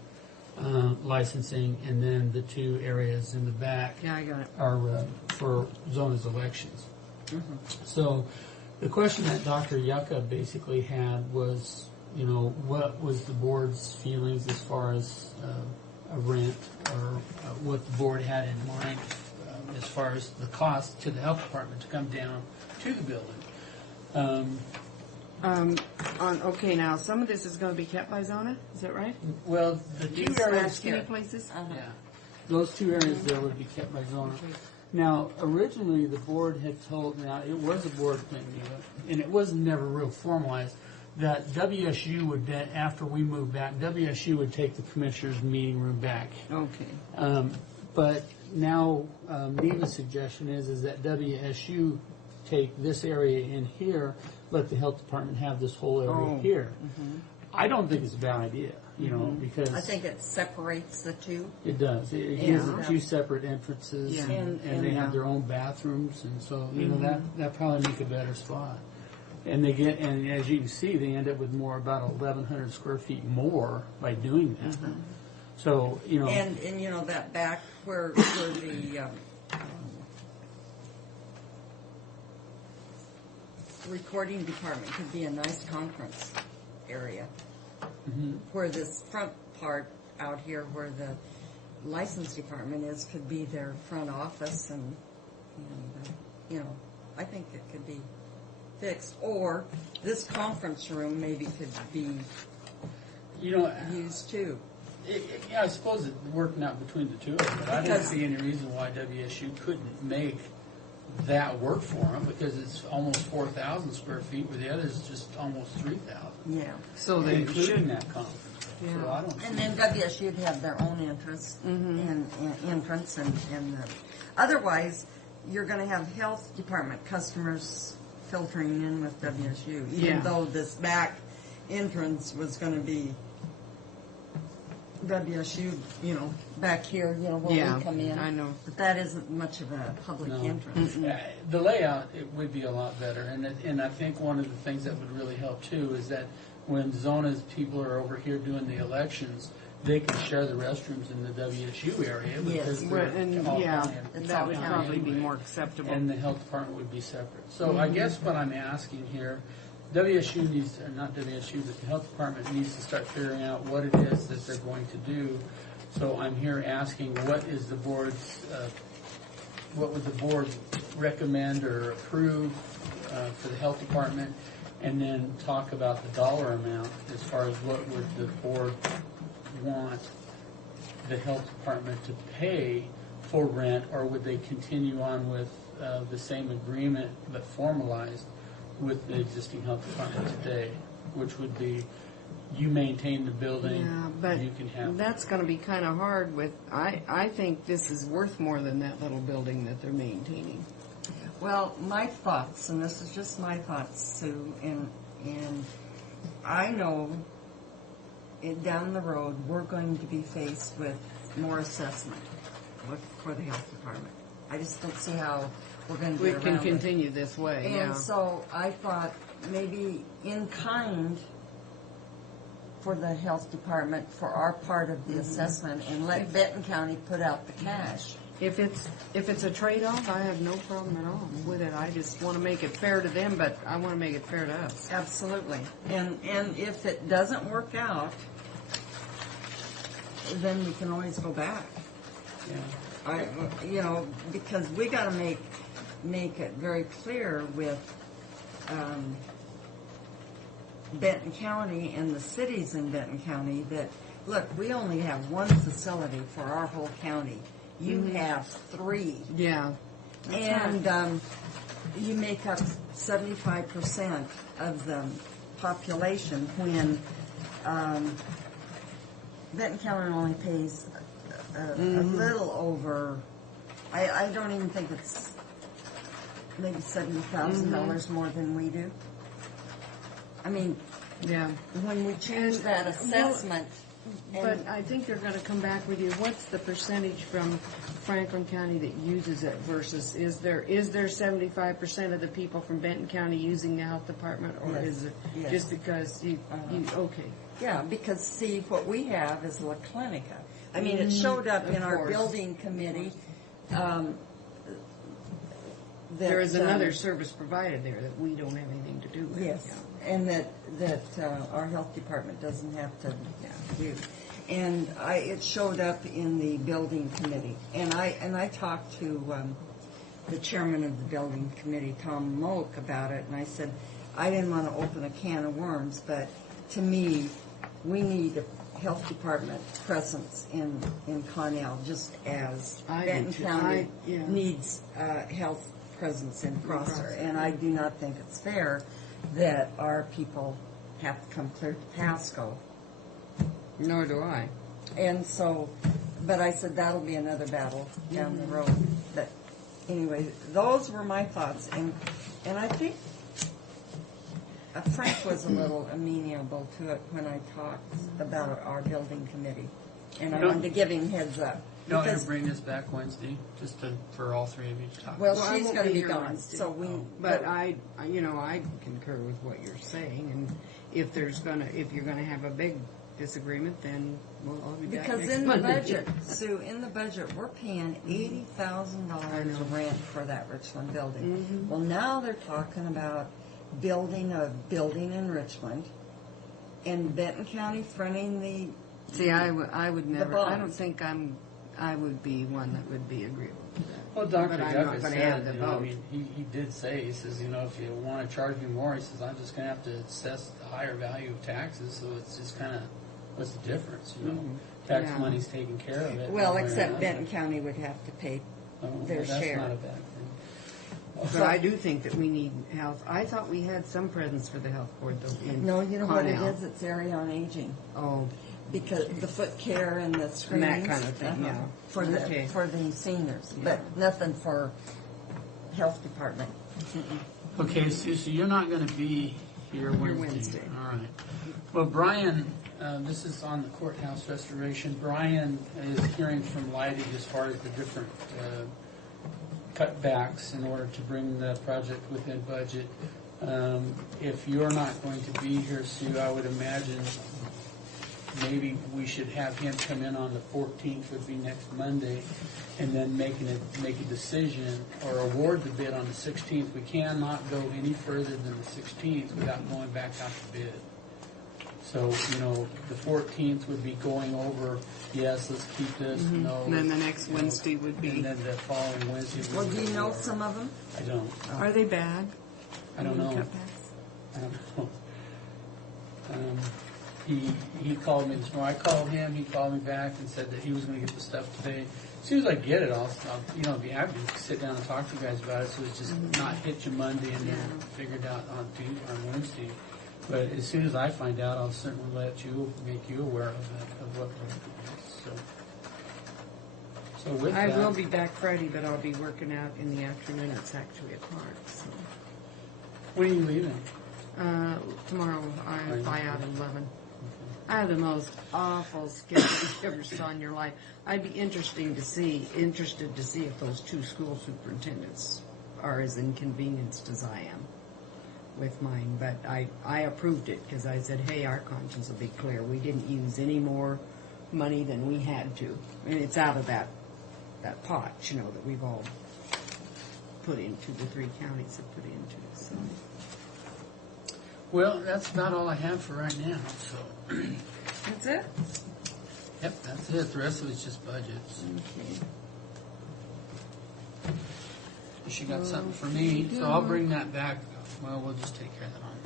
licensing, and then the 2 areas in the back I got it. are for Zona's elections. So the question that Dr. Yucca basically had was, you know, what was the board's feelings as far as a rent, or what the board had in mind as far as the cost to the health department to come down to the building. Okay, now some of this is going to be kept by Zona, is that right? Well, the 2 areas skinny places? Yeah. Those 2 areas there would be kept by Zona. Now, originally, the board had told, now, it was a board thing, and it was never real formalized, that WSU would, after we moved back, WSU would take the commissioner's meeting room back. Okay. But now, Neva's suggestion is that WSU take this area in here, let the health department have this whole area here. I don't think it's a bad idea, you know, because I think it separates the 2. it does. It gives it 2 separate entrances, and they have their own bathrooms, and so you know that probably make a better spot. And they get, and as you can see, they end up with about 1,100 square feet more by doing that. So you know, and you know that back where the recording department could be a nice conference area, where this front part out here where the license department is could be their front office, and you know, I think it could be fixed, or this conference room maybe could be used too. Yeah, I suppose it working out between the 2 of them, but I didn't see any reason why WSU couldn't make that work for them, because it's almost 4,000 square feet, where the other is just almost 3,000. Yeah. So they including that conference. Yeah. So I don't see And then WSU would have their own interest in entrance, and otherwise you're going to have health department customers filtering in with WSU, even though this back entrance was going to be WSU, you know, back here, you know, where we come in. I know. But that isn't much of a public entrance. The layout, it would be a lot better, and I think one of the things that would really help too is that when Zona's people are over here doing the elections, they can share the restrooms in the WSU area. Yes, and all yeah, county. that would probably be more acceptable. And the health department would be separate. So I guess what I'm asking here, WSU needs, or not WSU, but the health department needs to start figuring out what it is that they're going to do. So I'm here asking, what is the board's, what would the board recommend or approve for the health department, and then talk about the dollar amount as far as what would the board want the health department to pay for rent, or would they continue on with the same agreement but formalized, with the existing health department today, which would be you maintain the building. Yeah, but you can have that's going to be kind of hard with, I think this is worth more than that little building that they're maintaining. Well, my thoughts, and this is just my thoughts, Sue, and I know down the road we're going to be faced with more assessment for the health department. I just don't see how we're going to We get can around it. continue this way, yeah. And so I thought maybe in kind for the health department for our part of the assessment, and let Benton County put out the cash. If it's a trade-off, I have no problem at all with it. I just want to make it fair to them, but I want to make it fair to us. Absolutely. And if it doesn't work out, then we can always go back. Yeah. Because we got to make it very clear with Benton County and the cities in Benton County that, look, we only have one facility for our whole county. You have 3. Yeah. And you make up 75% of the population when Benton County only pays a little over, I don't even think it's maybe $70,000 more than we do. I mean, yeah. When we change that assessment. But I think they're going to come back with you. What's the percentage from Franklin County that uses it versus is there 75% of the people from Benton County using the health department, or Yes. is it Yes. just because you okay? Yeah, because see, what we have is La Clinica. I mean, it showed up in Of our course. building committee. There is another service provided there that we don't have anything to do with. Yes, and that our health department doesn't have to do. And it showed up in the building committee. And I talked to the chairman of the building committee, Tom Moak, about it, and I said, I didn't want to open a can of worms, but to me, we need a health department presence in Connell, just as I do Benton too. County Yeah. needs health presence in Prosser. And I do not think it's fair that our people have to come clear to Pasco. Nor do I. And so, but I said that'll be another battle down the road. But anyway, those were my thoughts. And I think Frank was a little amenable to it when I talked about our building committee. And I wanted to give him heads up. No, Because- I'll bring this back Wednesday, just for all 3 of you to talk. Well, I she's won't going to be here gone, Wednesday. so we. But I concur with what you're saying, and if you're gonna have a big disagreement, then we'll all be back Because next in the Monday. budget, Sue, in the budget, we're paying $80,000 of rent for that Richland building. Well, now they're talking about building a building in Richmond, and Benton County fronting the. See, I would never. I don't bonds. think I would be one that would be agreeable to that. Well, Dr. But I'm Duck not has gonna said, have the you know, I vote. mean, he did say, he says, you know, if you want to charge me more, he says, I'm just going to have to assess the higher value of taxes, so it's just kind of, what's the difference, you know? Tax Yeah. money's taking care of it. Well, one way or except another. Benton County would have to pay Oh, their well, that's share. not a bad thing. But I do think that we need health. I thought we had some presence for the health board, though. In No, you know what it Connell. is? It's area on aging. Oh, Because the foot care and the and screenings. that kind of thing. Yeah. For Okay. the seniors, Yeah. but nothing for health department. Okay, Susie, you're not going to be here Wednesday. All right. Well, Brian, this is on the courthouse restoration. Brian is hearing from Leidy as far as the different cutbacks in order to bring the project within budget. If you're not going to be here, Sue, I would imagine maybe we should have him come in on the 14th, would be next Monday, and then make a decision or award the bid on the 16th. We cannot go any further than the 16th without going back out to bid. So, you know, the 14th would be going over, yes, let's keep this, no. And then the next Wednesday would be. And then the following Wednesday would Well, be. do you know over. some of them? I don't. Are they bad? I don't know. Cutbacks? I don't know. he called me this morning. I called him. He called me back and said that he was going to get the stuff today. As soon as I get it, I'll be happy to sit down and talk to you guys about it. So it's just not hit you Monday and then figure it out on Wednesday. But as soon as I find out, I'll certainly make you aware of what we're doing. So with I that, will be back Friday, but I'll be working out in the afternoon at Sanctuary Park. So. When are you leaving? Tomorrow I fly out at 11. I have the most awful schedule you've ever saw in your life. I'd be interested to see if those two school superintendents are as inconvenienced as I am with mine. But I approved it because I said, hey, our conscience will be clear. We didn't use any more money than we had to. And it's out of that pot, that we've all put into, the 3 counties have put into. So. Well, that's about all I have for right now. So that's it? Yep, that's it. The rest of it's just budgets. Okay. She got something for me, so I'll bring that back. Well, we'll just take care of that on.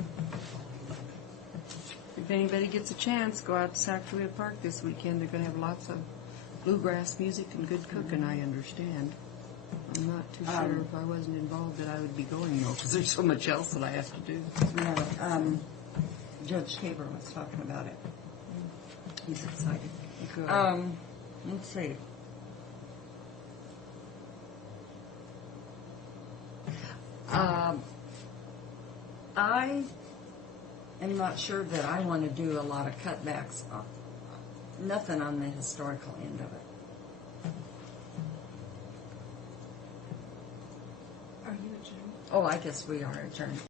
If anybody gets a chance, go out to Sanctuary Park this weekend. They're going to have lots of bluegrass music and good cooking, I understand. I'm not too sure if I wasn't involved that I would be going, though, because there's so much else that I have to do. Yeah, Judge Tabor was talking about it. He's excited. Good. Let's see. I am not sure that I want to do a lot of cutbacks. Nothing on the historical end of it. Are you adjourned? Oh, I guess we are adjourned.